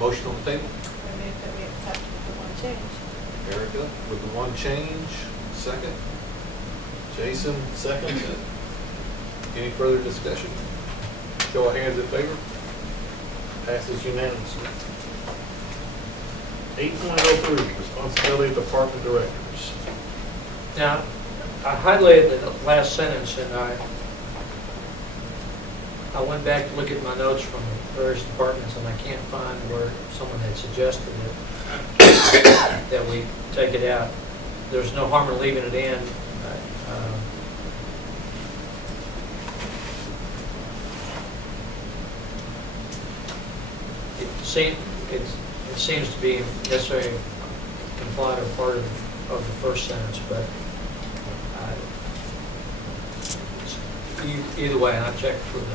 Motion on the table. I move that we accept with the one change. Erica, with the one change. Second. Jason, second. Any further discussion? Show of hands in favor. Passes unanimously. 8.03, responsibility of department directors. now, I highlighted the last sentence and I went back to look at my notes from various departments and I can't find where someone had suggested it, that we take it out. There's no harm in leaving it in. It seems to be necessarily implied or part of the first sentence, but either way, I checked with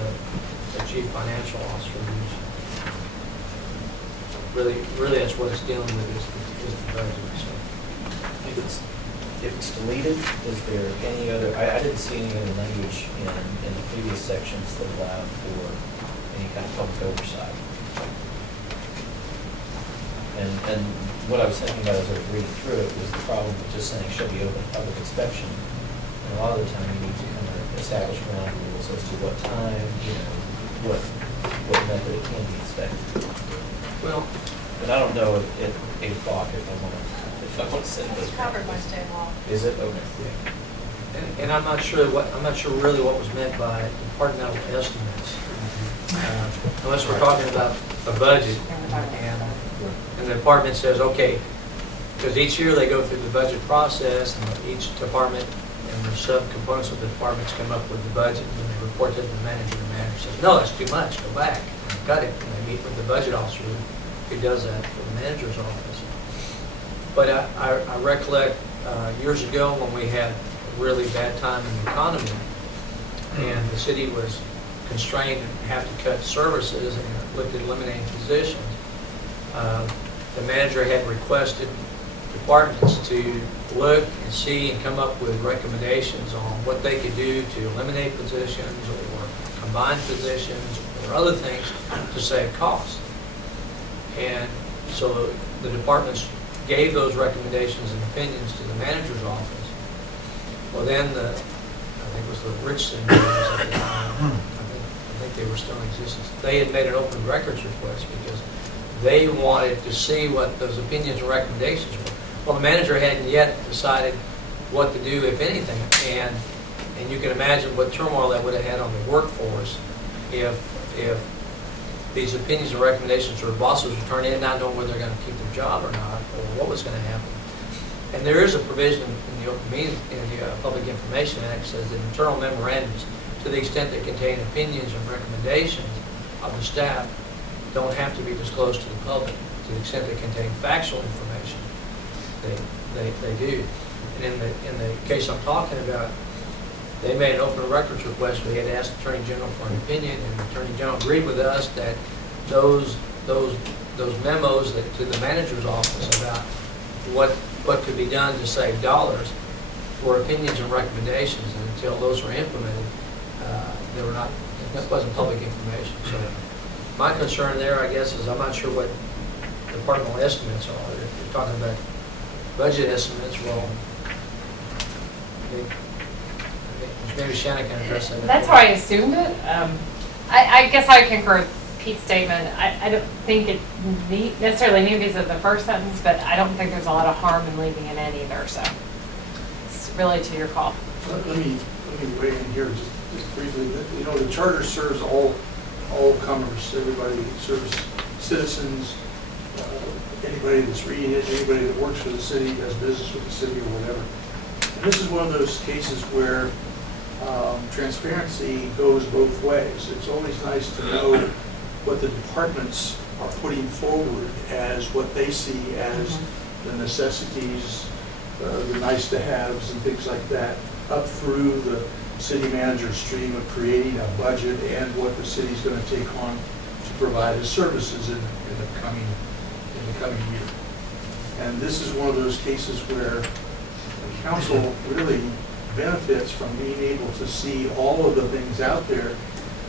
the chief financial officer, who's really that's what it's dealing with is the budget. So If it's deleted, is there any other, I didn't see any other language in the previous sections that allowed for any kind of public oversight. And what I was thinking about as I was reading through it was the problem with just saying shall be open to public inspection. And a lot of the time you need to kind of establish ground rules as to what time, what method it can be inspected. Well, but I don't know at 8 o'clock if I want to say this. It's covered by state law. Is it? Okay. and I'm not sure really what was meant by departmental estimates. Unless we're talking about a budget and the department says, okay, because each year they go through the budget process and each department and the subcomponents of the departments come up with the budget and they report to the manager says, no, that's too much, go back, cut it. And they meet with the budget officer who does that for the manager's office. But I recollect years ago when we had a really bad time in the economy and the city was constrained and have to cut services and looked at eliminating positions. The manager had requested departments to look and see and come up with recommendations on what they could do to eliminate positions or combine positions or other things to save costs. And so the departments gave those recommendations and opinions to the manager's office. Well, then I think it was the Richardson members at the time, I think they were still in existence. They had made an open records request because they wanted to see what those opinions and recommendations were. Well, the manager hadn't yet decided what to do, if anything, and you can imagine what turmoil that would have had on the workforce if these opinions and recommendations or bosses were turned in not knowing whether they're going to keep their job or not, or what was going to happen. And there is a provision in the Open Meeting, in the Public Information Act, says that internal memorandums, to the extent they contain opinions and recommendations of the staff, don't have to be disclosed to the public. To the extent they contain factual information, they do. And in the case I'm talking about, they made an open records request. We had asked the Attorney General for an opinion, and the Attorney General agreed with us that those memos to the manager's office about what could be done to save dollars were opinions and recommendations, and until those were implemented, they were not, that wasn't public information. So my concern there, I guess, is I'm not sure what departmental estimates are. If you're talking about budget estimates, well, maybe Shannon can address that. That's how I assumed it. I guess I concur with Pete's statement. I don't think it necessarily needed to be the first sentence, but I don't think there's a lot of harm in leaving it in either, so it's really to your call. Let me weigh in here just briefly. You know, the charter serves all comers, everybody, serves citizens, anybody that's reading it, anybody that works for the city, does business with the city or whatever. And this is one of those cases where transparency goes both ways. It's always nice to know what the departments are putting forward as what they see as the necessities, the nice to haves and things like that, up through the city manager's stream of creating a budget and what the city's going to take on to provide as services in the coming year. And this is one of those cases where the council really benefits from being able to see all of the things out there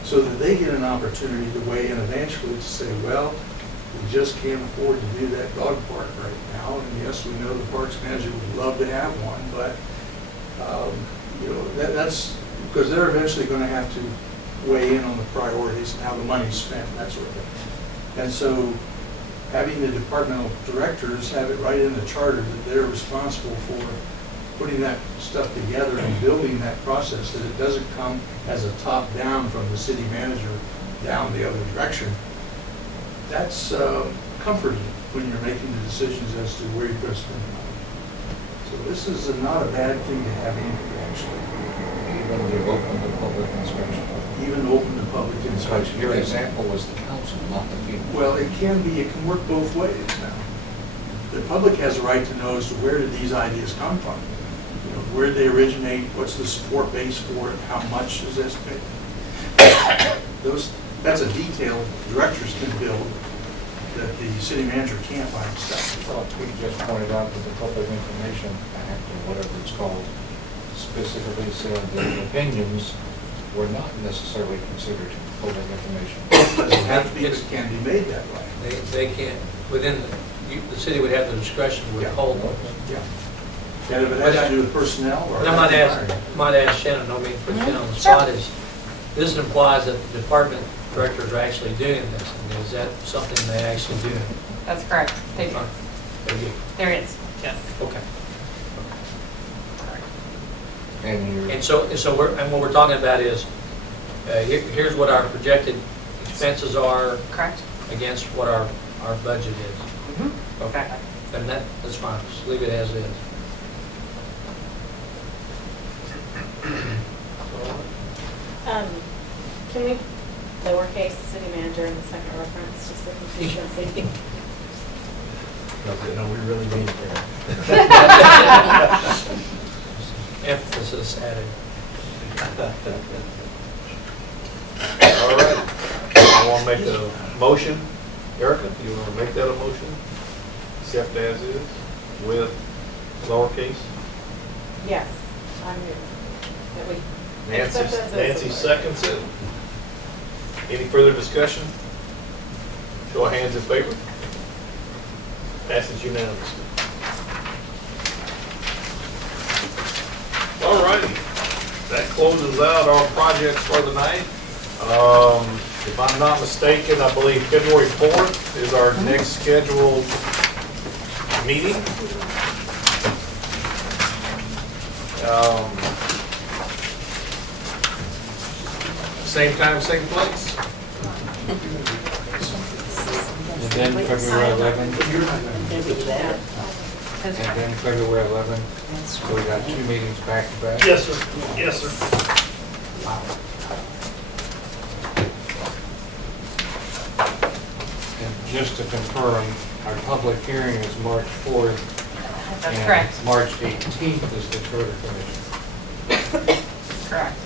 so that they get an opportunity to weigh in eventually to say, well, we just can't afford to do that dog park right now. And yes, we know the parks manager would love to have one, but you know, that's because they're eventually going to have to weigh in on the priorities and how the money's spent, that sort of thing. And so having the departmental directors have it right in the charter that they're responsible for putting that stuff together and building that process, that it doesn't come as a top-down from the city manager down the other direction, that's comforting when you're making the decisions as to where you're going to spend the money. So this is not a bad thing to have in here, actually. Even to open the public inspection. Even open the public inspection. Your example was the council, not the people. Well, it can work both ways now. The public has a right to know as to where did these ideas come from. You know, where did they originate, what's the support base for it, how much is this? That's a detail directors can build that the city manager can't by himself. Well, Pete just pointed out that the Public Information Act, or whatever it's called, specifically said that opinions were not necessarily considered public information. It doesn't have to be, it can be made that way. They can't, within, the city would have the discretion to withhold those. Yeah. And if it has to do with personnel or... And I might ask Shannon, I don't mean to put Shannon on the spot, is this implies that the department directors are actually doing this. And is that something they actually do? That's correct. They do. They do. There is, yes. Okay. And And so what we're talking about is, here's what our projected expenses are. Correct. Against what our budget is. Exactly. And that's fine, just leave it as is. Can we lowercase city manager in the second reference, just for consistency? No, we really need Emphasis added. All right. I want to make a motion. Erica, do you want to make that a motion? Accept as is with lowercase? Yes, I move that we accept as is. Nancy seconds it. Any further discussion? Show of hands in favor. Passes unanimously. All righty. That closes out our projects for the night. If I'm not mistaken, I believe February 4th is our next scheduled meeting. Same time, same place. then February 11th. his and turn. then February 11th. So we got 2 meetings back to back. Yes, sir. Yes, sir. And just to confirm, our public hearing is March 4th. That's and correct. March 18th is the charter commission, Correct.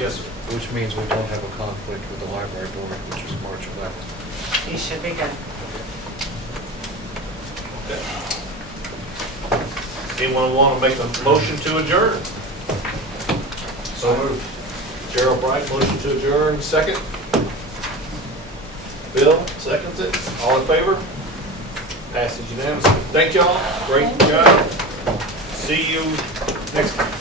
Yes, sir. which means we don't have a conflict with the library board, which is March 11th. You should be good. Anyone want to make a motion to adjourn? So moved. Gerald Bright, motion to adjourn, second. Bill, seconds it. All in favor? Passage unanimously. Thank y'all. Great job. See you next time.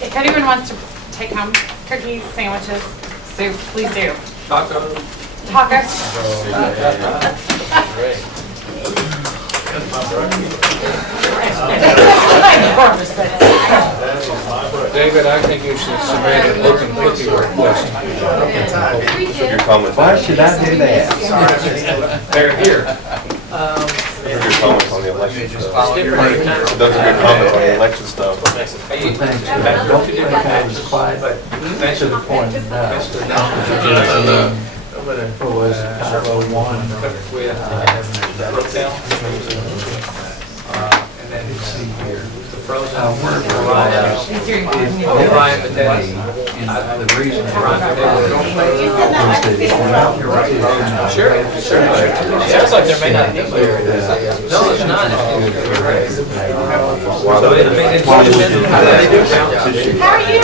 If anyone wants to take home cookies, sandwiches, soup, please do. Tacos. Tacos. That's my breakfast. David, I think you should submit an open cookie request. Your comments. Why should I do that? They're here. Your comments on the election Just stuff. follow your time. Those are good comments on the election stuff. Thanks, but don't think I was quiet to the point enough. What was it, 501? With Brookdale. And then the Frozen. Ryan Matthews. And the reason Ryan was Matthews. that Sure, sure. Sounds like there may not be. No, it's not. So it depends on the How are you?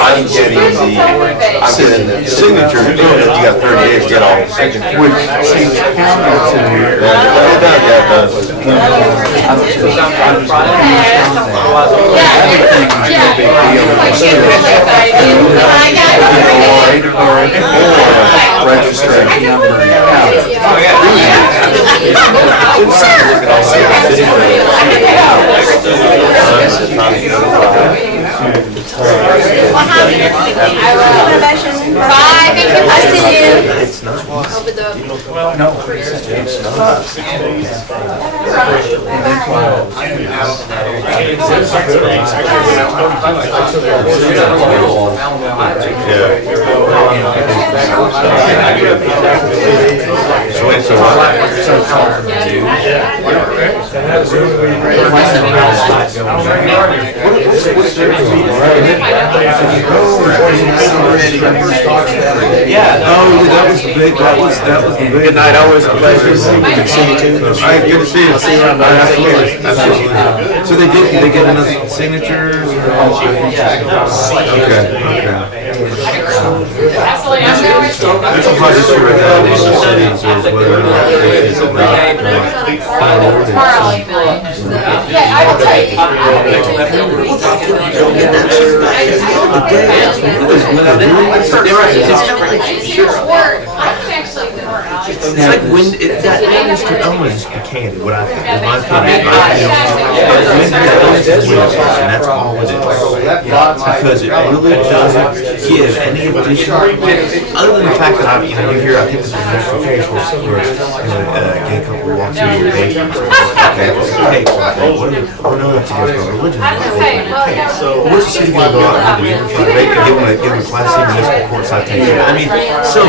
I'm getting the signatures, you got 30 days to get all the signatures. which seems counter to registration number and Bye, I see you. It's not. Over the. no, it's not. And that's why So it's a Yeah. Oh, that was the big, that was the big. Good night, always a pleasure. Good to see you too. All right, good to see you. See you around. Absolutely, absolutely. So did they get enough signatures? Okay, Absolutely. I'm going. It's a project right now, in the cities is whether or not they is or not. Tomorrow I'll email you. Yeah, I will tell you. It's like when, that is to almost be candid, what I think, in my opinion, and that's all it is. Because it really doesn't give any additional, other than the fact that you hear, I think this is an actual case where, a gay couple walks in your date, okay, we're not up to give them religion. So what's the city gonna go out and do? Give them a class C municipal court citation? I mean, so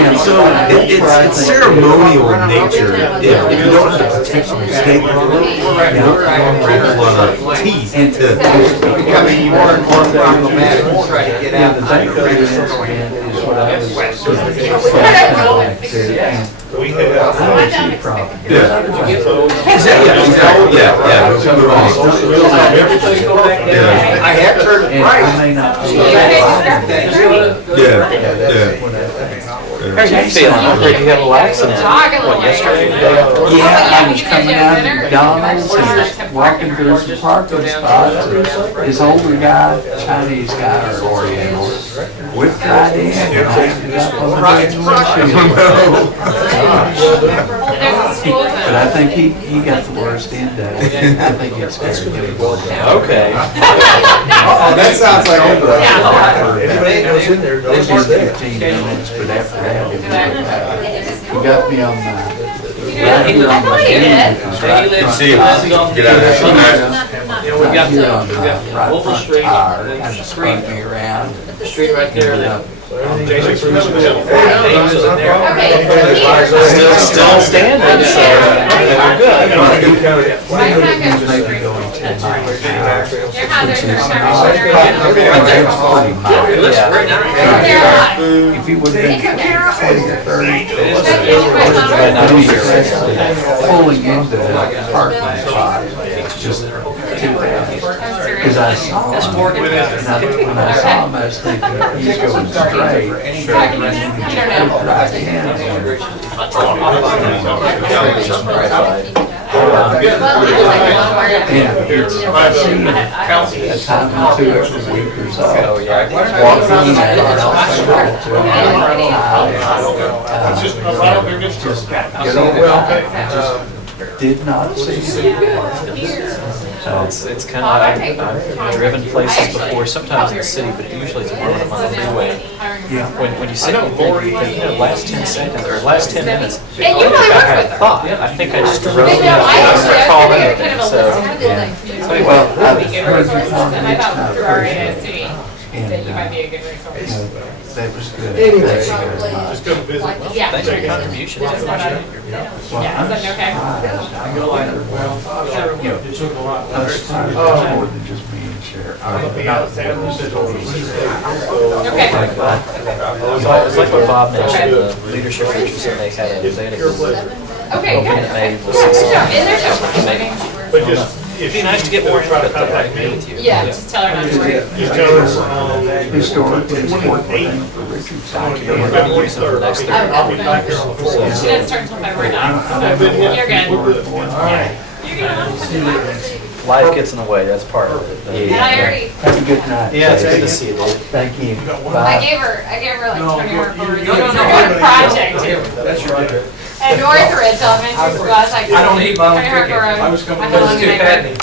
it's ceremonial in nature. If you don't have the protection of state law, you don't have a lot of teeth to. I mean, you are more problematic, try to get out. the bank is what I was We could have. I have heard it right. How are you feeling? I heard you had a little accident. What, yesterday? Yeah, I was coming out of McDonald's and walking through some parking spots. This older guy, Chinese guy or Oriental, whipped right in and ended up on the windshield. There's a school zone. But I think he got the worst end of it. I think it's scared him. Okay. That sounds like it. Anybody that goes in there knows It was he's there. 15 minutes, but after that, it was, he got me on my, Yeah, he right lives, here on my he lives, See he you. lives on Get out of there. You know, we've got, Right here on we've my got right Wolf front Street, tire, and then kind the of street, spun me around. the street right there, that Jason's Dave's in there. Still standing, so we're good. Maybe going 10 miles an hour. Your hazards Which is are not- That's pretty mild. If he would have been 20 or 30, Might not be here right now. pulling into the parking spot, just too fast. Because I saw That's him, Morgan. and when I saw him, I was thinking, he's going straight. And then when he pulled right in, and it's, I see him a time or two every week or so. Oh, yeah. Walking in and also to just get over it. Did not see him. So it's kind of, I've driven places before, sometimes in the city, but usually it's more when I'm on the freeway. Yeah. When you sit and think, last 10 seconds, or last 10 minutes, And you probably worked with her. thought, I think I just drove, No, I actually, call I anything, kind of a so. list of things. So anyway, Well, I've Good heard you resources, on and I thought through our it, city, and, that you might be a good resource. that was good. Anyway. Just go visit. Yeah. thanks for your contribution. That's what I- Yeah, is that okay? You know, It took a lot. us tired, it's more than just me and Sharon. Okay. It's like what Bob mentioned, the leadership features that they had a good Okay, opening good. at May. And there's no, But just, It'd be nice to get more input though, I agree with you. yeah, just tell her not to worry. just tell us, Historically important thing for Richard's. February 3rd, I'll be back here on the 4th. She doesn't start until February 9th, so you're good. Yeah. You're good. Life gets in the way, that's part of it. And I already, Have a good night. Yeah, it's good to see you, Dave. Thank you. I Bye. gave her like 20 more photos. No, It's her project. That's right. At Northridge Elementary School, I was like, I don't eat my own 20 more chicken. photos. I was coming- I had It's too one fattening.